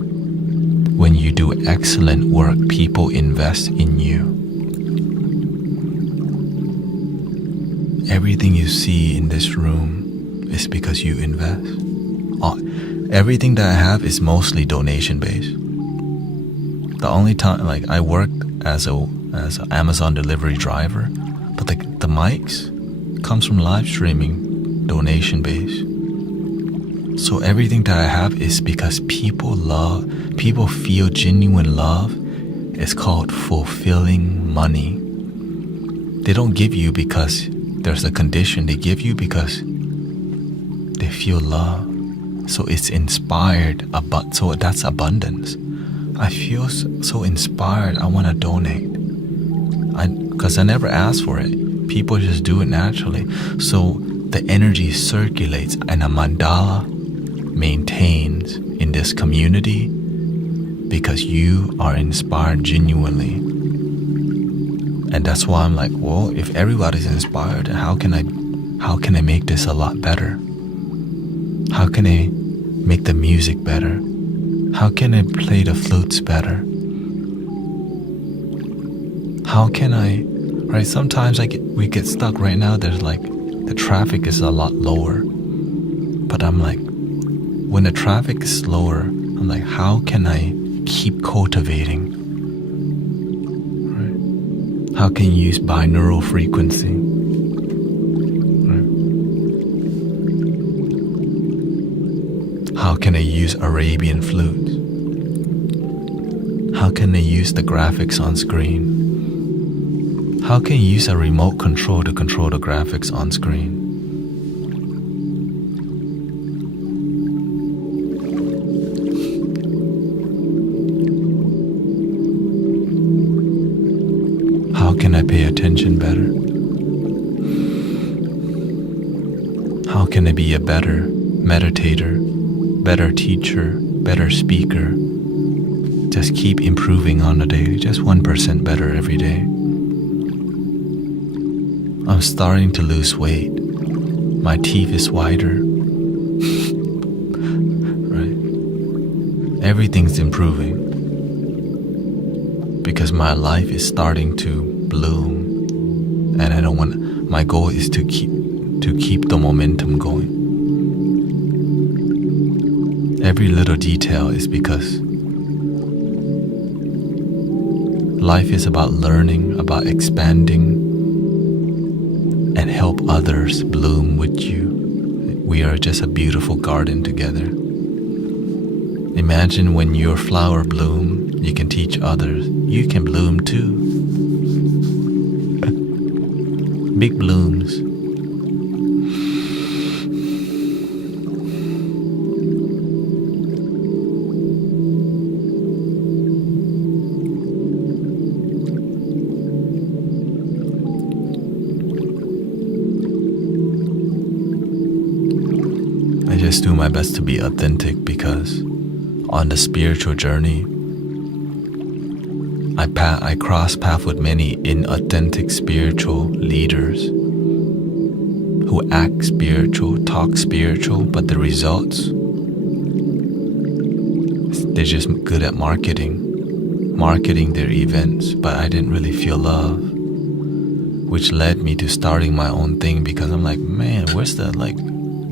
when you do excellent work, people invest in you. Everything you see in this room is because you invest. Everything that I have is mostly donation based. The only time, like, I worked as an Amazon delivery driver, but the mics comes from live streaming, donation based. So everything that I have is because people feel genuine love. It's called fulfilling money. They don't give you because there's a condition. They give you because they feel love. So it's inspired, so that's abundance. I feel so inspired. I want to donate. Because I never asked for it. People just do it naturally. So the energy circulates, and a mandala maintains in this community because you are inspired genuinely. And that's why I'm like, well, if everybody's inspired, how can I make this a lot better? How can I make the music better? How can I play the flutes better? How can I, right? Sometimes we get stuck right now. There's like, the traffic is a lot lower. But I'm like, when the traffic is slower, I'm like, how can I keep cultivating? Right? How can you use binaural frequency? How can I use Arabian flutes? How can I use the graphics on screen? How can you use a remote control to control the graphics on screen? How can I pay attention better? How can I be a better meditator, better teacher, better speaker? Just keep improving on the daily, just 1% better every day. I'm starting to lose weight. My teeth is whiter. Right? Everything's improving because my life is starting to bloom, and my goal is to keep the momentum going. Every little detail is because life is about learning, about expanding, and help others bloom with you. We are just a beautiful garden together. Imagine when your flower bloom, you can teach others. You can bloom too. Big blooms. I just do my best to be authentic because on the spiritual journey, I cross paths with many inauthentic spiritual leaders who act spiritual, talk spiritual, but the results, they're just good at marketing their events, but I didn't really feel love, which led me to starting my own thing because I'm like, man, where's the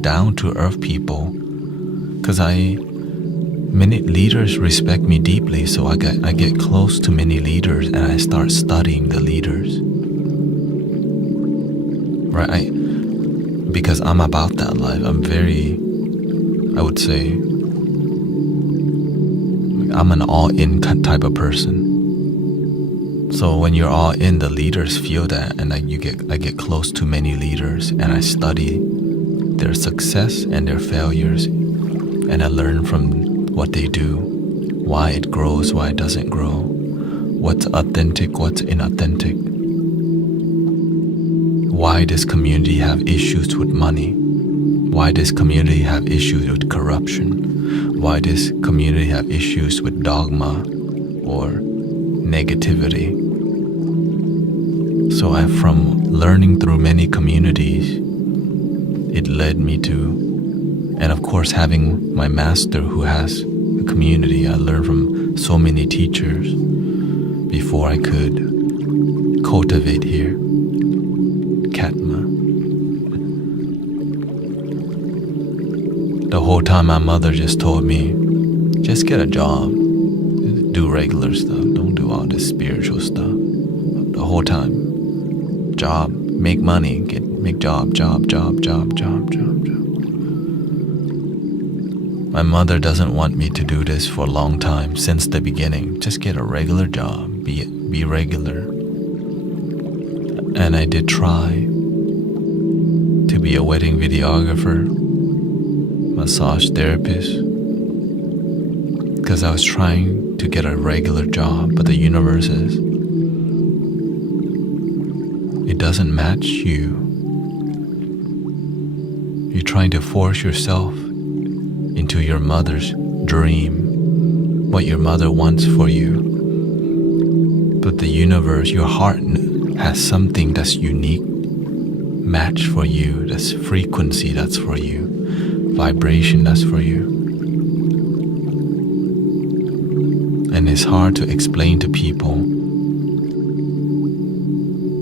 down to earth people? Because many leaders respect me deeply, so I get close to many leaders and I start studying the leaders. Right? Because I'm about that life. I'm very, I would say, I'm an all-in type of person. So when you're all in, the leaders feel that, and I get close to many leaders and I study their success and their failures, and I learn from what they do, why it grows, why it doesn't grow, what's authentic, what's inauthentic, why does community have issues with money, why does community have issues with corruption, why does community have issues with dogma or negativity. So from learning through many communities, it led me to, and of course having my master who has a community, I learned from so many teachers before I could cultivate here, Katma. The whole time my mother just told me, just get a job, do regular stuff, don't do all this spiritual stuff. The whole time, job, make money, make job. My mother doesn't want me to do this for a long time, since the beginning. Just get a regular job, be regular. And I did try to be a wedding videographer, massage therapist, because I was trying to get a regular job, but the universe says, it doesn't match you. You're trying to force yourself into your mother's dream, what your mother wants for you. But the universe, your heart has something that's unique, match for you, that's frequency that's for you, vibration that's for you. And it's hard to explain to people,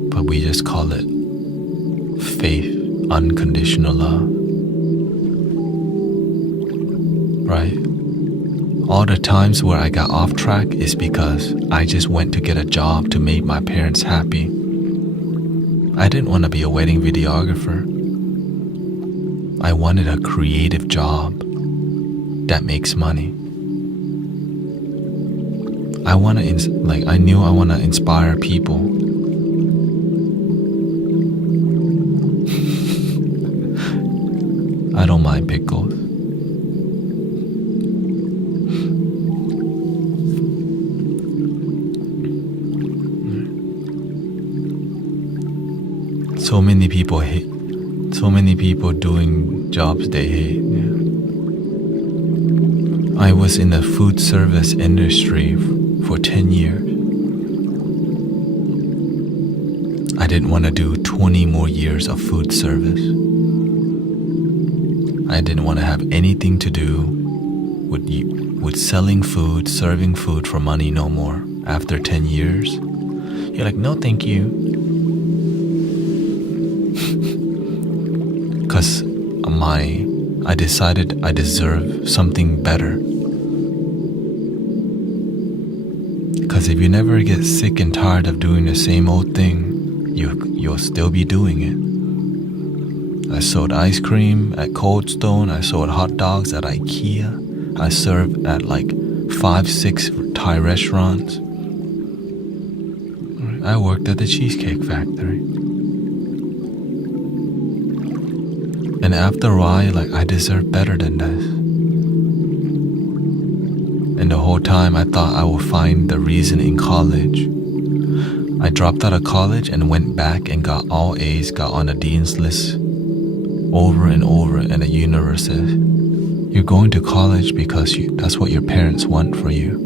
but we just call it faith, unconditional love. Right? All the times where I got off track is because I just went to get a job to make my parents happy. I didn't want to be a wedding videographer. I wanted a creative job that makes money. I knew I want to inspire people. I don't mind pickles. So many people hate. So many people doing jobs they hate. Yeah. I was in the food service industry for 10 years. I didn't want to do 20 more years of food service. I didn't want to have anything to do with selling food, serving food for money no more. After 10 years, you're like, no thank you. Because I decided I deserve something better. Because if you never get sick and tired of doing the same old thing, you'll still be doing it. I sold ice cream at Cold Stone. I sold hot dogs at IKEA. I served at like 5-6 Thai restaurants. I worked at the Cheesecake Factory. And after a while, like, I deserve better than this. And the whole time I thought I would find the reason in college. I dropped out of college and went back and got all A's, got on the dean's list over and over, and the universe says, you're going to college because that's what your parents want for you.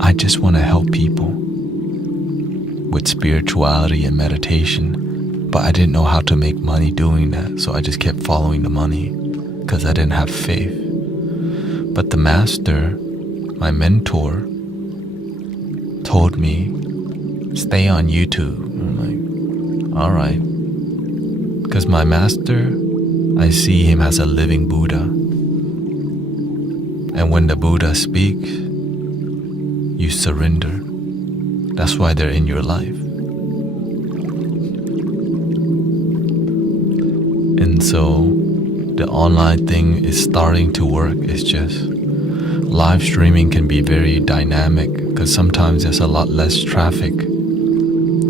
I just want to help people with spirituality and meditation, but I didn't know how to make money doing that, so I just kept following the money because I didn't have faith. But the master, my mentor, told me, stay on YouTube. I'm like, all right. Because my master, I see him as a living Buddha. And when the Buddha speaks, you surrender. That's why they're in your life. And so the online thing is starting to work. It's just live streaming can be very dynamic because sometimes there's a lot less traffic.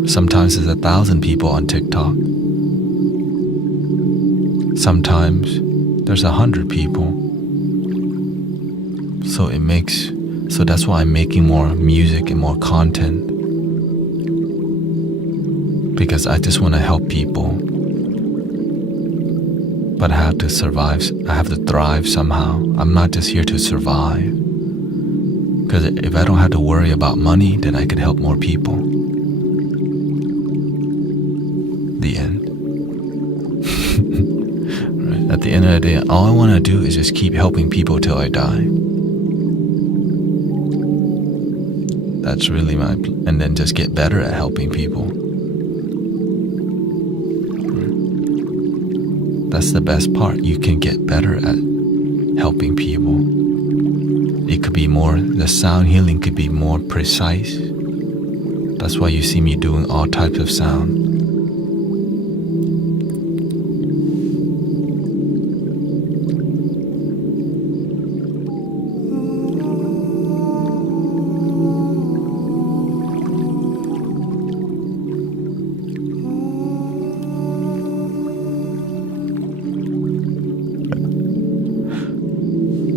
Sometimes there's 1,000 people on TikTok. Sometimes there's 100 people. So that's why I'm making more music and more content, because I just want to help people. But I have to survive. I have to thrive somehow. I'm not just here to survive. Because if I don't have to worry about money, then I could help more people. The end. Right. At the end of the day, all I want to do is just keep helping people till I die. That's really and then just get better at helping people. That's the best part. You can get better at helping people. It could be more, the sound healing could be more precise. That's why you see me doing all types of sound.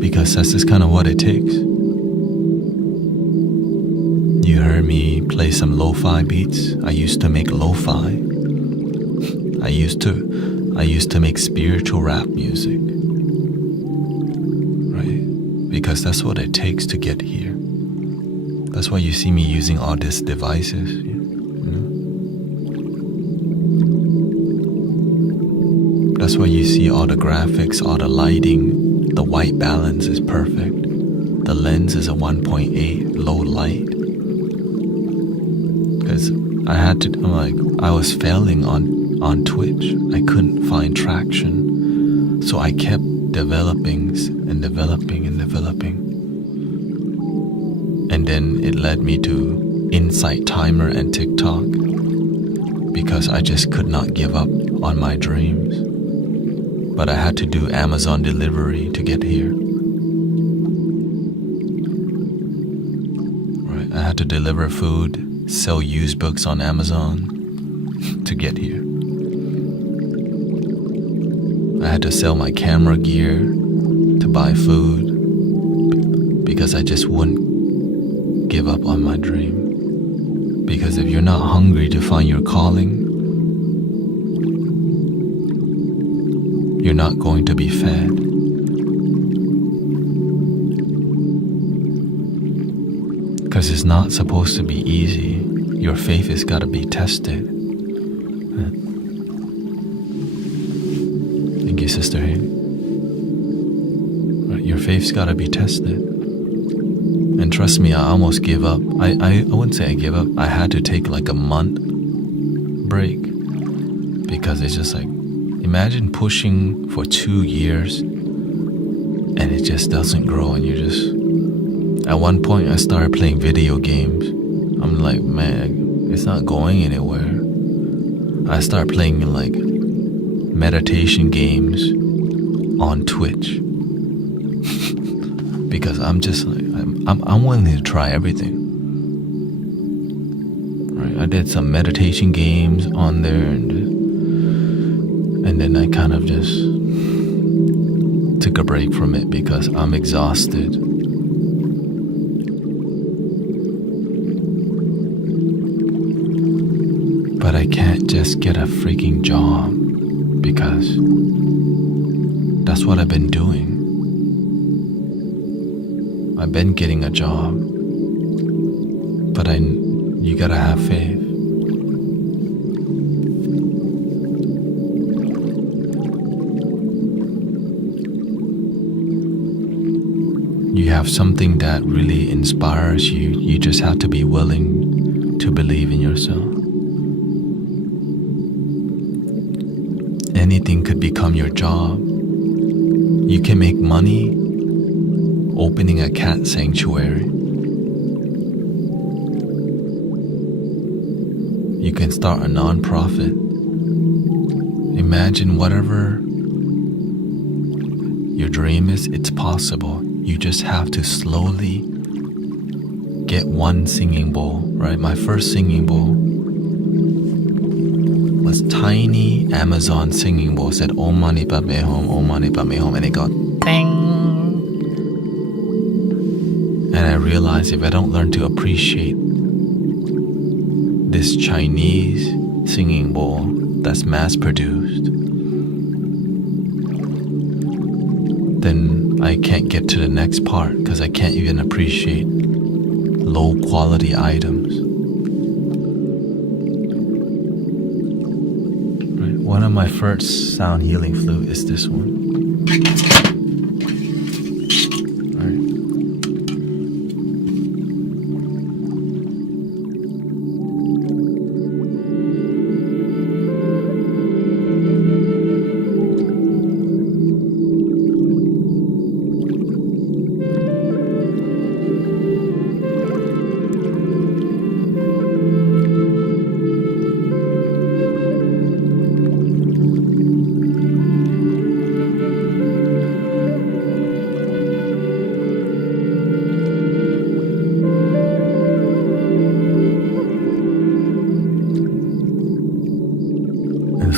Because that's just kind of what it takes. You heard me play some lo-fi beats. I used to make lo-fi. I used to make spiritual rap music. Right? Because that's what it takes to get here. That's why you see me using all these devices. You know? That's why you see all the graphics, all the lighting. The white balance is perfect. The lens is a 1.8 low light. Because I was failing on Twitch. I couldn't find traction. So I kept developing. And then it led me to Insight Timer and TikTok. Because I just could not give up on my dreams. But I had to do Amazon delivery to get here. Right, I had to deliver food, sell used books on Amazon to get here. I had to sell my camera gear to buy food because I just wouldn't give up on my dream. Because if you're not hungry to find your calling, you're not going to be fed. Because it's not supposed to be easy. Your faith has got to be tested. Thank you, Sister Haley. Your faith's got to be tested. And trust me, I almost gave up. I wouldn't say I gave up. I had to take like a month break. Because it's just like, imagine pushing for 2 years and it just doesn't grow, and you're just... At one point I started playing video games. I'm like, man, it's not going anywhere. I started playing like meditation games on Twitch. Because I'm just like, I'm willing to try everything. Right? I did some meditation games on there, and then I kind of just took a break from it because I'm exhausted. But I can't just get a freaking job because that's what I've been doing. I've been getting a job, but you gotta have faith. You have something that really inspires you. You just have to be willing to believe in yourself. Anything could become your job. You can make money opening a cat sanctuary. You can start a non-profit. Imagine whatever your dream is, it's possible. You just have to slowly get one singing bowl, right? My first singing bowl was tiny Amazon singing bowl, said Om Mani Padme Hum, Om Mani Padme Hum, and it got ding. And I realized if I don't learn to appreciate this Chinese singing bowl that's mass produced, then I can't get to the next part because I can't even appreciate low quality items. Right. One of my first sound healing flute is this one.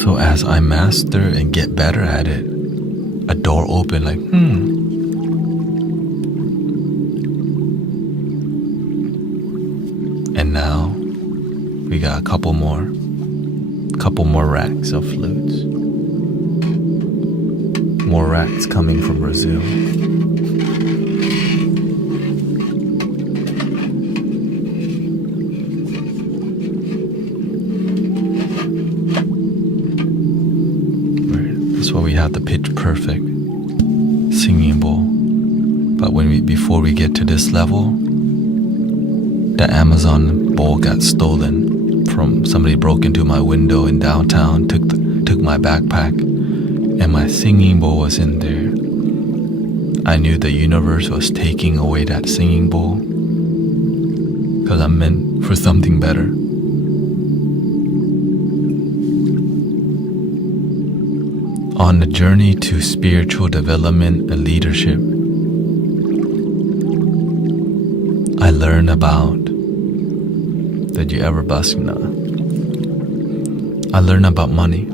So as I master and get better at it, a door opened like, And now we got a couple more racks of flutes. More racks coming from Brazil. That's why we have the pitch perfect singing bowl. But before we get to this level, the Amazon bowl got stolen from somebody. Broke into my window in downtown, took my backpack, and my singing bowl was in there. I knew the universe was taking away that singing bowl because I'm meant for something better. On the journey to spiritual development and leadership, I learned about Did you ever bust? No. I learned about money.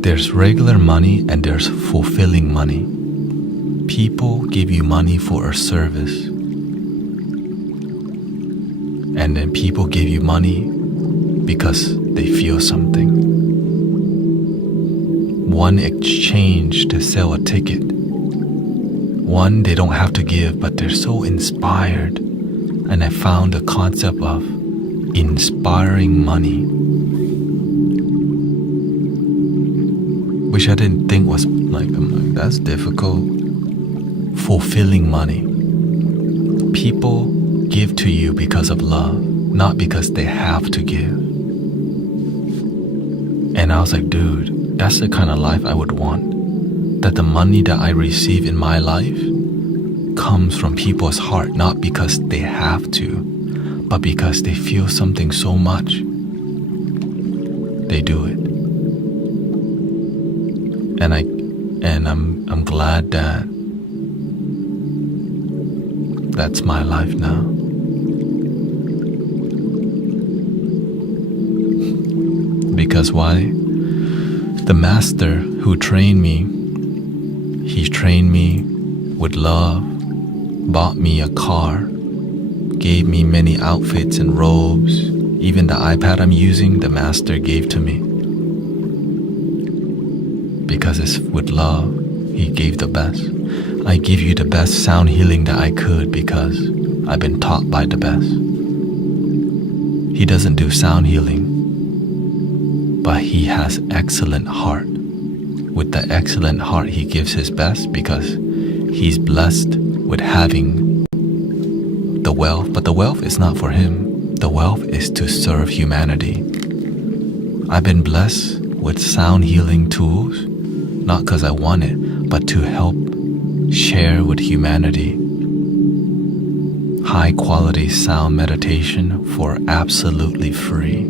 There's regular money and there's fulfilling money. People give you money for a service. And then people give you money because they feel something. One exchange to sell a ticket. One they don't have to give, but they're so inspired. And I found the concept of inspiring money, which I didn't think was like, that's difficult. Fulfilling money. People give to you because of love, not because they have to give. And I was like, dude, that's the kind of life I would want. That the money that I receive in my life comes from people's heart, not because they have to, but because they feel something so much, they do it. I'm glad that that's my life now. Because why? The master who trained me, he trained me with love, bought me a car, gave me many outfits and robes. Even the iPad I'm using, the master gave to me. Because it's with love, he gave the best. I give you the best sound healing that I could because I've been taught by the best. He doesn't do sound healing, but he has excellent heart. With the excellent heart, he gives his best because he's blessed with having the wealth. But the wealth is not for him. The wealth is to serve humanity. I've been blessed with sound healing tools, not because I want it, but to help share with humanity high quality sound meditation for absolutely free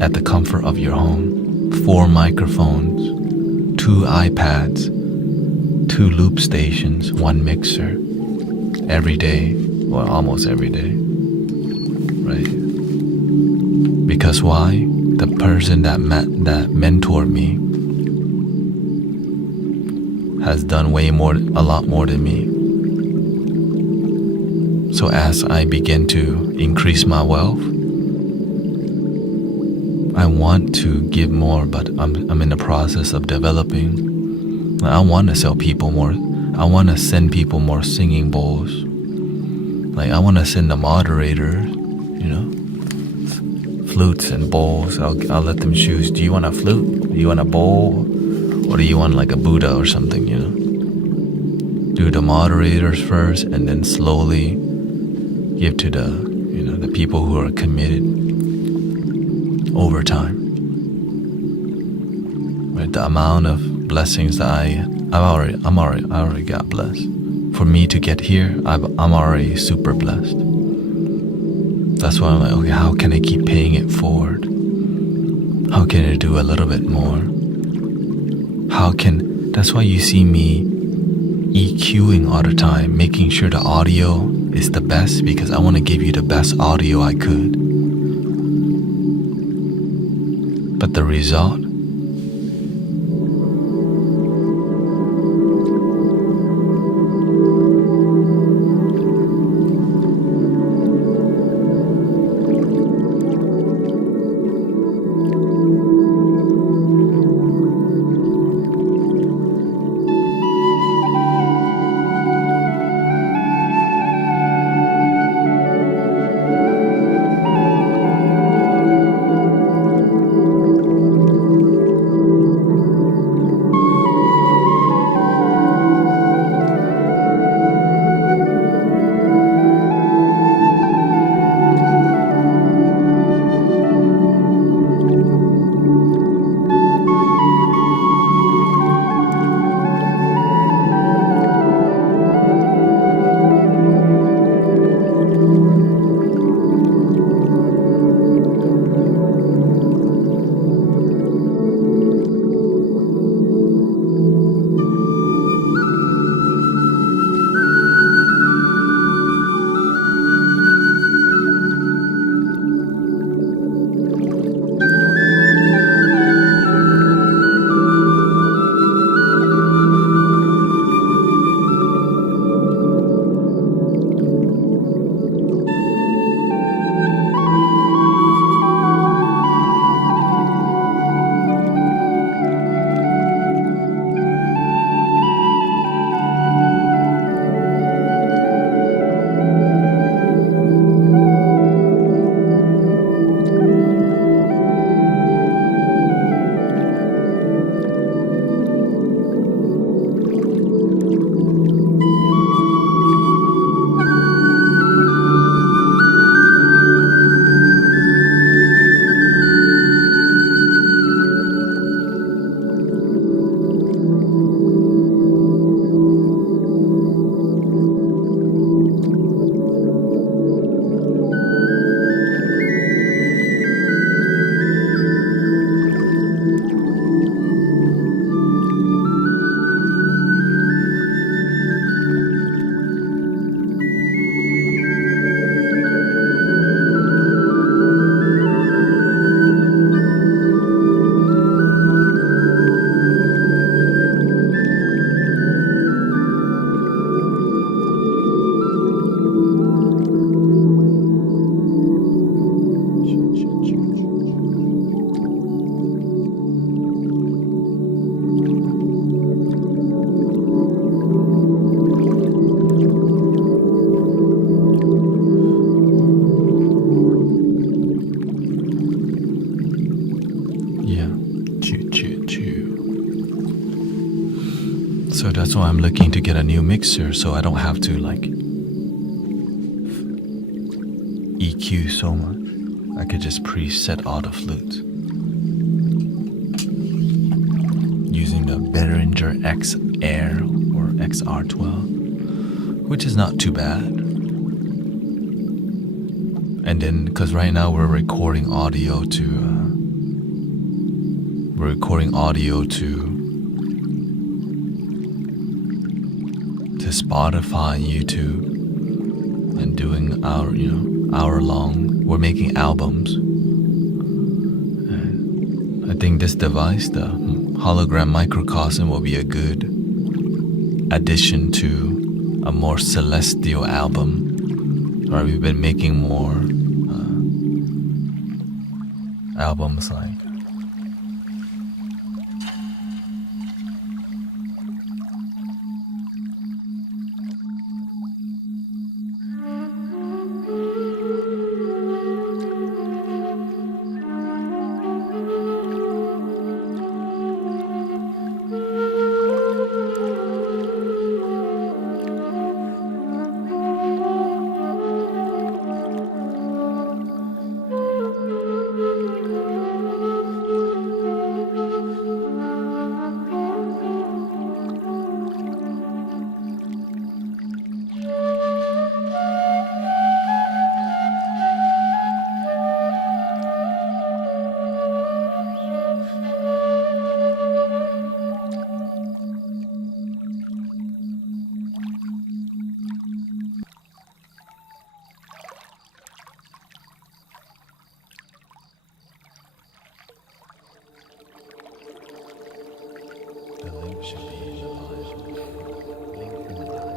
at the comfort of your home. 4 microphones, 2 iPads, 2 loop stations, 1 mixer, every day, well, almost every day, right? Because why? The person that mentored me has done a lot more than me. So as I begin to increase my wealth, I want to give more, but I'm in the process of developing. I want to sell people more. I want to send people more singing bowls. Like I want to send the moderator, flutes and bowls. I'll let them choose. Do you want a flute? Do you want a bowl? Or do you want like a Buddha or something, Do the moderators first and then slowly give to the people who are committed over time. Right? The amount of blessings that I already got blessed. For me to get here, I'm already super blessed. That's why I'm like, okay, how can I keep paying it forward? How can I do a little bit more? That's why you see me EQing all the time, making sure the audio is the best because I want to give you the best audio I could. But the result, So that's why I'm looking to get a new mixer so I don't have to like EQ so much. I could just preset all the flutes using the Behringer X Air or XR12, which is not too bad. And then, because right now we're recording audio to Spotify and YouTube, and doing hour-long. We're making albums. And I think this device, the hologram microcosm, will be a good addition to a more celestial album. Or we've been making more albums like the link should be in the bio. Link in the bio.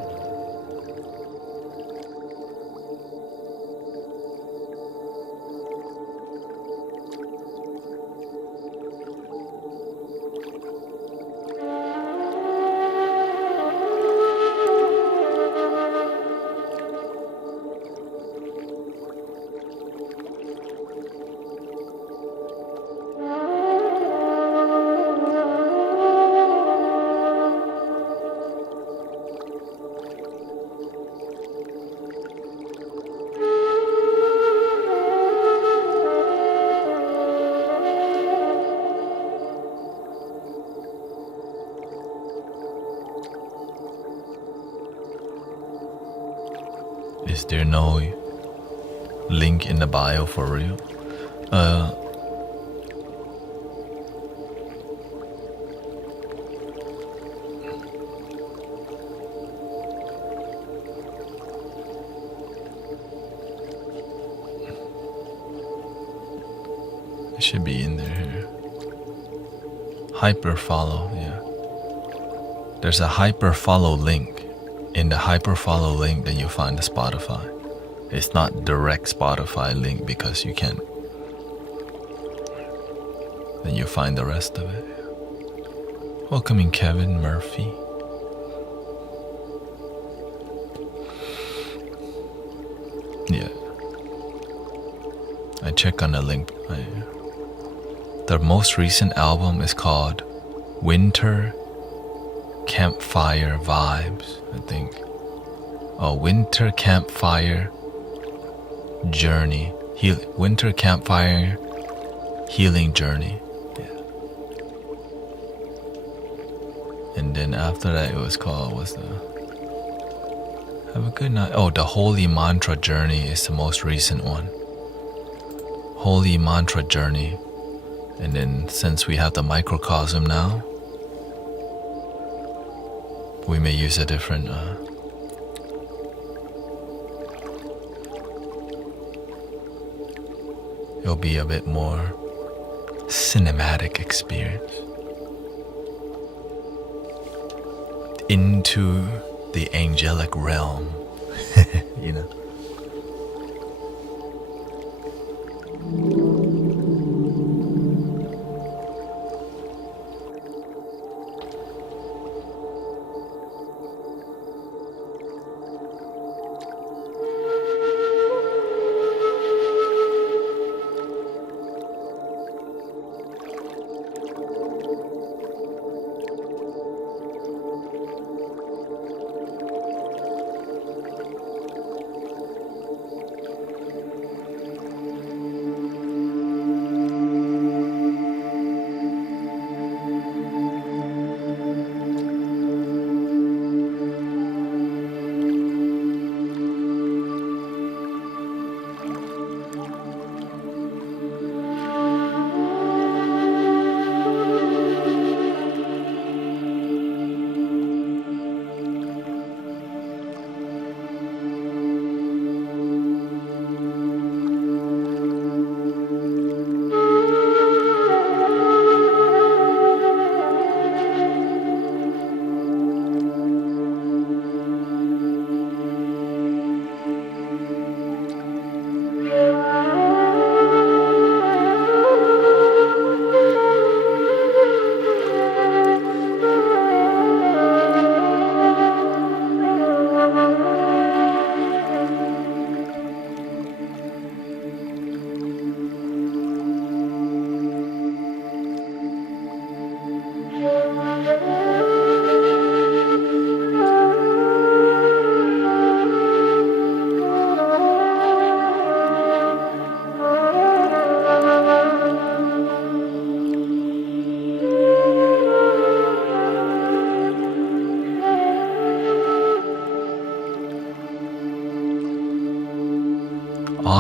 Is there no link in the bio for real? It should be in there. Hyper follow, yeah. There's a hyper follow link. In the hyper follow link, then you find the Spotify. It's not direct Spotify link because you can't. Then you find the rest of it. Welcoming Kevin Murphy. Yeah. I check on the link. The most recent album is called Winter Campfire Vibes, I think. Oh, Winter Campfire Journey. Winter Campfire Healing Journey. Yeah. And then after that, it was called, Have a good night. Oh, the Holy Mantra Journey is the most recent one. Holy Mantra Journey. And then since we have the microcosm now, we may use a different it'll be a bit more cinematic experience into the angelic realm. You know.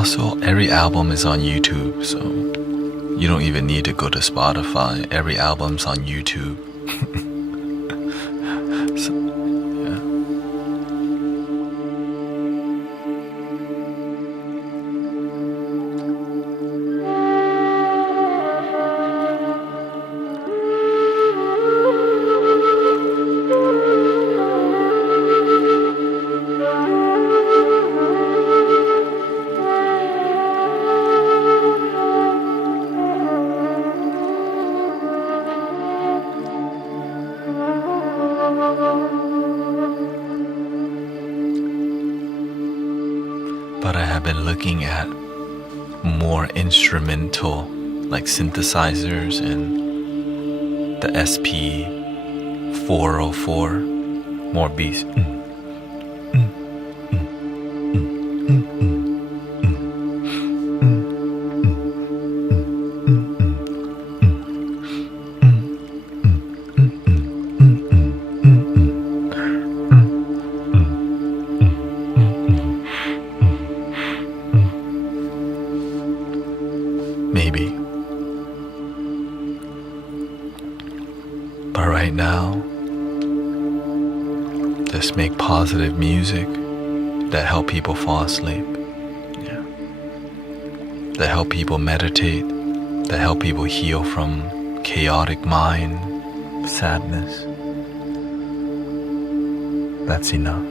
Also, every album is on YouTube, so you don't even need to go to Spotify. Every album's on YouTube. So, yeah. But I have been looking at more instrumental, like synthesizers and the SP404, more beats. Maybe. But right now, just make positive music that help people fall asleep. Yeah. That help people meditate. That help people heal from chaotic mind, sadness. That's enough.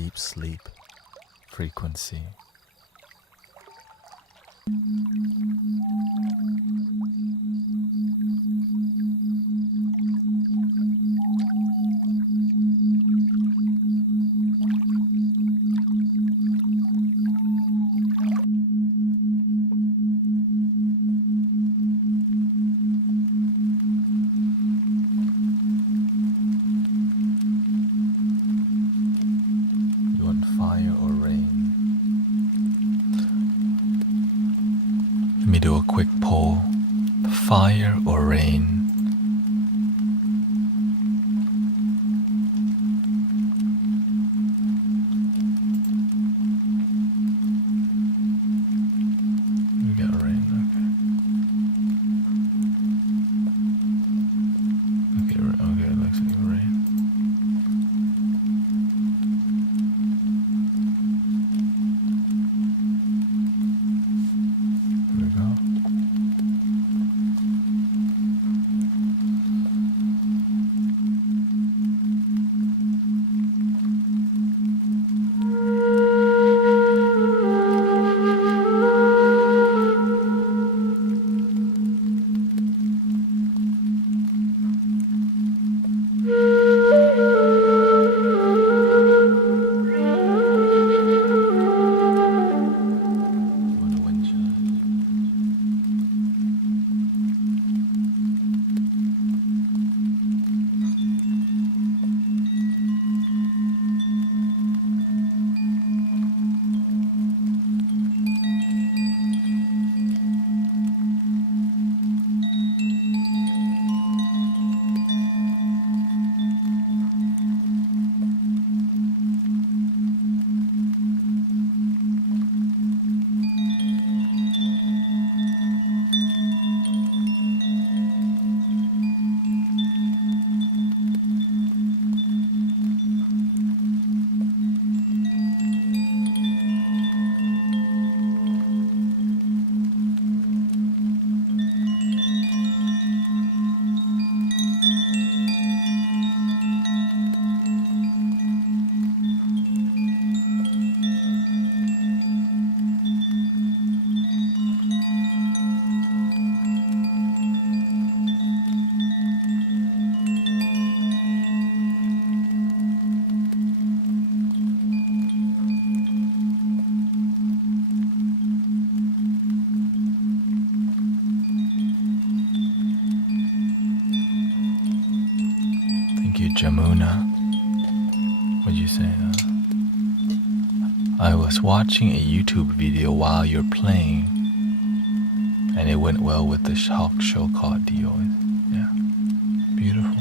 deep sleep frequency. You want fire or rain? Let me do a quick poll. Fire or rain? We got rain, okay. Okay, looks like rain. There we go. Jamuna, what'd you say? I was watching a YouTube video while you're playing, and it went well with the talk show called DOS. Yeah, beautiful.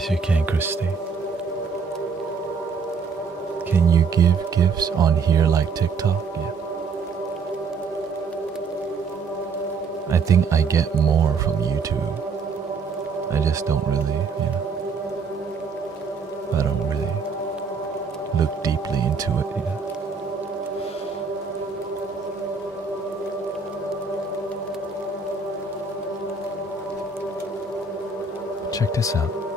Yes, you can, Christy. Can you give gifts on here like TikTok? Yeah. I think I get more from YouTube. I just don't really, I don't really look deeply into it. Check this out.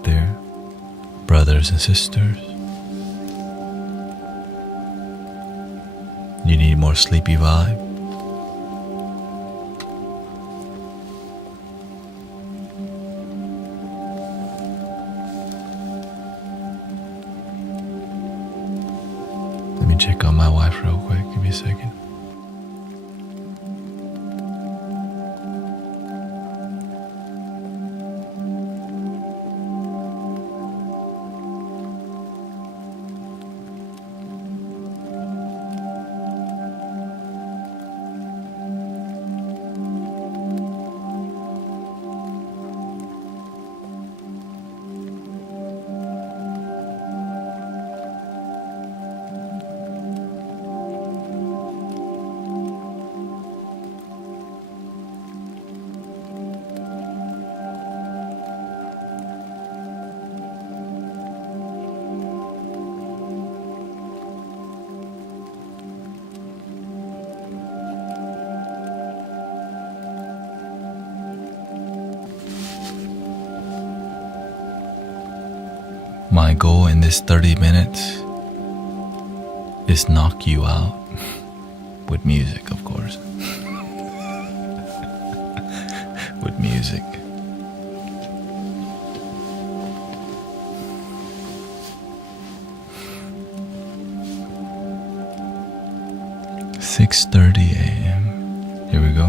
out there, brothers and sisters. You need more sleepy vibe? Let me check on my wife real quick. Give me a second. My goal in this 30 minutes is knock you out with music, of course. With music. "6:30 a.m. Here we go.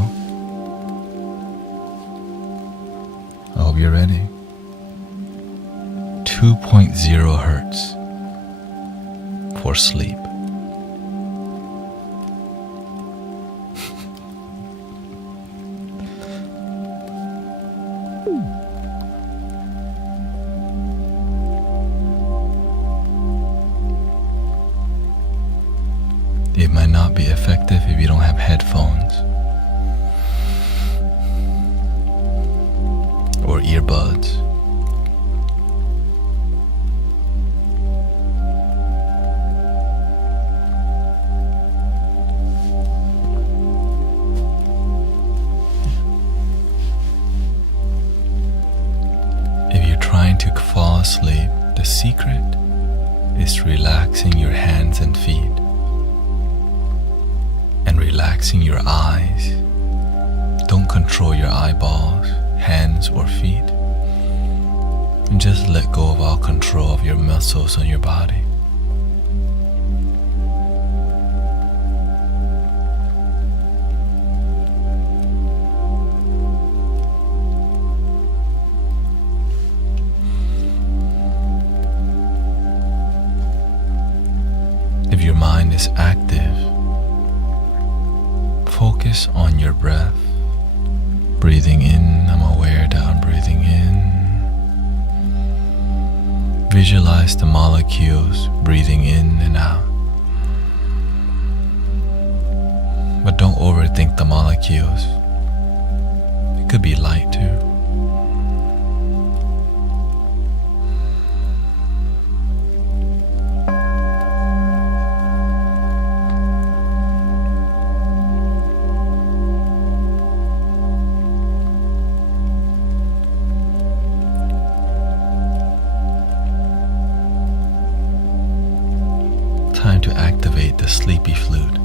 I hope you're ready. 2.0 hertz for sleep. It might not be effective if you don't have headphones or earbuds. Trying to fall asleep, the secret is relaxing your hands and feet and relaxing your eyes. Don't control your eyeballs, hands, or feet, and just let go of all control of your muscles on your body. If your mind is active, focus on your breath. Breathing in, I'm aware that I'm breathing in. Visualize the molecules breathing in and out. But don't overthink the molecules. It could be light too. Time to activate the sleepy flute.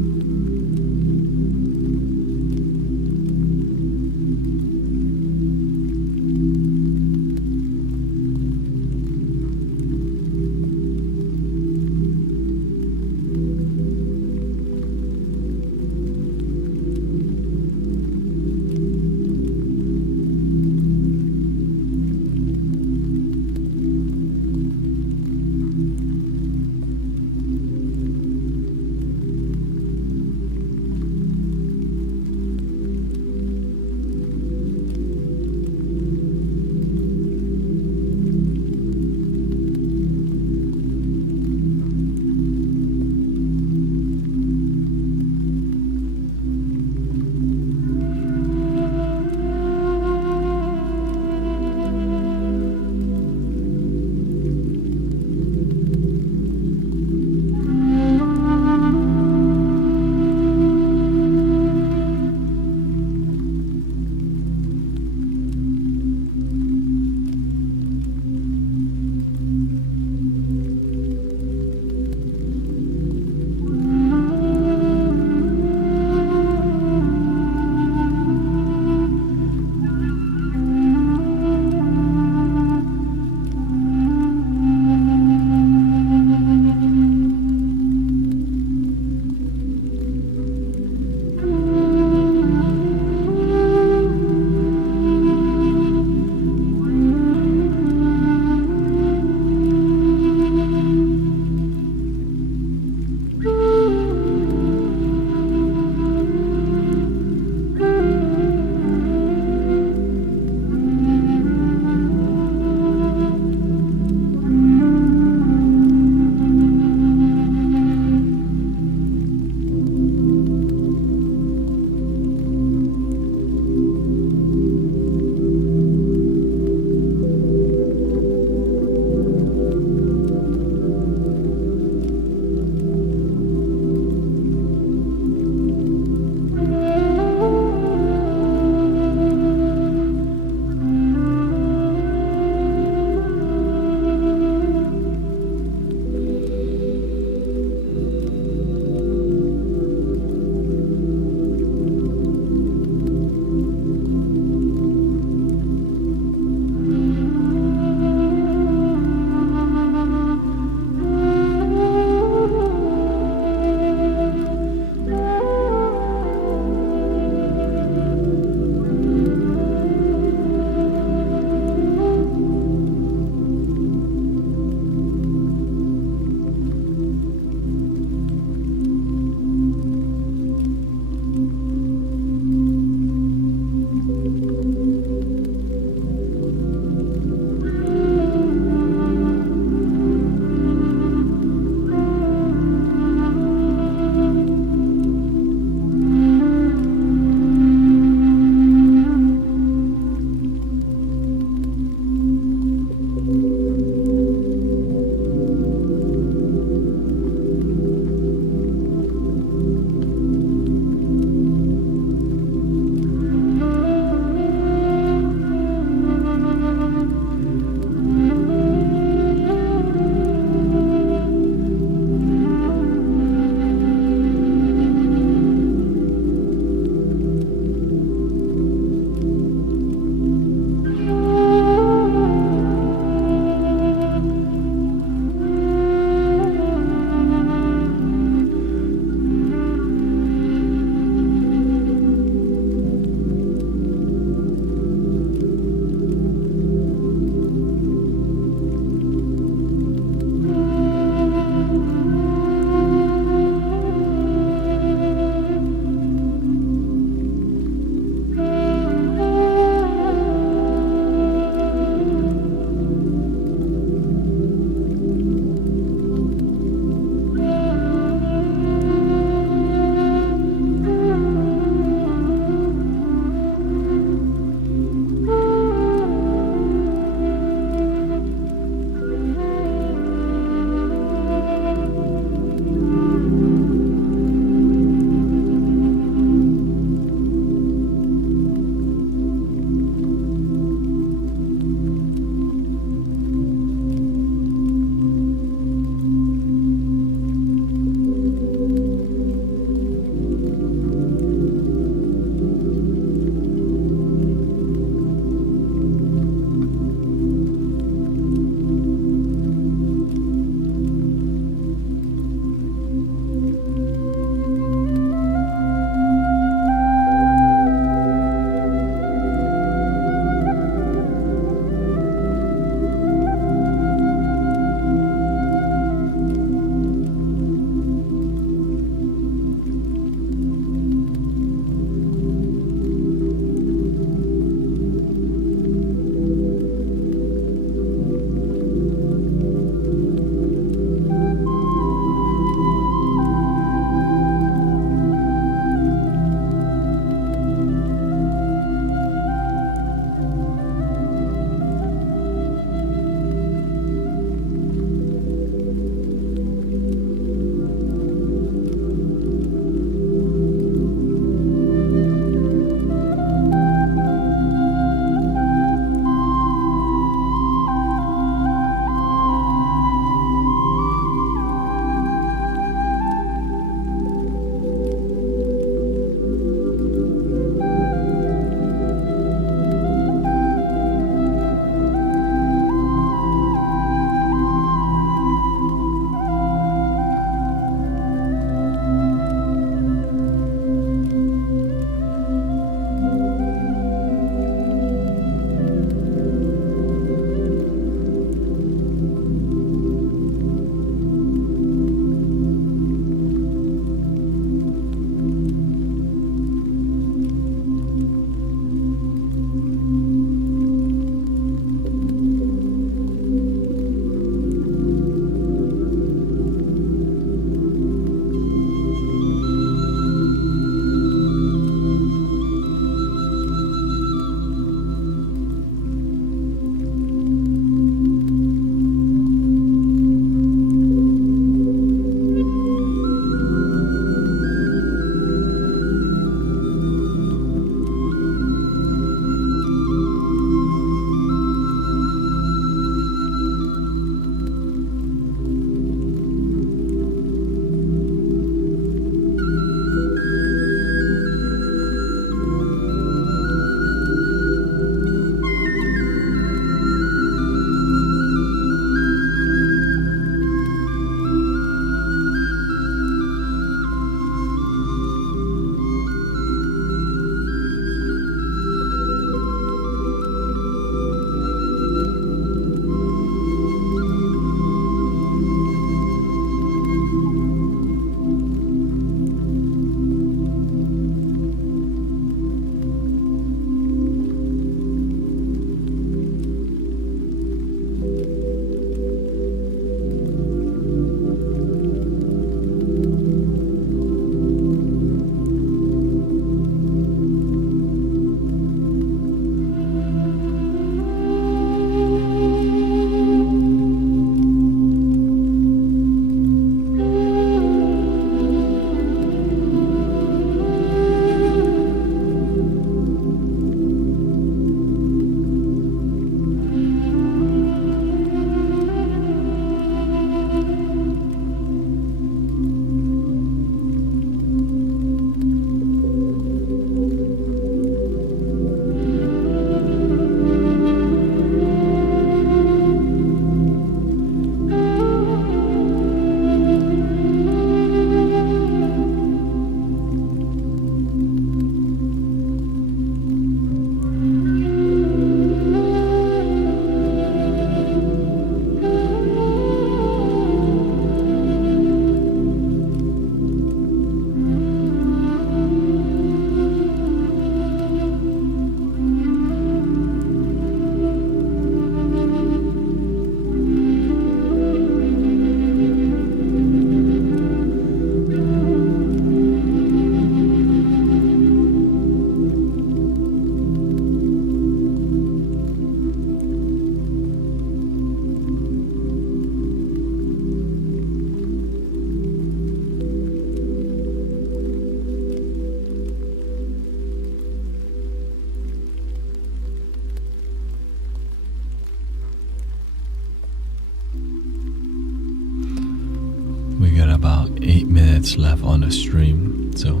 minutes left on the stream. So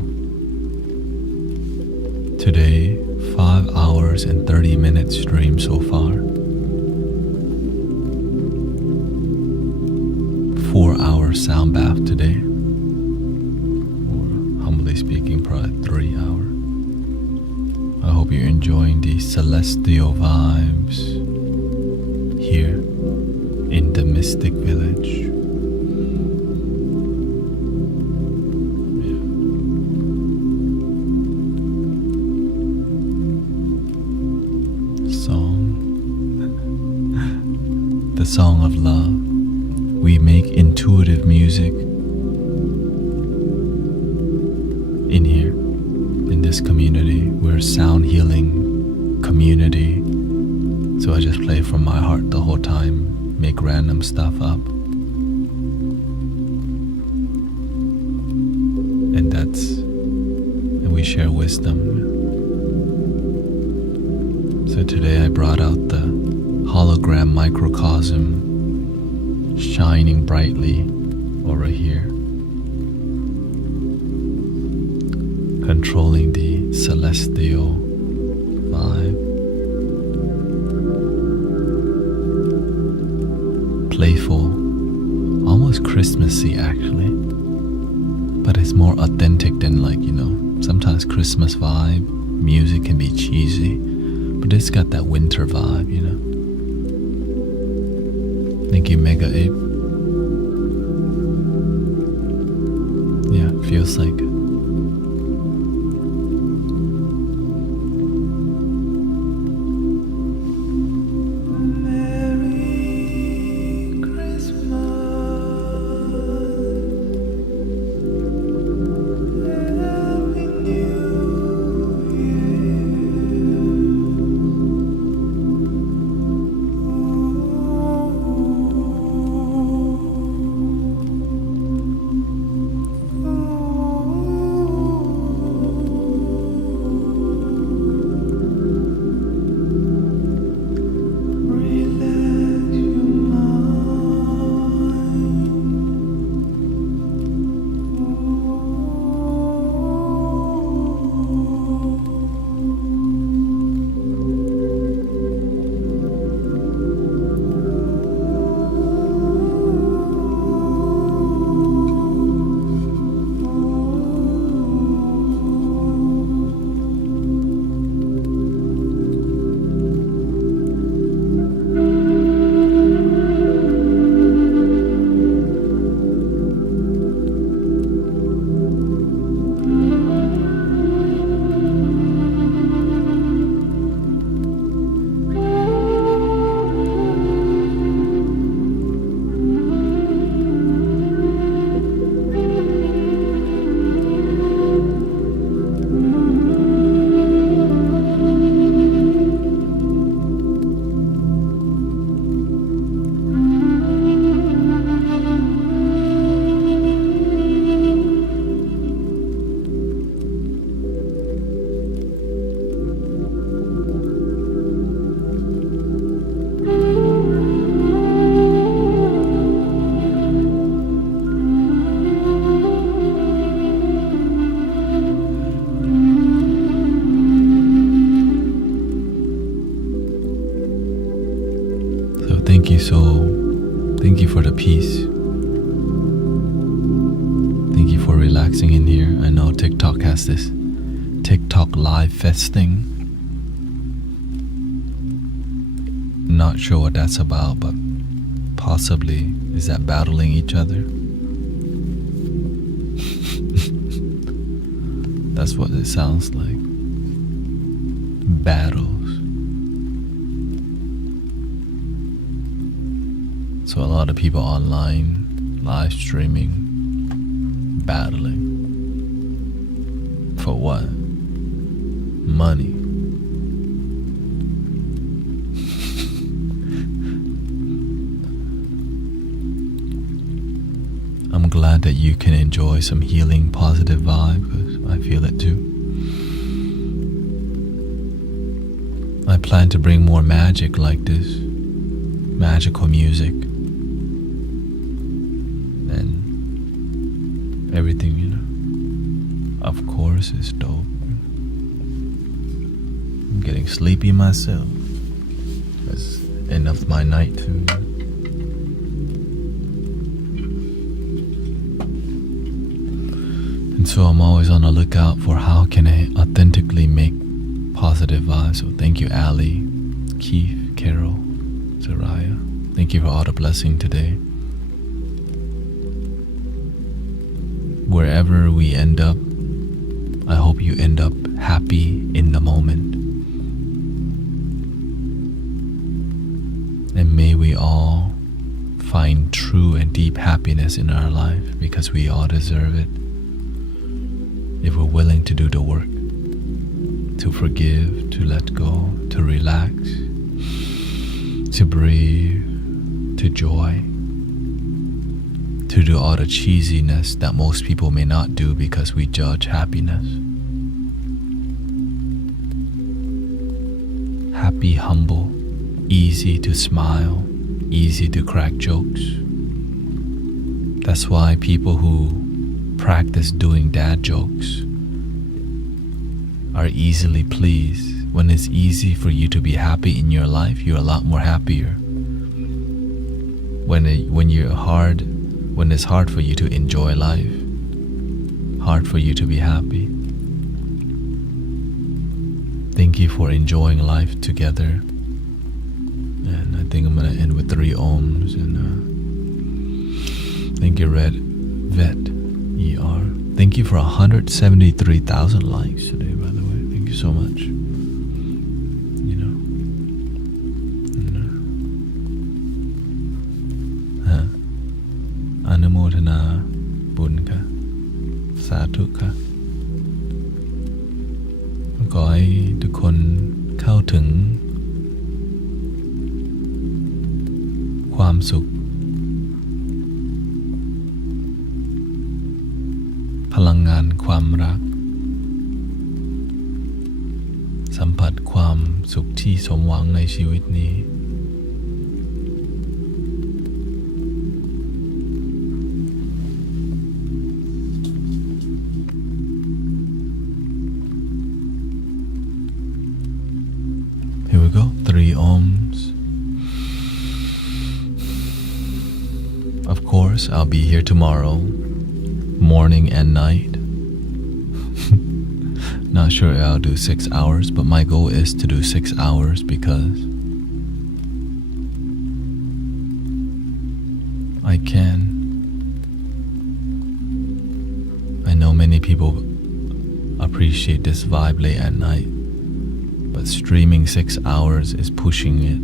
today, 5 hours and 30 minutes stream so far. 4-hour sound bath today. Or humbly speaking, probably 3 hours. I hope you're enjoying the celestial vibes here in the Mystic Village. The song of love. We make intuitive music in here, in this community. We're a sound healing community. So I just play from my heart the whole time, make random stuff up. And we share wisdom. So today I brought out the hologram microcosm shining brightly over here, controlling the celestial vibe. Playful, almost Christmassy actually, but it's more authentic than sometimes Christmas vibe music can be cheesy, but it's got that winter vibe, Thank you, Mega Ape. Yeah, feels like it. Thank you for the peace. Thank you for relaxing in here. I know TikTok has this TikTok live fest thing. Not sure what that's about, but possibly is that battling each other? That's what it sounds like. Battles. So a lot of people online, live streaming, battling. For what? Money. I'm glad that you can enjoy some healing, positive vibe, because I feel it too. I plan to bring more magic like this, magical music. everything, of course, is dope. I'm getting sleepy myself. It's end of my night too. And so I'm always on the lookout for how can I authentically make positive vibes. So thank you, Ali, Keith, Carol, Zariah. Thank you for all the blessing today. Wherever we end up, I hope you end up happy in the moment. And may we all find true and deep happiness in our life, because we all deserve it. If we're willing to do the work, to forgive, to let go, to relax, to breathe, to joy, to do all the cheesiness that most people may not do because we judge happiness. Happy, humble, easy to smile, easy to crack jokes. That's why people who practice doing dad jokes are easily pleased. When it's easy for you to be happy in your life, you're a lot more happier. When it's hard for you to enjoy life, hard for you to be happy. Thank you for enjoying life together. And I think I'm gonna end with 3 ohms. And thank you, Red Vet ER. Thank you for 173,000 likes today, by the way. Thank you so much. Anumodana Bunka Satuka ขอให้ทุกคนเข้าถึงความสุขพลังงานความรักสัมผัสความสุขที่สมหวังในชีวิตนี้ Here we go, 3 ohms. Of course, I'll be here tomorrow, morning and night. Not sure I'll do 6 hours, but my goal is to do 6 hours because I can. I know many people appreciate this vibe late at night, but streaming 6 hours is pushing it.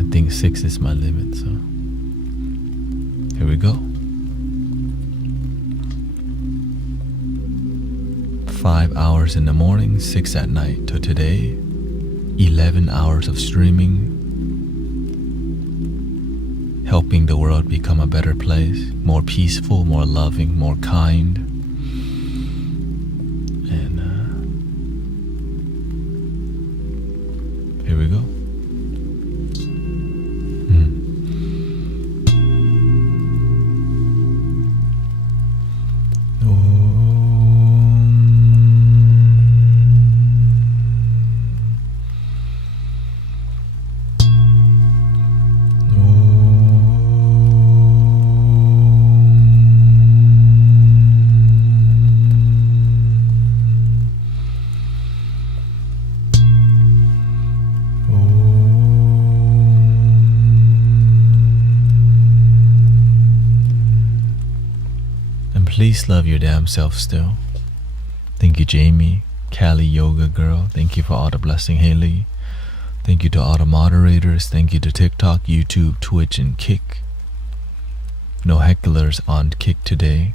I think 6 is my limit, so here we go. 5 hours in the morning, 6 at night. So today, 11 hours of streaming, helping the world become a better place, more peaceful, more loving, more kind. And here we go. Please love your damn self still. Thank you, Jamie, Cali Yoga Girl. Thank you for all the blessing, Haley. Thank you to all the moderators. Thank you to TikTok, YouTube, Twitch, and Kick. No hecklers on Kick today.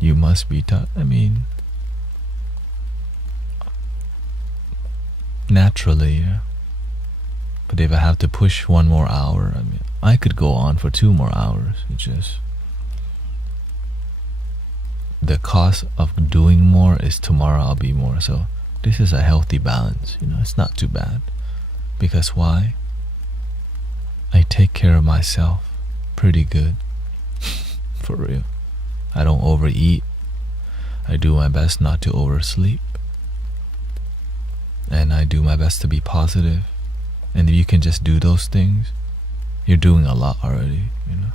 You must be tough. I mean, naturally, yeah. But if I have to push 1 more hour, I mean, I could go on for 2 more hours. It's just the cost of doing more is tomorrow I'll be more. So this is a healthy balance, it's not too bad. Because why? I take care of myself pretty good. For real. I don't overeat. I do my best not to oversleep. And I do my best to be positive. And if you can just do those things, you're doing a lot already, you know.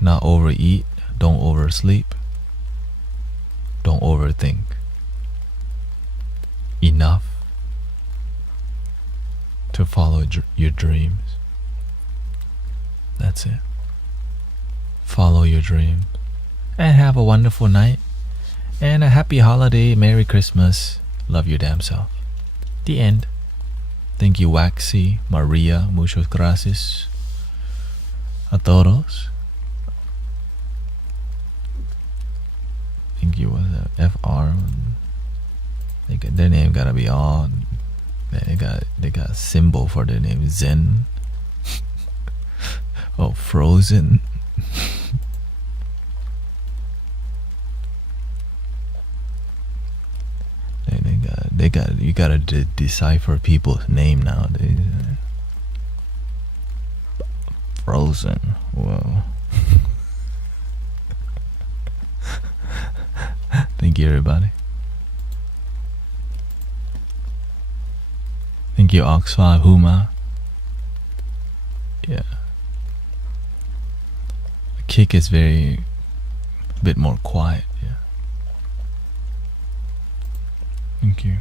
Not overeat, don't oversleep, don't overthink. Enough to follow your dreams. That's it. Follow your dreams. And have a wonderful night. And a happy holiday. Merry Christmas. Love your damn self. The end. Thank you, Waxy, Maria, muchas gracias a todos. Thank you, what's that? FR. Their name gotta be all. They got a symbol for their name. Zen. Oh, Frozen. You gotta decipher people's name nowadays. Frozen. Whoa. Thank you, everybody. Thank you, Oxford Huma. Yeah. The kick is a bit more quiet. Yeah. Thank you.